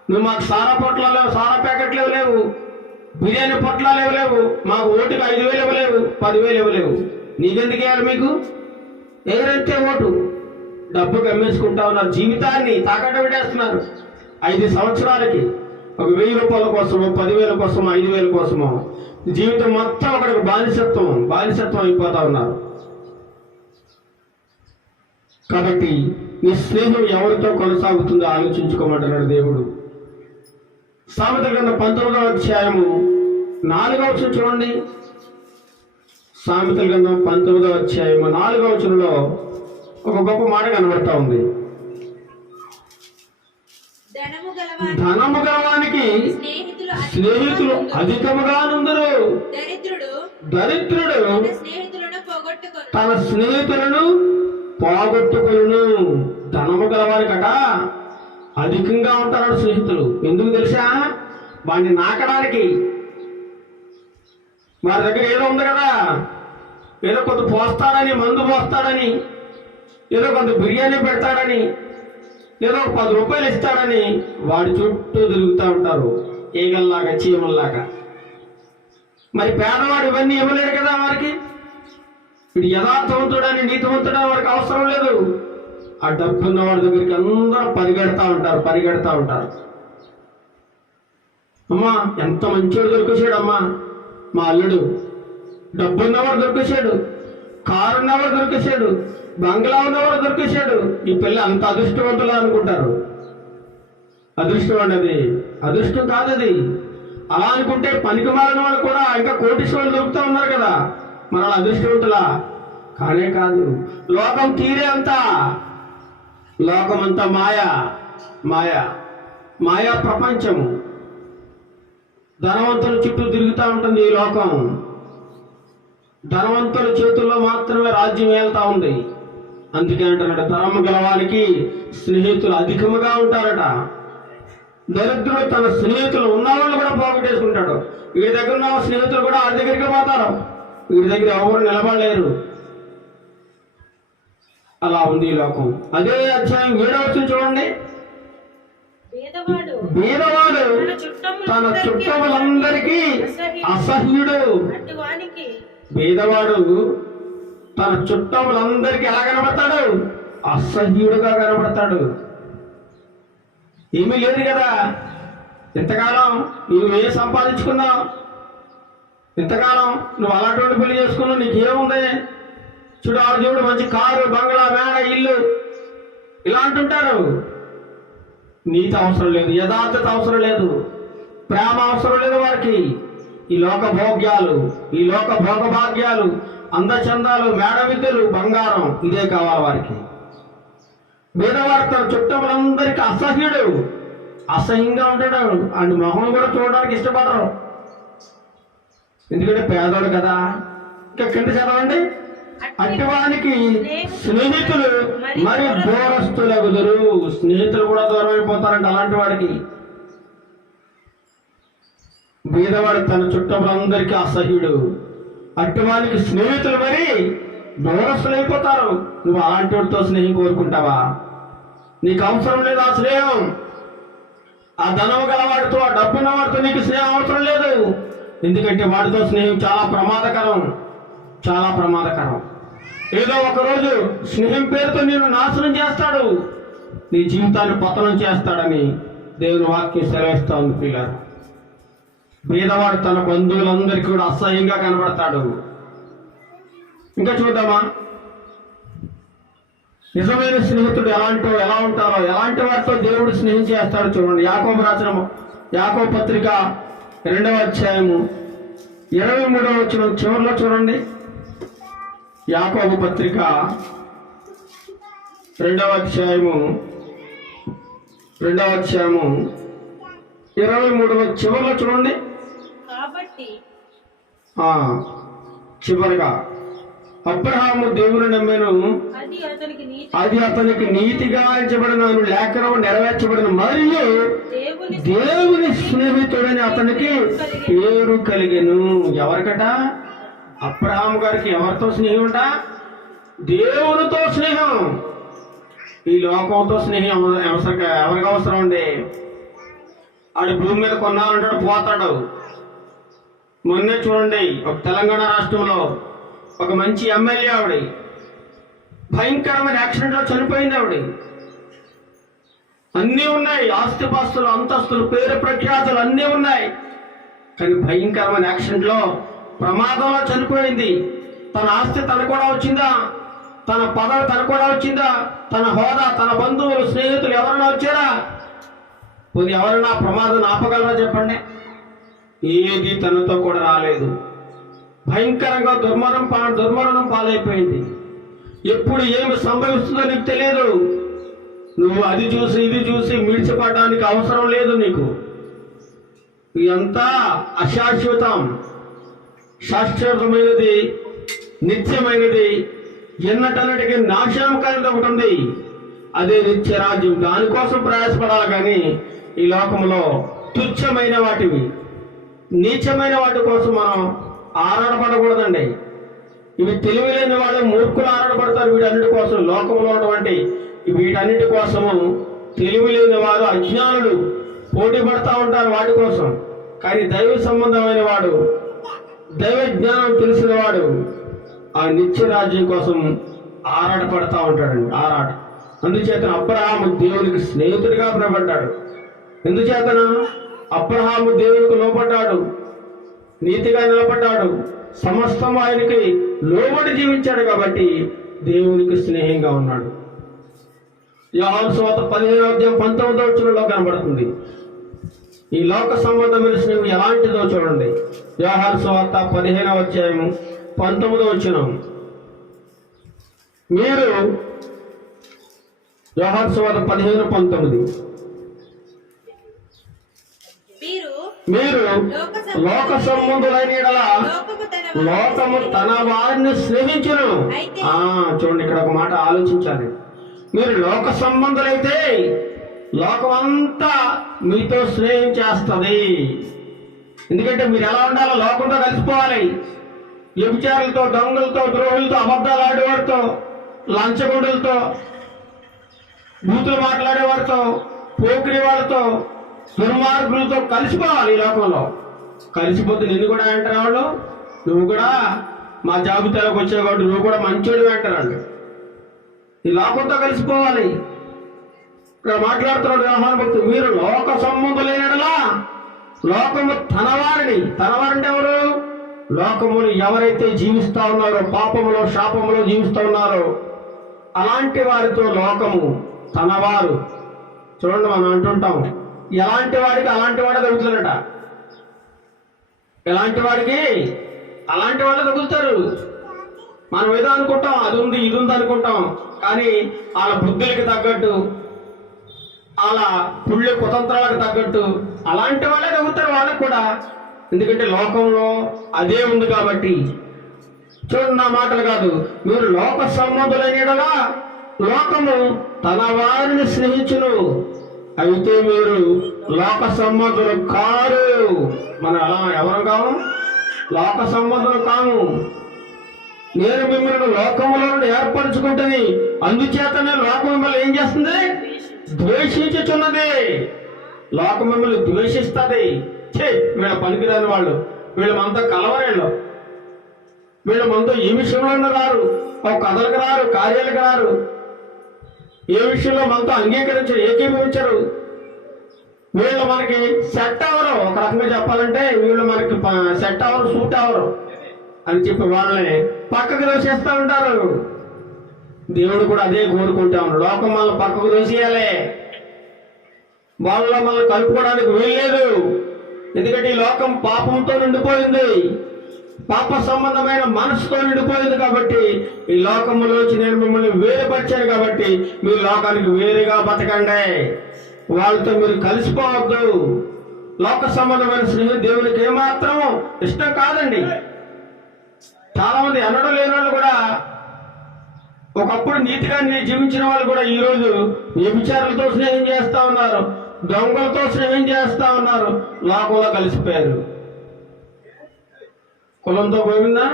నువ్వు మాకు సారా పొట్లాలు లేవు, సారా ప్యాకెట్లు ఇవ్వలేవు, బిర్యానీ పొట్లాలు ఇవ్వలేవు, మాకు ఓటుకి 5,000 ఇవ్వలేవు, 10,000 ఇవ్వలేవు, నీకెందుకు ఇవ్వాలి? మీకు ఎవరైతే ఓటు డబ్బుకి అమ్మేసుకుంటా ఉన్నారు, జీవితాన్ని తాకట్టు పెట్టేస్తున్నారు. 5 సంవత్సరాలకి ఒక 1000 రూపాయల కోసమో 10,000 కోసమో 5,000 కోసమో జీవితం మొత్తం ఒకరికి బానిసత్వం అయిపోతా ఉన్నారు. కాబట్టి నీ స్నేహం ఎవరితో కొనసాగుతుందో ఆలోచించుకోమంటున్నాడు దేవుడు. సామెతల గ్రంథం 19వ అధ్యాయము 4వ వచనం చూడండి. సామెతల గ్రంథం 19వ అధ్యాయము 4వ వచనంలో ఒక గొప్ప మాట కనబడతా ఉంది. ధనము గలవానికి స్నేహితులు అధికముగా నుందురు, దరిద్రుడు తన స్నేహితులను పోగొట్టుకొనును. ధనము గలవానికట అధికంగా ఉంటారు స్నేహితులు. ఎందుకు తెలుసా? వాడిని నాకడానికి. వారి దగ్గర ఏదో ఉంది కదా, ఏదో కొంత పోస్తాడని, మందు పోస్తాడని, ఏదో కొంత బిర్యానీ పెడతాడని, ఏదో 10 రూపాయలు ఇస్తాడని వాడి చుట్టూ తిరుగుతూ ఉంటారు ఈగల్లాగా చీమల్లాగా. మరి పేదవాడు ఇవన్నీ ఇవ్వలేడు కదా వారికి. వీడు యథార్థవంతుడని నీతివంతుడని వాడికి అవసరం లేదు. ఆ డబ్బున్న వాడి దగ్గరికి అందరూ పరిగెడతా ఉంటారు. అమ్మా ఎంత మంచివాడు దొరికేశాడు, అమ్మా మా అల్లుడు, డబ్బున్నవాడు దొరికేశాడు, కారు ఉన్నవాడు దొరికేశాడు, బంగ్లా ఉన్నవాడు దొరికేశాడు, ఈ పిల్ల అంత అదృష్టవంతులా అనుకుంటారు. అదృష్టం అండి, అదృష్టం కాదది. అలా అనుకుంటే పనికి మారిన వాళ్ళు కూడా ఇంకా కోటీశ్వరులు దొరుకుతూ ఉన్నారు కదా, మన అదృష్టవంతులా? కానే కాదు. లోకం తీరే అంతా, లోకమంతా మాయా ప్రపంచము. ధనవంతుల చుట్టూ తిరుగుతూ ఉంటుంది ఈ లోకం. ధనవంతుల చేతుల్లో మాత్రమే రాజ్యం వెళ్తా ఉంది. అందుకే అంటున్నాడు, ధనము గలవానికి స్నేహితులు అధికముగా ఉంటారట. దరిద్రుడు తన స్నేహితులు ఉన్నవాళ్ళు కూడా పోగొట్టేసుకుంటాడు. వీడి దగ్గర ఉన్న స్నేహితులు కూడా వాళ్ళ దగ్గరికి పోతారు, వీడి దగ్గర ఎవరు నిలబడలేరు. అలా ఉంది ఈ లోకం. అదే అధ్యాయం 7వ వచనం చూడండి. బీదవాడు తన చుట్టములందరికీ అసహ్యుడు. బీదవాడు తన చుట్టములందరికీ ఎలా కనబడతాడు? అసహ్యుడుగా కనబడతాడు. ఏమీ లేదు కదా, ఇంతకాలం నువ్వు ఏ సంపాదించుకున్నావు, ఇంతకాలం నువ్వు అలాంటి పెళ్లి చేసుకున్నావు, నీకేముంది? చూడు ఆ దేవుడు మంచి కారు, బంగ్లా, మేడ, ఇల్లు ఇలా అంటుంటారు. నీతి అవసరం లేదు, యథార్థత అవసరం లేదు, ప్రేమ అవసరం లేదు వారికి. ఈ లోక భోగ్యాలు, ఈ లోక భోగభాగ్యాలు, అందచందాలు, మేడ విద్యలు, బంగారం, ఇదే కావాలి వారికి. పేదవాడు తన చుట్టములందరికీ అసహ్యుడు, అసహ్యంగా ఉంటాడు. అండ్ మొహం కూడా చూడడానికి ఇష్టపడరు, ఎందుకంటే పేదవాడు కదా. ఇంకా కింద చదవండి. అట్టివానికి స్నేహితులు మరి దూరస్తులగుదురు. స్నేహితులు కూడా దూరం అయిపోతారంట అలాంటి వాడికి. బీదవాడు తన చుట్టములందరికీ అసహ్యుడు, అట్టివానికి స్నేహితులు మరి దూరస్తులు అయిపోతారు. నువ్వు అలాంటి వాడితో స్నేహం కోరుకుంటావా? నీకు అవసరం లేదు ఆ స్నేహం. ఆ ధనము గలవాడితో, ఆ డబ్బున్న వాడితో నీకు స్నేహం అవసరం లేదు. ఎందుకంటే వాడితో స్నేహం చాలా ప్రమాదకరం. ఏదో ఒకరోజు స్నేహం పేరుతో నేను నాశనం చేస్తాడు, నీ జీవితాన్ని పతనం చేస్తాడని దేవుని వాక్యం సెలవిస్తా ఉంది పిల్లలు. బీదవాడు తన బంధువులందరికీ కూడా అసహ్యంగా కనబడతాడు. ఇంకా చూద్దామా? నిజమైన స్నేహితుడు ఎలా ఉంటారో, ఎలాంటి వారితో దేవుడు స్నేహం చేస్తాడో చూడండి. యాకోబు పత్రిక 2వ అధ్యాయము 23వ వచనం చివరిలో చూడండి. యాకోబు పత్రిక 2వ అధ్యాయము 23వ చివరిలో చూడండి. కాబట్టి చివరిగా అబ్రహాము దేవుని నమ్మెను, అది అతనికి నీతిగా ఎంచబడిన లేఖనం నెరవేర్చబడిన, మరియు దేవుని స్నేహితుడని అతనికి పేరు కలిగెను. ఎవరికట? అబ్రహాము గారికి ఎవరితో స్నేహం అంట? దేవునితో స్నేహం. ఈ లోకంతో స్నేహం ఎవరికి అవసరం అండి? ఆడు భూమి మీద కొన్నాళ్ళంటాడు, పోతాడు. మొన్నే చూడండి, ఒక తెలంగాణ రాష్ట్రంలో ఒక మంచి ఎమ్మెల్యే ఆవిడ భయంకరమైన యాక్సిడెంట్లో చనిపోయింది. ఆవిడ అన్నీ ఉన్నాయి, ఆస్తిపాస్తులు, అంతస్తులు, పేరు ప్రఖ్యాతులు అన్నీ ఉన్నాయి. కానీ భయంకరమైన యాక్సిడెంట్లో, ప్రమాదంలో చనిపోయింది. తన ఆస్తి తన కూడా వచ్చిందా? తన పదవి తన కూడా వచ్చిందా? తన హోదా, తన బంధువులు, స్నేహితులు ఎవరైనా వచ్చారా? కొద్ది ఎవరైనా ప్రమాదం ఆపగలరా చెప్పండి? ఏది తనతో కూడా రాలేదు. భయంకరంగా దుర్మరణం పాలైపోయింది. ఎప్పుడు ఏమి సంభవిస్తుందో నీకు తెలియదు. నువ్వు అది చూసి ఇది చూసి మిడిచిపడడానికి అవసరం లేదు నీకు. ఇదంతా అశాశ్వతం. శాశ్వతమైనది, నిత్యమైనది, ఎన్నటన్నిటికీ నాశనం కలిగి ఒకటి ఉంది. అదే నిత్య రాజ్యం. దానికోసం ప్రయాసపడాలి. కానీ ఈ లోకంలో తుచ్చమైన వాటివి, నీచమైన వాటి కోసం మనం ఆరాటపడకూడదండి. ఇవి తెలివిలేని వాళ్ళు, మూర్ఖులు ఆరాటపడతారు వీటన్నిటి కోసం. లోకంలో ఉన్నటువంటి వీటన్నిటి కోసము తెలివిలేని వారు, అజ్ఞానులు పోటీ పడతా ఉంటారు వాటి కోసం. కానీ దైవ సంబంధమైన వాడు, దైవ జ్ఞానం తెలిసిన వాడు ఆ నిత్య రాజ్యం కోసం ఆరాటపడతా ఉంటాడండి. అందుచేత అబ్రహాము దేవునికి స్నేహితుడిగా పిలువబడ్డాడు. ఎందుచేతన అబ్రహాము దేవునికి లోబడ్డాడు, నీతిగా నిలబడ్డాడు, సమస్తం ఆయనకి లోబడి జీవించాడు కాబట్టి దేవునికి స్నేహంగా ఉన్నాడు. యోహాను సువార్త 15వ అధ్యాయం 19వ వచనంలో కనబడుతుంది. ఈ లోక సంబంధమైన స్నేహం ఎలాంటిదో చూడండి. యోహాను సువార్త 15వ అధ్యాయం 19వ వచనం. మీరు యోహాను సువార్త 15:19 మీరు లోక సంబంధులైన యెడల లోకము తన వారిని స్నేహించును. చూడండి, ఇక్కడ ఒక మాట ఆలోచించాలి. మీరు లోక సంబంధులైతే లోకమంతా మీతో స్నేహం చేస్తుంది. ఎందుకంటే మీరు ఎలా ఉండాలో లోకంతో కలిసిపోవాలి. వ్యభిచారులతో, దొంగలతో, ద్రోహులతో, అబద్ధాలు ఆడేవారితో, లంచగొండులతో, బూతులు మాట్లాడేవారితో, పోకిరి వాళ్ళతో, దుర్మార్గులతో కలిసిపోవాలి. ఈ లోకంలో కలిసిపోతే నిన్ను కూడా అంటారు వాళ్ళు, నువ్వు కూడా మా జాబితాలోకి వచ్చావు కాబట్టి నువ్వు కూడా మంచోడు అంటారండి. ఈ లోకంతో కలిసిపోవాలి. ఇక్కడ మాట్లాడుతున్నాడు యోహాను భక్తుడు, మీరు లోక సంబంధులైనలా లోకము తనవారంటే ఎవరు? లోకములు ఎవరైతే జీవిస్తా ఉన్నారో, పాపములో శాపములో జీవిస్తూ ఉన్నారో అలాంటి వారితో లోకము తనవారు. చూడండి, మనం అంటుంటాం ఎలాంటి వాడికి అలాంటి వాడే తగులుతారట. ఎలాంటి వాడికి అలాంటి వాళ్ళే తగులుతారు. మనం ఏదో అనుకుంటాం, అది ఉంది ఇది ఉంది అనుకుంటాం. కానీ వాళ్ళ బుద్ధులకి తగ్గట్టు, వాళ్ళ పుణ్య కుతంత్రాలకు తగ్గట్టు అలాంటి వాళ్ళే తగ్గుతారు వాళ్ళకు కూడా. ఎందుకంటే లోకంలో అదే ఉంది కాబట్టి. చూడండి, నా మాటలు కాదు, మీరు లోక సంబంధులైన యెడల లోకము తన వారిని స్నేహించును. అయితే మీరు లోక సంబంధులు కారు. మనం అలా ఎవరు కాము? లోక సంబంధులు కాము. నేను మిమ్మల్ని లోకములో నుండి ఏర్పరచుకుంటుంది, అందుచేతనే లోకం మిమ్మల్ని ఏం చేస్తుంది? ద్వేషించుచున్నది. లోకం మిమ్మల్ని ద్వేషిస్తుంది. వీళ్ళ పనికిరాని వాళ్ళు, వీళ్ళ మనతో కలవరేళ్ళు, వీళ్ళ మనతో ఈ విషయంలో రారు, ఒక కథలకు రారు, కార్యాలకు రారు, ఏ విషయంలో మనతో ఏకీభవించరు. వీళ్ళు మనకి సెట్ అవరు. ఒక రకంగా చెప్పాలంటే వీళ్ళు మనకి సెట్ అవరు, సూట్ అవరు అని చెప్పి వాళ్ళని పక్కకు దోషేస్తూ ఉంటారు. దేవుడు కూడా అదే కోరుకుంటా ఉన్నాడు. లోకం మనల్ని పక్కకు దోసేయాలి, వాళ్ళలో మనల్ని కలుపుకోవడానికి వీల్లేదు. ఎందుకంటే ఈ లోకం పాపంతో నిండిపోయింది, పాప సంబంధమైన మనసుతో నిండిపోయింది. కాబట్టి ఈ లోకములోంచి నేను మిమ్మల్ని వేరుపరిచాను. కాబట్టి మీరు లోకానికి వేరుగా బతకండి, వాళ్ళతో మీరు కలిసిపోవద్దు. లోక సంబంధమైన స్నేహం దేవునికి ఏమాత్రం ఇష్టం కాదండి. చాలా మంది అనడం లేని వాళ్ళు కూడా, ఒకప్పుడు నీతిగా జీవించిన వాళ్ళు కూడా ఈరోజు వ్యభిచారులతో స్నేహం చేస్తా ఉన్నారు, దొంగలతో స్నేహం చేస్తా ఉన్నారు, లోకంలో కలిసిపోయారు. కులంతో గోవిందా,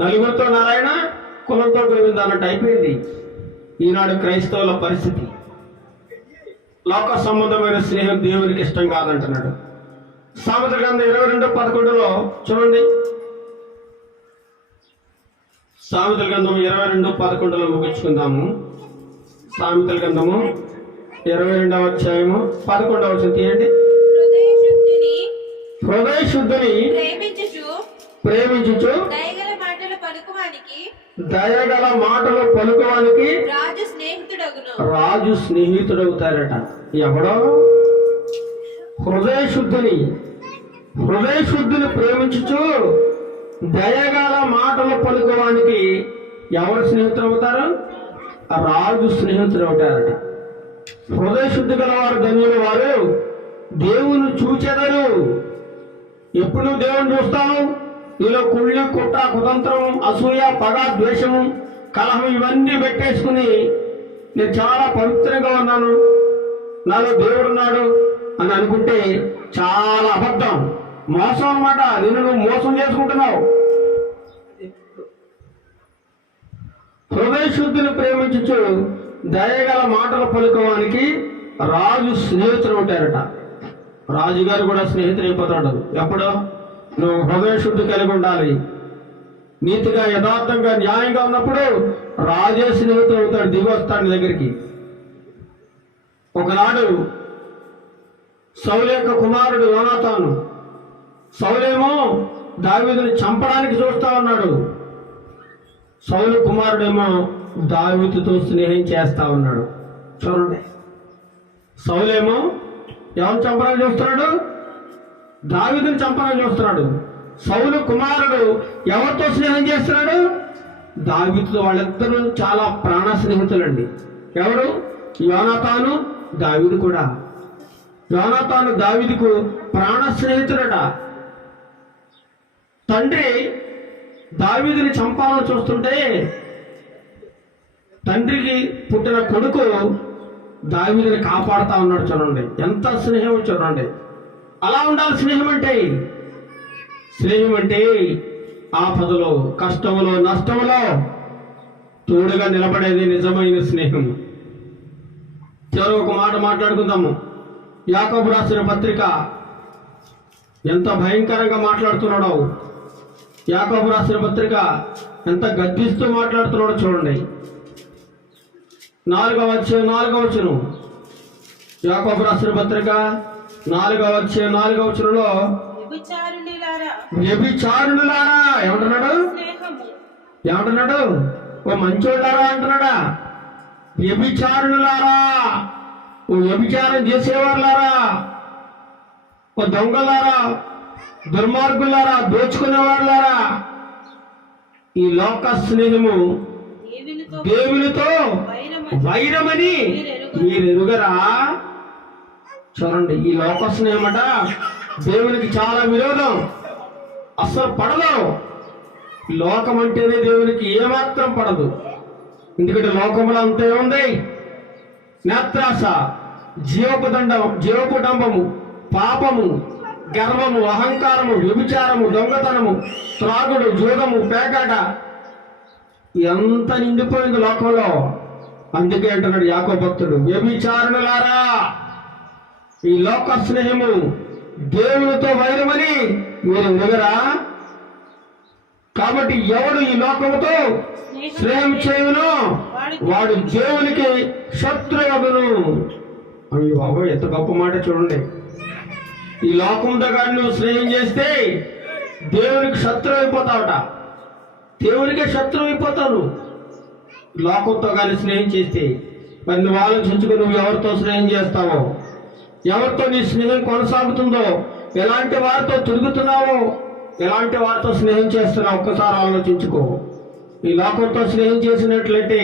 నలుగురితో నారాయణ, కులంతో గోవిందా అన్నట్టు అయిపోయింది ఈనాడు క్రైస్తవుల పరిస్థితి. లోక సంబంధమైన స్నేహం దేవునికి ఇష్టం కాదంటున్నాడు. సామెతల గ్రంథం 22:11 చూడండి. సామెతల గ్రంథం 22:11 ముగించుకుందాము. సామెతల గ్రంథము 22వ అధ్యాయము 11వ వచనం తీయండి. హృదయ శుద్ధిని ప్రేమించుచు దయగల మాటలు పలుకువానికి రాజు స్నేహితుడవుతారట. ఎవడో హృదయ శుద్ధిని ప్రేమించుచు దయగల మాటలు పలుకువానికి ఎవరు స్నేహితులు అవుతారు? రాజు స్నేహితుడు అవుతారట. హృదయ శుద్ధి గలవారు ధన్యులు, వారు దేవుని చూచెదరు. ఎప్పుడు దేవుని చూస్తావు? నీలో కుళ్ళి, కుట్ర, కుతంత్రం, అసూయ, పగ, ద్వేషము, కలహం ఇవన్నీ పెట్టేసుకుని నేను చాలా పవిత్రంగా ఉన్నాను, నాలో దేవుడున్నాడు అని అనుకుంటే చాలా అబద్ధం, మోసం అన్నమాట. నిన్ను నువ్వు మోసం చేసుకుంటున్నావు. హృదయ శుద్ధిని ప్రేమించు దయగల మాటలు పలుకోవానికి రాజు స్నేహితుడు ఉంటారట. రాజుగారు కూడా స్నేహితుడు అయిపోతాడు. ఎప్పుడో నువ్వు హృదయ శుద్ధి కలిగి ఉండాలి, నీతిగా, యథార్థంగా, న్యాయంగా ఉన్నప్పుడు రాజే స్నేహితుడు అవుతాడు, దిగి వస్తాడు నీ దగ్గరికి. ఒకనాడు సౌలు యొక్క కుమారుడు యోనాతాను, సౌలేమో దావీదుని చంపడానికి చూస్తా ఉన్నాడు, సౌలు కుమారుడేమో దావీదుతో స్నేహం చేస్తా ఉన్నాడు. చూడండి, సౌలేమో ఎవరు చంపడానికి చూస్తున్నాడు? దావీదుని చంపడానికి చూస్తున్నాడు. సౌలు కుమారుడు ఎవరితో స్నేహం చేస్తున్నాడు? దావీదుతో. వాళ్ళిద్దరూ చాలా ప్రాణ స్నేహితులండి. ఎవరు? యోనాతాను, దావీదు కూడా. యోనాతాను దావీదుకు ప్రాణ స్నేహితుడట. తండ్రి దావీదుని చంపాలని చూస్తుంటే తండ్రికి పుట్టిన కొడుకు దావీదుని కాపాడుతా ఉన్నాడు. చూడండి ఎంత స్నేహం చూడండి. అలా ఉండాలి స్నేహం అంటే. స్నేహం అంటే ఆపదలో, కష్టములో, నష్టములో తోడుగా నిలబడేది నిజమైన స్నేహం. చివరి ఒక మాట మాట్లాడుకుందాము. యాకోబు రాసిన పత్రిక ఎంత భయంకరంగా మాట్లాడుతున్నాడో, యాకోబు రాసిన పత్రిక ఎంత గద్దిస్తూ మాట్లాడుతున్నాడో చూడండి. 4వ వచనం, యాకోబు రాసిన పత్రిక 4వ వచనంలో వ్యభిచారులారా ఏమంటున్నాడు? ఓ మంచోళ్ళారా అంటున్నాడా? వ్యభిచారులారా, ఓ వ్యభిచారం చేసేవాళ్ళారా, ఓ దొంగలారా, దుర్మార్గులారా, దోచుకునేవాళ్ళారా, ఈ లోక స్నేహము దేవునితో వైరమని మీరు ఎరుగరా? చూడండి, ఈ లోక స్నేహమట దేవునికి చాలా విరోధం, అస్సలు పడదు. లోకం అంటేనే దేవునికి ఏమాత్రం పడదు. ఎందుకంటే లోకంలో అంతే ఉంది. నేత్రాస, జీవపుడంబము, పాపము, గర్వము, అహంకారము, వ్యభిచారము, దొంగతనము, త్రాగుడు, జూదము, పేకాట ఎంత నిండిపోయింది లోకంలో. అందుకే అంటున్నాడు యాకోబు భక్తుడు, వ్యభిచారులారా, ఈ లోక స్నేహము దేవునితో వైరమని మీరు ఎరుగరా? కాబట్టి ఎవడు ఈ లోకముతో స్నేహం చేయును వాడు దేవునికి శత్రువగును. అయ్యో బాబు, ఎంత గొప్ప మాట చూడండి. ఈ లోకంతో కానీ నువ్వు స్నేహం చేస్తే దేవునికి శత్రువు అయిపోతావట. దేవునికే శత్రువు అయిపోతావు. లోకంతో కానీ స్నేహం చేస్తే మరి నువ్వు ఆలోచించుకో, నువ్వు ఎవరితో స్నేహం చేస్తావో, ఎవరితో నీ స్నేహం కొనసాగుతుందో, ఎలాంటి వారితో తిరుగుతున్నావో, ఎలాంటి వారితో స్నేహం చేస్తున్నావు ఒక్కసారి ఆలోచించుకో. ఈ లోకంతో స్నేహం చేసినట్లయితే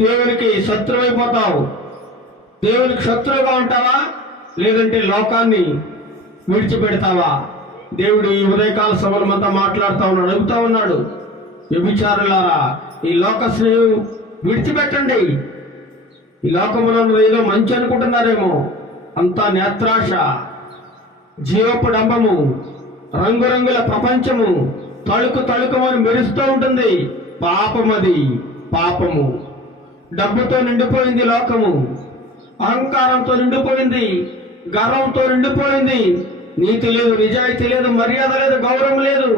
దేవునికి శత్రువైపోతావు. దేవునికి శత్రువుగా ఉంటావా, లేదంటే లోకాన్ని విడిచిపెడతావా? దేవుడు ఈ ఉదయకాల సభలమంతా మాట్లాడుతూ ఉన్నాడు, అడుగుతా ఉన్నాడు, వ్యభిచారులారా ఈ లోక స్నేహం విడిచిపెట్టండి. ఈ లోకంలో ఏదో మంచి అనుకుంటున్నారేమో, అంతా నేత్రాశ, జీవపు డంబము, రంగురంగుల ప్రపంచము, తళుకు తళుకుమని మెరుస్తూ ఉంటుంది. పాపమది, పాపము. డబ్బుతో నిండిపోయింది లోకము, అహంకారంతో నిండిపోయింది, గర్వంతో నిండిపోయింది. నీతి లేదు, నిజాయితీ లేదు, మర్యాద లేదు, గౌరవం లేదు.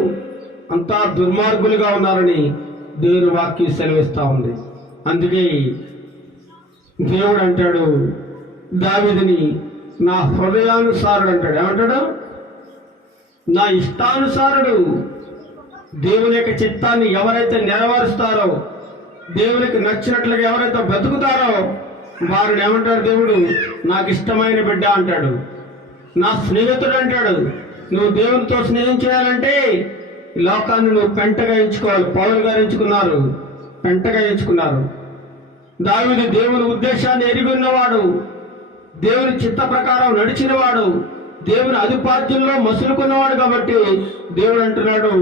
అంతా దుర్మార్గులుగా ఉన్నారని దేవుని వాక్యం సెలవిస్తూ ఉంది. అందుకే దేవుడు అంటాడు దావీదుని, నా హృదయానుసారుడు అంటాడు. ఏమంటాడు? నా ఇష్టానుసారుడు. దేవుని యొక్క చిత్తాన్ని ఎవరైతే నెరవేరుస్తారో, దేవునికి నచ్చినట్లుగా ఎవరైతే బ్రతుకుతారో వారిని ఏమంటాడు దేవుడు? నాకు ఇష్టమైన బిడ్డ అంటాడు, నా స్నేహితుడు అంటాడు. నువ్వు దేవునితో స్నేహం చేయాలంటే ఈ లోకాన్ని నువ్వు పెంటగా ఎంచుకోవాలి. పౌలు గారు ఎంచుకున్నారు, పెంటగా ఎంచుకున్నారు. దావీదు దేవుని ఉద్దేశాన్ని ఎరిగి ఉన్నవాడు, దేవుని చిత్త ప్రకారం నడిచినవాడు, దేవుని అధిపాద్యంలో మసులుకున్నవాడు. కాబట్టి దేవుడు అంటున్నాడు,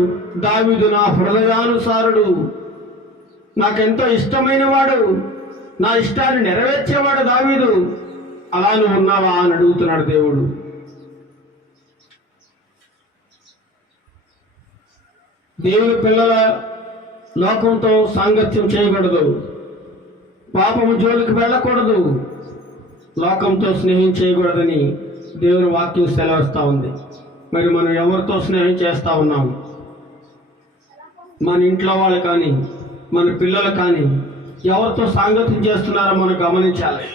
దావీదు నా హృదయానుసారుడు, నాకెంతో ఇష్టమైన వాడు, నా ఇష్టాన్ని నెరవేర్చేవాడు దావీదు. అలా నువ్వు ఉన్నావా అని అడుగుతున్నాడు దేవుడు. దేవుని పిల్లల లోకంతో సాంగత్యం చేయకూడదు, పాపము జోలికి వెళ్ళకూడదు, లోకంతో స్నేహం చేయకూడదని దేవుని వాక్యం సెలవిస్తూ ఉంది. మరి మనం ఎవరితో స్నేహం చేస్తూ ఉన్నాం? మన ఇంట్లో వాళ్ళు కానీ, మన పిల్లలు కానీ ఎవరితో సాంగత్యం చేస్తున్నారో మనం గమనించాలి.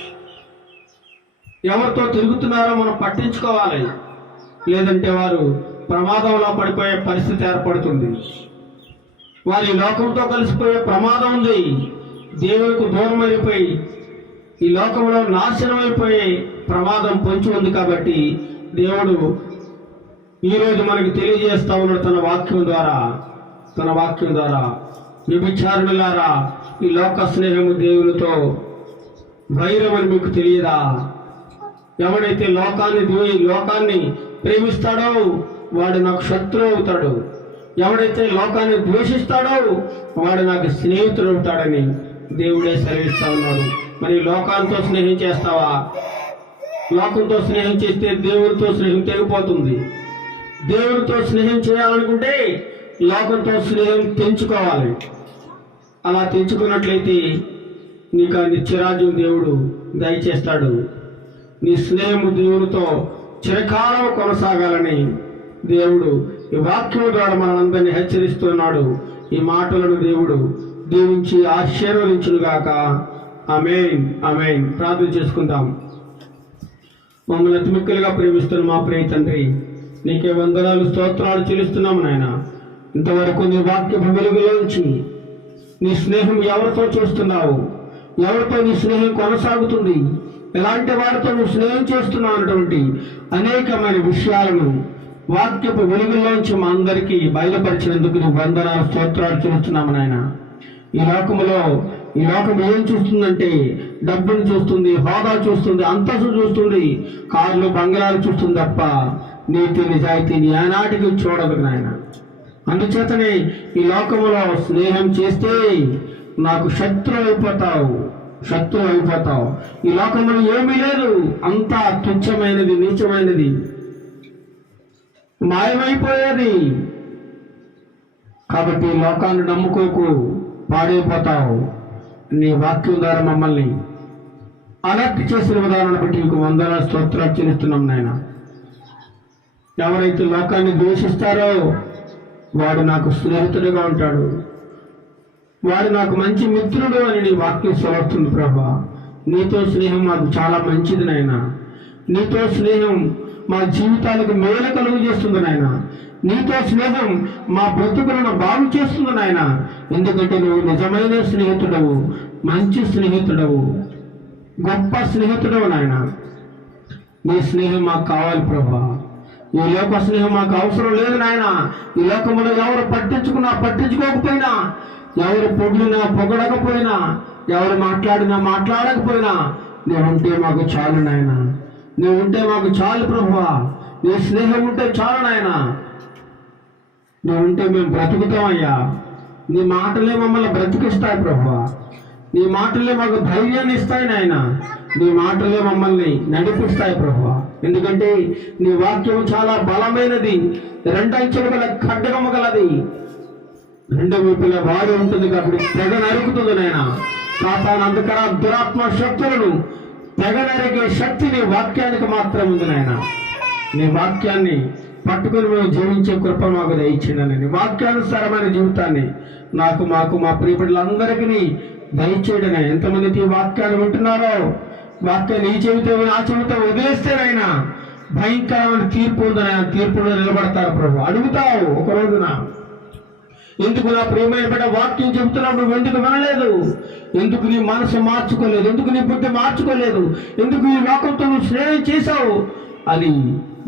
ఎవరితో తిరుగుతున్నారో మనం పట్టించుకోవాలి. లేదంటే వారు ప్రమాదంలో పడిపోయే పరిస్థితి ఏర్పడుతుంది. వారి లోకంతో కలిసిపోయే ప్రమాదం ఉంది. దేవునికి దూరం అయిపోయి ఈ లోకంలో నాశనం అయిపోయే ప్రమాదం పొంచి ఉంది. కాబట్టి దేవుడు ఈరోజు మనకి తెలియజేస్తా ఉన్నాడు తన వాక్యం ద్వారా, వ్యభిచారులారా ఈ లోక స్నేహము దేవునితో వైరం అని మీకు తెలియదా? ఎవడైతే లోకాన్ని ప్రేమిస్తాడో వాడు నాకు శత్రువు అవుతాడు. ఎవడైతే లోకాన్ని ద్వేషిస్తాడో వాడు నాకు స్నేహితుడు అవుతాడని దేవుడే సెలవిస్తా ఉన్నాడు. మరి లోకాలతో స్నేహం చేస్తావా? లోకంతో స్నేహం చేస్తే దేవునితో స్నేహం తెగిపోతుంది. దేవునితో స్నేహం చేయాలనుకుంటే లోకంతో స్నేహం తెంచుకోవాలి. అలా తెంచుకున్నట్లయితే నీకు ఆ నిత్యరాజ్యం దేవుడు దయచేస్తాడు. నీ స్నేహము దేవునితో చిరకాలం కొనసాగాలని దేవుడు ఈ వాక్యం ద్వారా మనందరినీ హెచ్చరిస్తున్నాడు. ఈ మాటలను దేవుడు దీవించి ఆశీర్వదించునుగాక. ఆమేన్, ఆమేన్. ప్రార్థన చేసుకుందాం. మమ్మల్ని అతి మిక్కులుగా ప్రేమిస్తున్న మా ప్రియ తండ్రి, నీకే వందనాలు, స్తోత్రాలు చెల్లిస్తున్నాము నాయన. ఇంతవరకు నీ వాక్యపు వెలుగులోంచి నీ స్నేహం ఎవరితో చూస్తున్నావు, ఎవరితో నీ స్నేహం కొనసాగుతుంది, ఎలాంటి వారితో నువ్వు స్నేహం చేస్తున్నావు అన్నటువంటి అనేకమైన విషయాలను వాక్యపు వెలుగుల్లోంచి మా అందరికీ బయలుపరిచినందుకు నువ్వు వందనాలు, స్తోత్రాలు చూస్తున్నాము నాయన. ఈ లోకం ఏం చూస్తుందంటే డబ్బును చూస్తుంది, హోదా చూస్తుంది, అంతస్తు చూస్తుంది, కార్లు బంగ్లాలు చూస్తుంది తప్ప నీతి నిజాయితీని ఏనాటికి చూడదు నాయన. అందుచేతనే ఈ లోకంలో స్నేహం చేస్తే నాకు శత్రువు అయిపోతావు. ఈ లోకంలో ఏమీ లేదు, అంతా తుచ్చమైనది, నీచమైనది, మాయమైపోయేది. కాబట్టి లోకాన్ని నమ్ముకోకు, పాడైపోతావు. నీ వాక్యం ద్వారా మమ్మల్ని అలర్ట్ చేసిన విధానాన్ని బట్టి నీకు వందనాలు, స్తోత్రాలు చెల్లిస్తున్నాం నాయన. ఎవరైతే లోకాన్ని ద్వేషిస్తారో వాడు నాకు స్నేహితుడిగా ఉంటాడు, వాడు నాకు మంచి మిత్రుడు అని నీ వాక్యం సెలవుతుంది ప్రభా. నీతో స్నేహం మాకు చాలా మంచిది నాయన. నీతో స్నేహం మా జీవితాలకు మేలు కలుగు చేస్తుంది నాయన. నీతో స్నేహం మా బ్రతుకులను బాగు చేస్తుంది నాయన. ఎందుకంటే నువ్వు నిజమైన స్నేహితుడవు, మంచి స్నేహితుడవు, గొప్ప స్నేహితుడవు నాయన. నీ స్నేహం మాకు కావాలి ప్రభువా. ఈ లోక స్నేహం మాకు అవసరం లేదు నాయన. ఈ లోకములో ఎవరు పట్టించుకోకపోయినా, ఎవరు పొగిడినా పొగడకపోయినా, ఎవరు మాట్లాడినా మాట్లాడకపోయినా, నువ్వుంటే మాకు చాలు నాయన. నువ్వుంటే మాకు చాలు ప్రభువా. నీ స్నేహం ఉంటే చాలు నాయన. నువ్వుంటే మేము బ్రతుకుతామయ్యా. నీ మాటలే మమ్మల్ని బ్రతికిస్తాయి ప్రభువా. నీ మాటలే మాకు ధైర్యాన్ని ఇస్తాయి నాయన. నీ మాటలే మమ్మల్ని నడిపిస్తాయి ప్రభువా. ఎందుకంటే నీ వాక్యం చాలా బలమైనది, రెండంచెలు గల ఖడ్గము గలది, రెండు వైపులా వాడి ఉంటుంది కాబట్టి తెగ నరుకుతుంది నాయన. సాతాను అంధకార దురాత్మ శక్తులను తెగ నరికే శక్తి నీ వాక్యానికి మాత్రం ఉంది నాయన. నీ వాక్యాన్ని పట్టుకుని మేము జీవించే కృప మాకు దయచేయండి. నీ వాక్యానుసారమైన జీవితాన్ని మాకు మా ప్రియబిడ్డలందరికీ దయచేయడనే. ఎంతమంది ఈ వాక్యాన్ని వింటున్నారో, వాక్యాన్ని ఈ చెబితే ఆ చెబితే వదిలేస్తేనైనా భయంకరమైన తీర్పు ఉందనైనా తీర్పులో నిలబడతారు ప్రభు. అడుగుతావు ఒక రోజున, ఎందుకు నా ప్రియమైన బిడ్డ వాక్యం చెబుతున్నప్పుడు నువ్వు ఎందుకు వినలేదు? ఎందుకు నీ మనసు మార్చుకోలేదు? ఎందుకు నీ బుద్ధి మార్చుకోలేదు? ఎందుకు ఈ లోకంతో నువ్వు స్నేహం చేశావు అని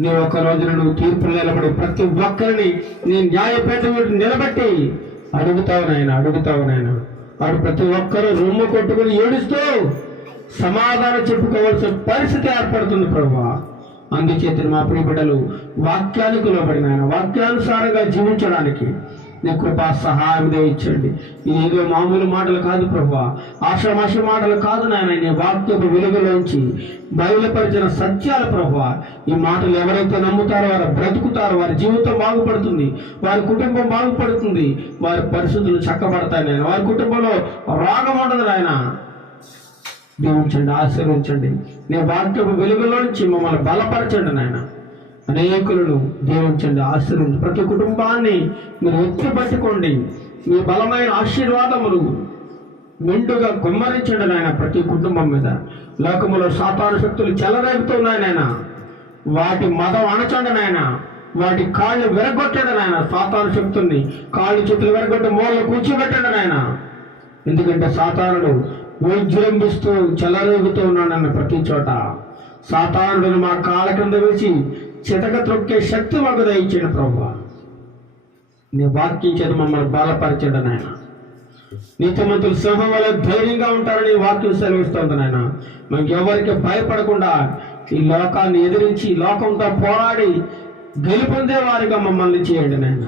నువ్వు ఒక రోజున నువ్వు తీర్పులు నిలబడి ప్రతి ఒక్కరిని నీ న్యాయపేట నిలబెట్టి అడుగుతావు నాయన. వాడు ప్రతి ఒక్కరూ రొమ్ము కొట్టుకుని ఏడుస్తూ సమాధానం చెప్పుకోవాల్సిన పరిస్థితి ఏర్పడుతుంది ప్రభువా. అందుచేత మా ప్రియ బిడ్డలు వాక్యానికి లోబడిన వాక్యానుసారంగా జీవించడానికి నీ కృపా సహాయం దయచేయండి. ఇదేదో మామూలు మాటలు కాదు ప్రభువా, ఆషామాషి మాటలు కాదు నాయన. నీ వాక్యపు వెలుగులోంచి బయలుపరిచిన సత్యాలు ప్రభువా. ఈ మాటలు ఎవరైతే నమ్ముతారో వారు బ్రతుకుతారు, వారి జీవితం బాగుపడుతుంది, వారి కుటుంబం బాగుపడుతుంది, వారి పరిస్థితులు చక్కబడతాయి నాయన. వారి కుటుంబంలో రోగం ఉండదు నాయన. దీవించండి, ఆశీర్వించండి. నీ వాక్యపు వెలుగులోంచి మమ్మల్ని బలపరచండి నాయన. అనేకులను దీవించండి, ఆశీర్వించండి. ప్రతి కుటుంబాన్ని మీరు ఎత్తి పట్టుకోండి. మీ బలమైన ఆశీర్వాదములు మెండుగా గుమ్మరించండి నాయన ప్రతి కుటుంబం మీద. లోకములో సాతాను శక్తులు చెలరేగుతున్నాయి నాయన. వాటి మదం అణచండి నాయన. వాటి కాళ్ళు విరగొట్టండి నాయన. సాతాను శక్తుల్ని కాళ్ళు చేతులు విరగొట్టి మూలలో కూర్చోబెట్టండి నాయన. ఎందుకంటే సాతానుడు విజృంభిస్తూ చెలరేగుతూ ఉన్నాడన్న ప్రతి చోట సాతానుడిని మా కాళ్ళ కింద వేసి చితక త్రొక్కే శక్తి మాకు దయచేయండి ప్రభువా. నీ వాక్యం చేత మమ్మల్ని బలపరచండి నాయన. నీతిమంతులు సింహం వల్ల ధైర్యంగా ఉంటారని వాక్యం సెలవిస్తుంది నాయన. మేము ఎవరికి భయపడకుండా ఈ లోకాన్ని ఎదిరించి లోకంతో పోరాడి గెలుపొందే వారిగా మమ్మల్ని చేయండి నాయన.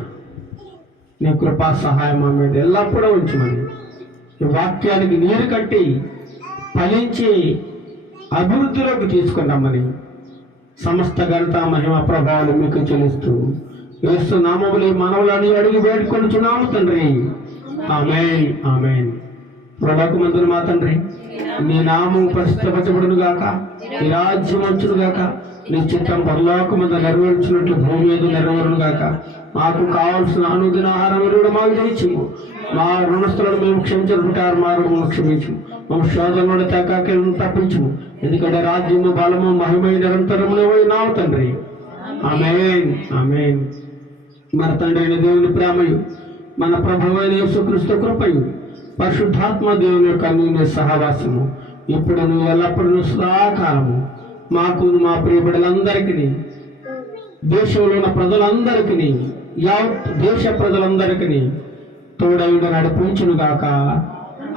నీ కృపా సహాయం మా మీద ఎల్లప్పుడూ ఉంచమని, ఈ వాక్యానికి నీరు కట్టి ఫలించి అభివృద్ధిలోకి తీసుకున్నామని సమస్త ఘనత మహిమ ప్రభావాలు మీకు చెల్లిస్తూ యేసు నామములు మనవులని అడిగి వేడుకొనుచున్నాము తండ్రి. ఆమేన్, ఆమేన్. ప్రభువుమందున మా తండ్రి, నీ నామం పరిశుద్ధపరచబడును గాక, నీ రాజ్యం వచ్చును గాక, నీ చిత్తం పరలోకమందు నెరవేర్చినట్లు భూమి మీద నెరవేరును గాక. మాకు కావాల్సిన అనుదిన ఆహారం మాకు దయచేయము. మా రుణస్థులను మేము క్షమించుకుంటారు, మా రుణము క్షమించము. మా శోధనలో తగ్గాకెళ్ళను తప్పించము. ఎందుకంటే రాజ్యము బలము మహిమ నిరంతరములు నావు తండ్రి. ఆమేన్, ఆమేన్. మన తండ్రి అయిన దేవుని ప్రేమయు, మన ప్రభువైన యేసుక్రీస్తు కృపయు, పరిశుద్ధాత్మ దేవుని యొక్క అన్యోన్య సహవాసము ఇప్పుడు నువ్వు ఎల్లప్పుడూ సదాకాలము మాకు మా ప్రియ బిడ్డలందరికీ, దేశంలో ఉన్న ప్రజలందరికీ, యావత్ దేశ ప్రజలందరికీ తోడైన నడిపించును గాక.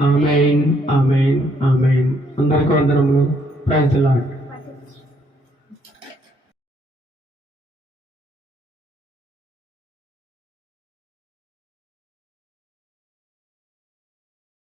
ఆమేన్, ఆమేన్, ఆమేన్. అందరికీ వందనములు. Praise the lord.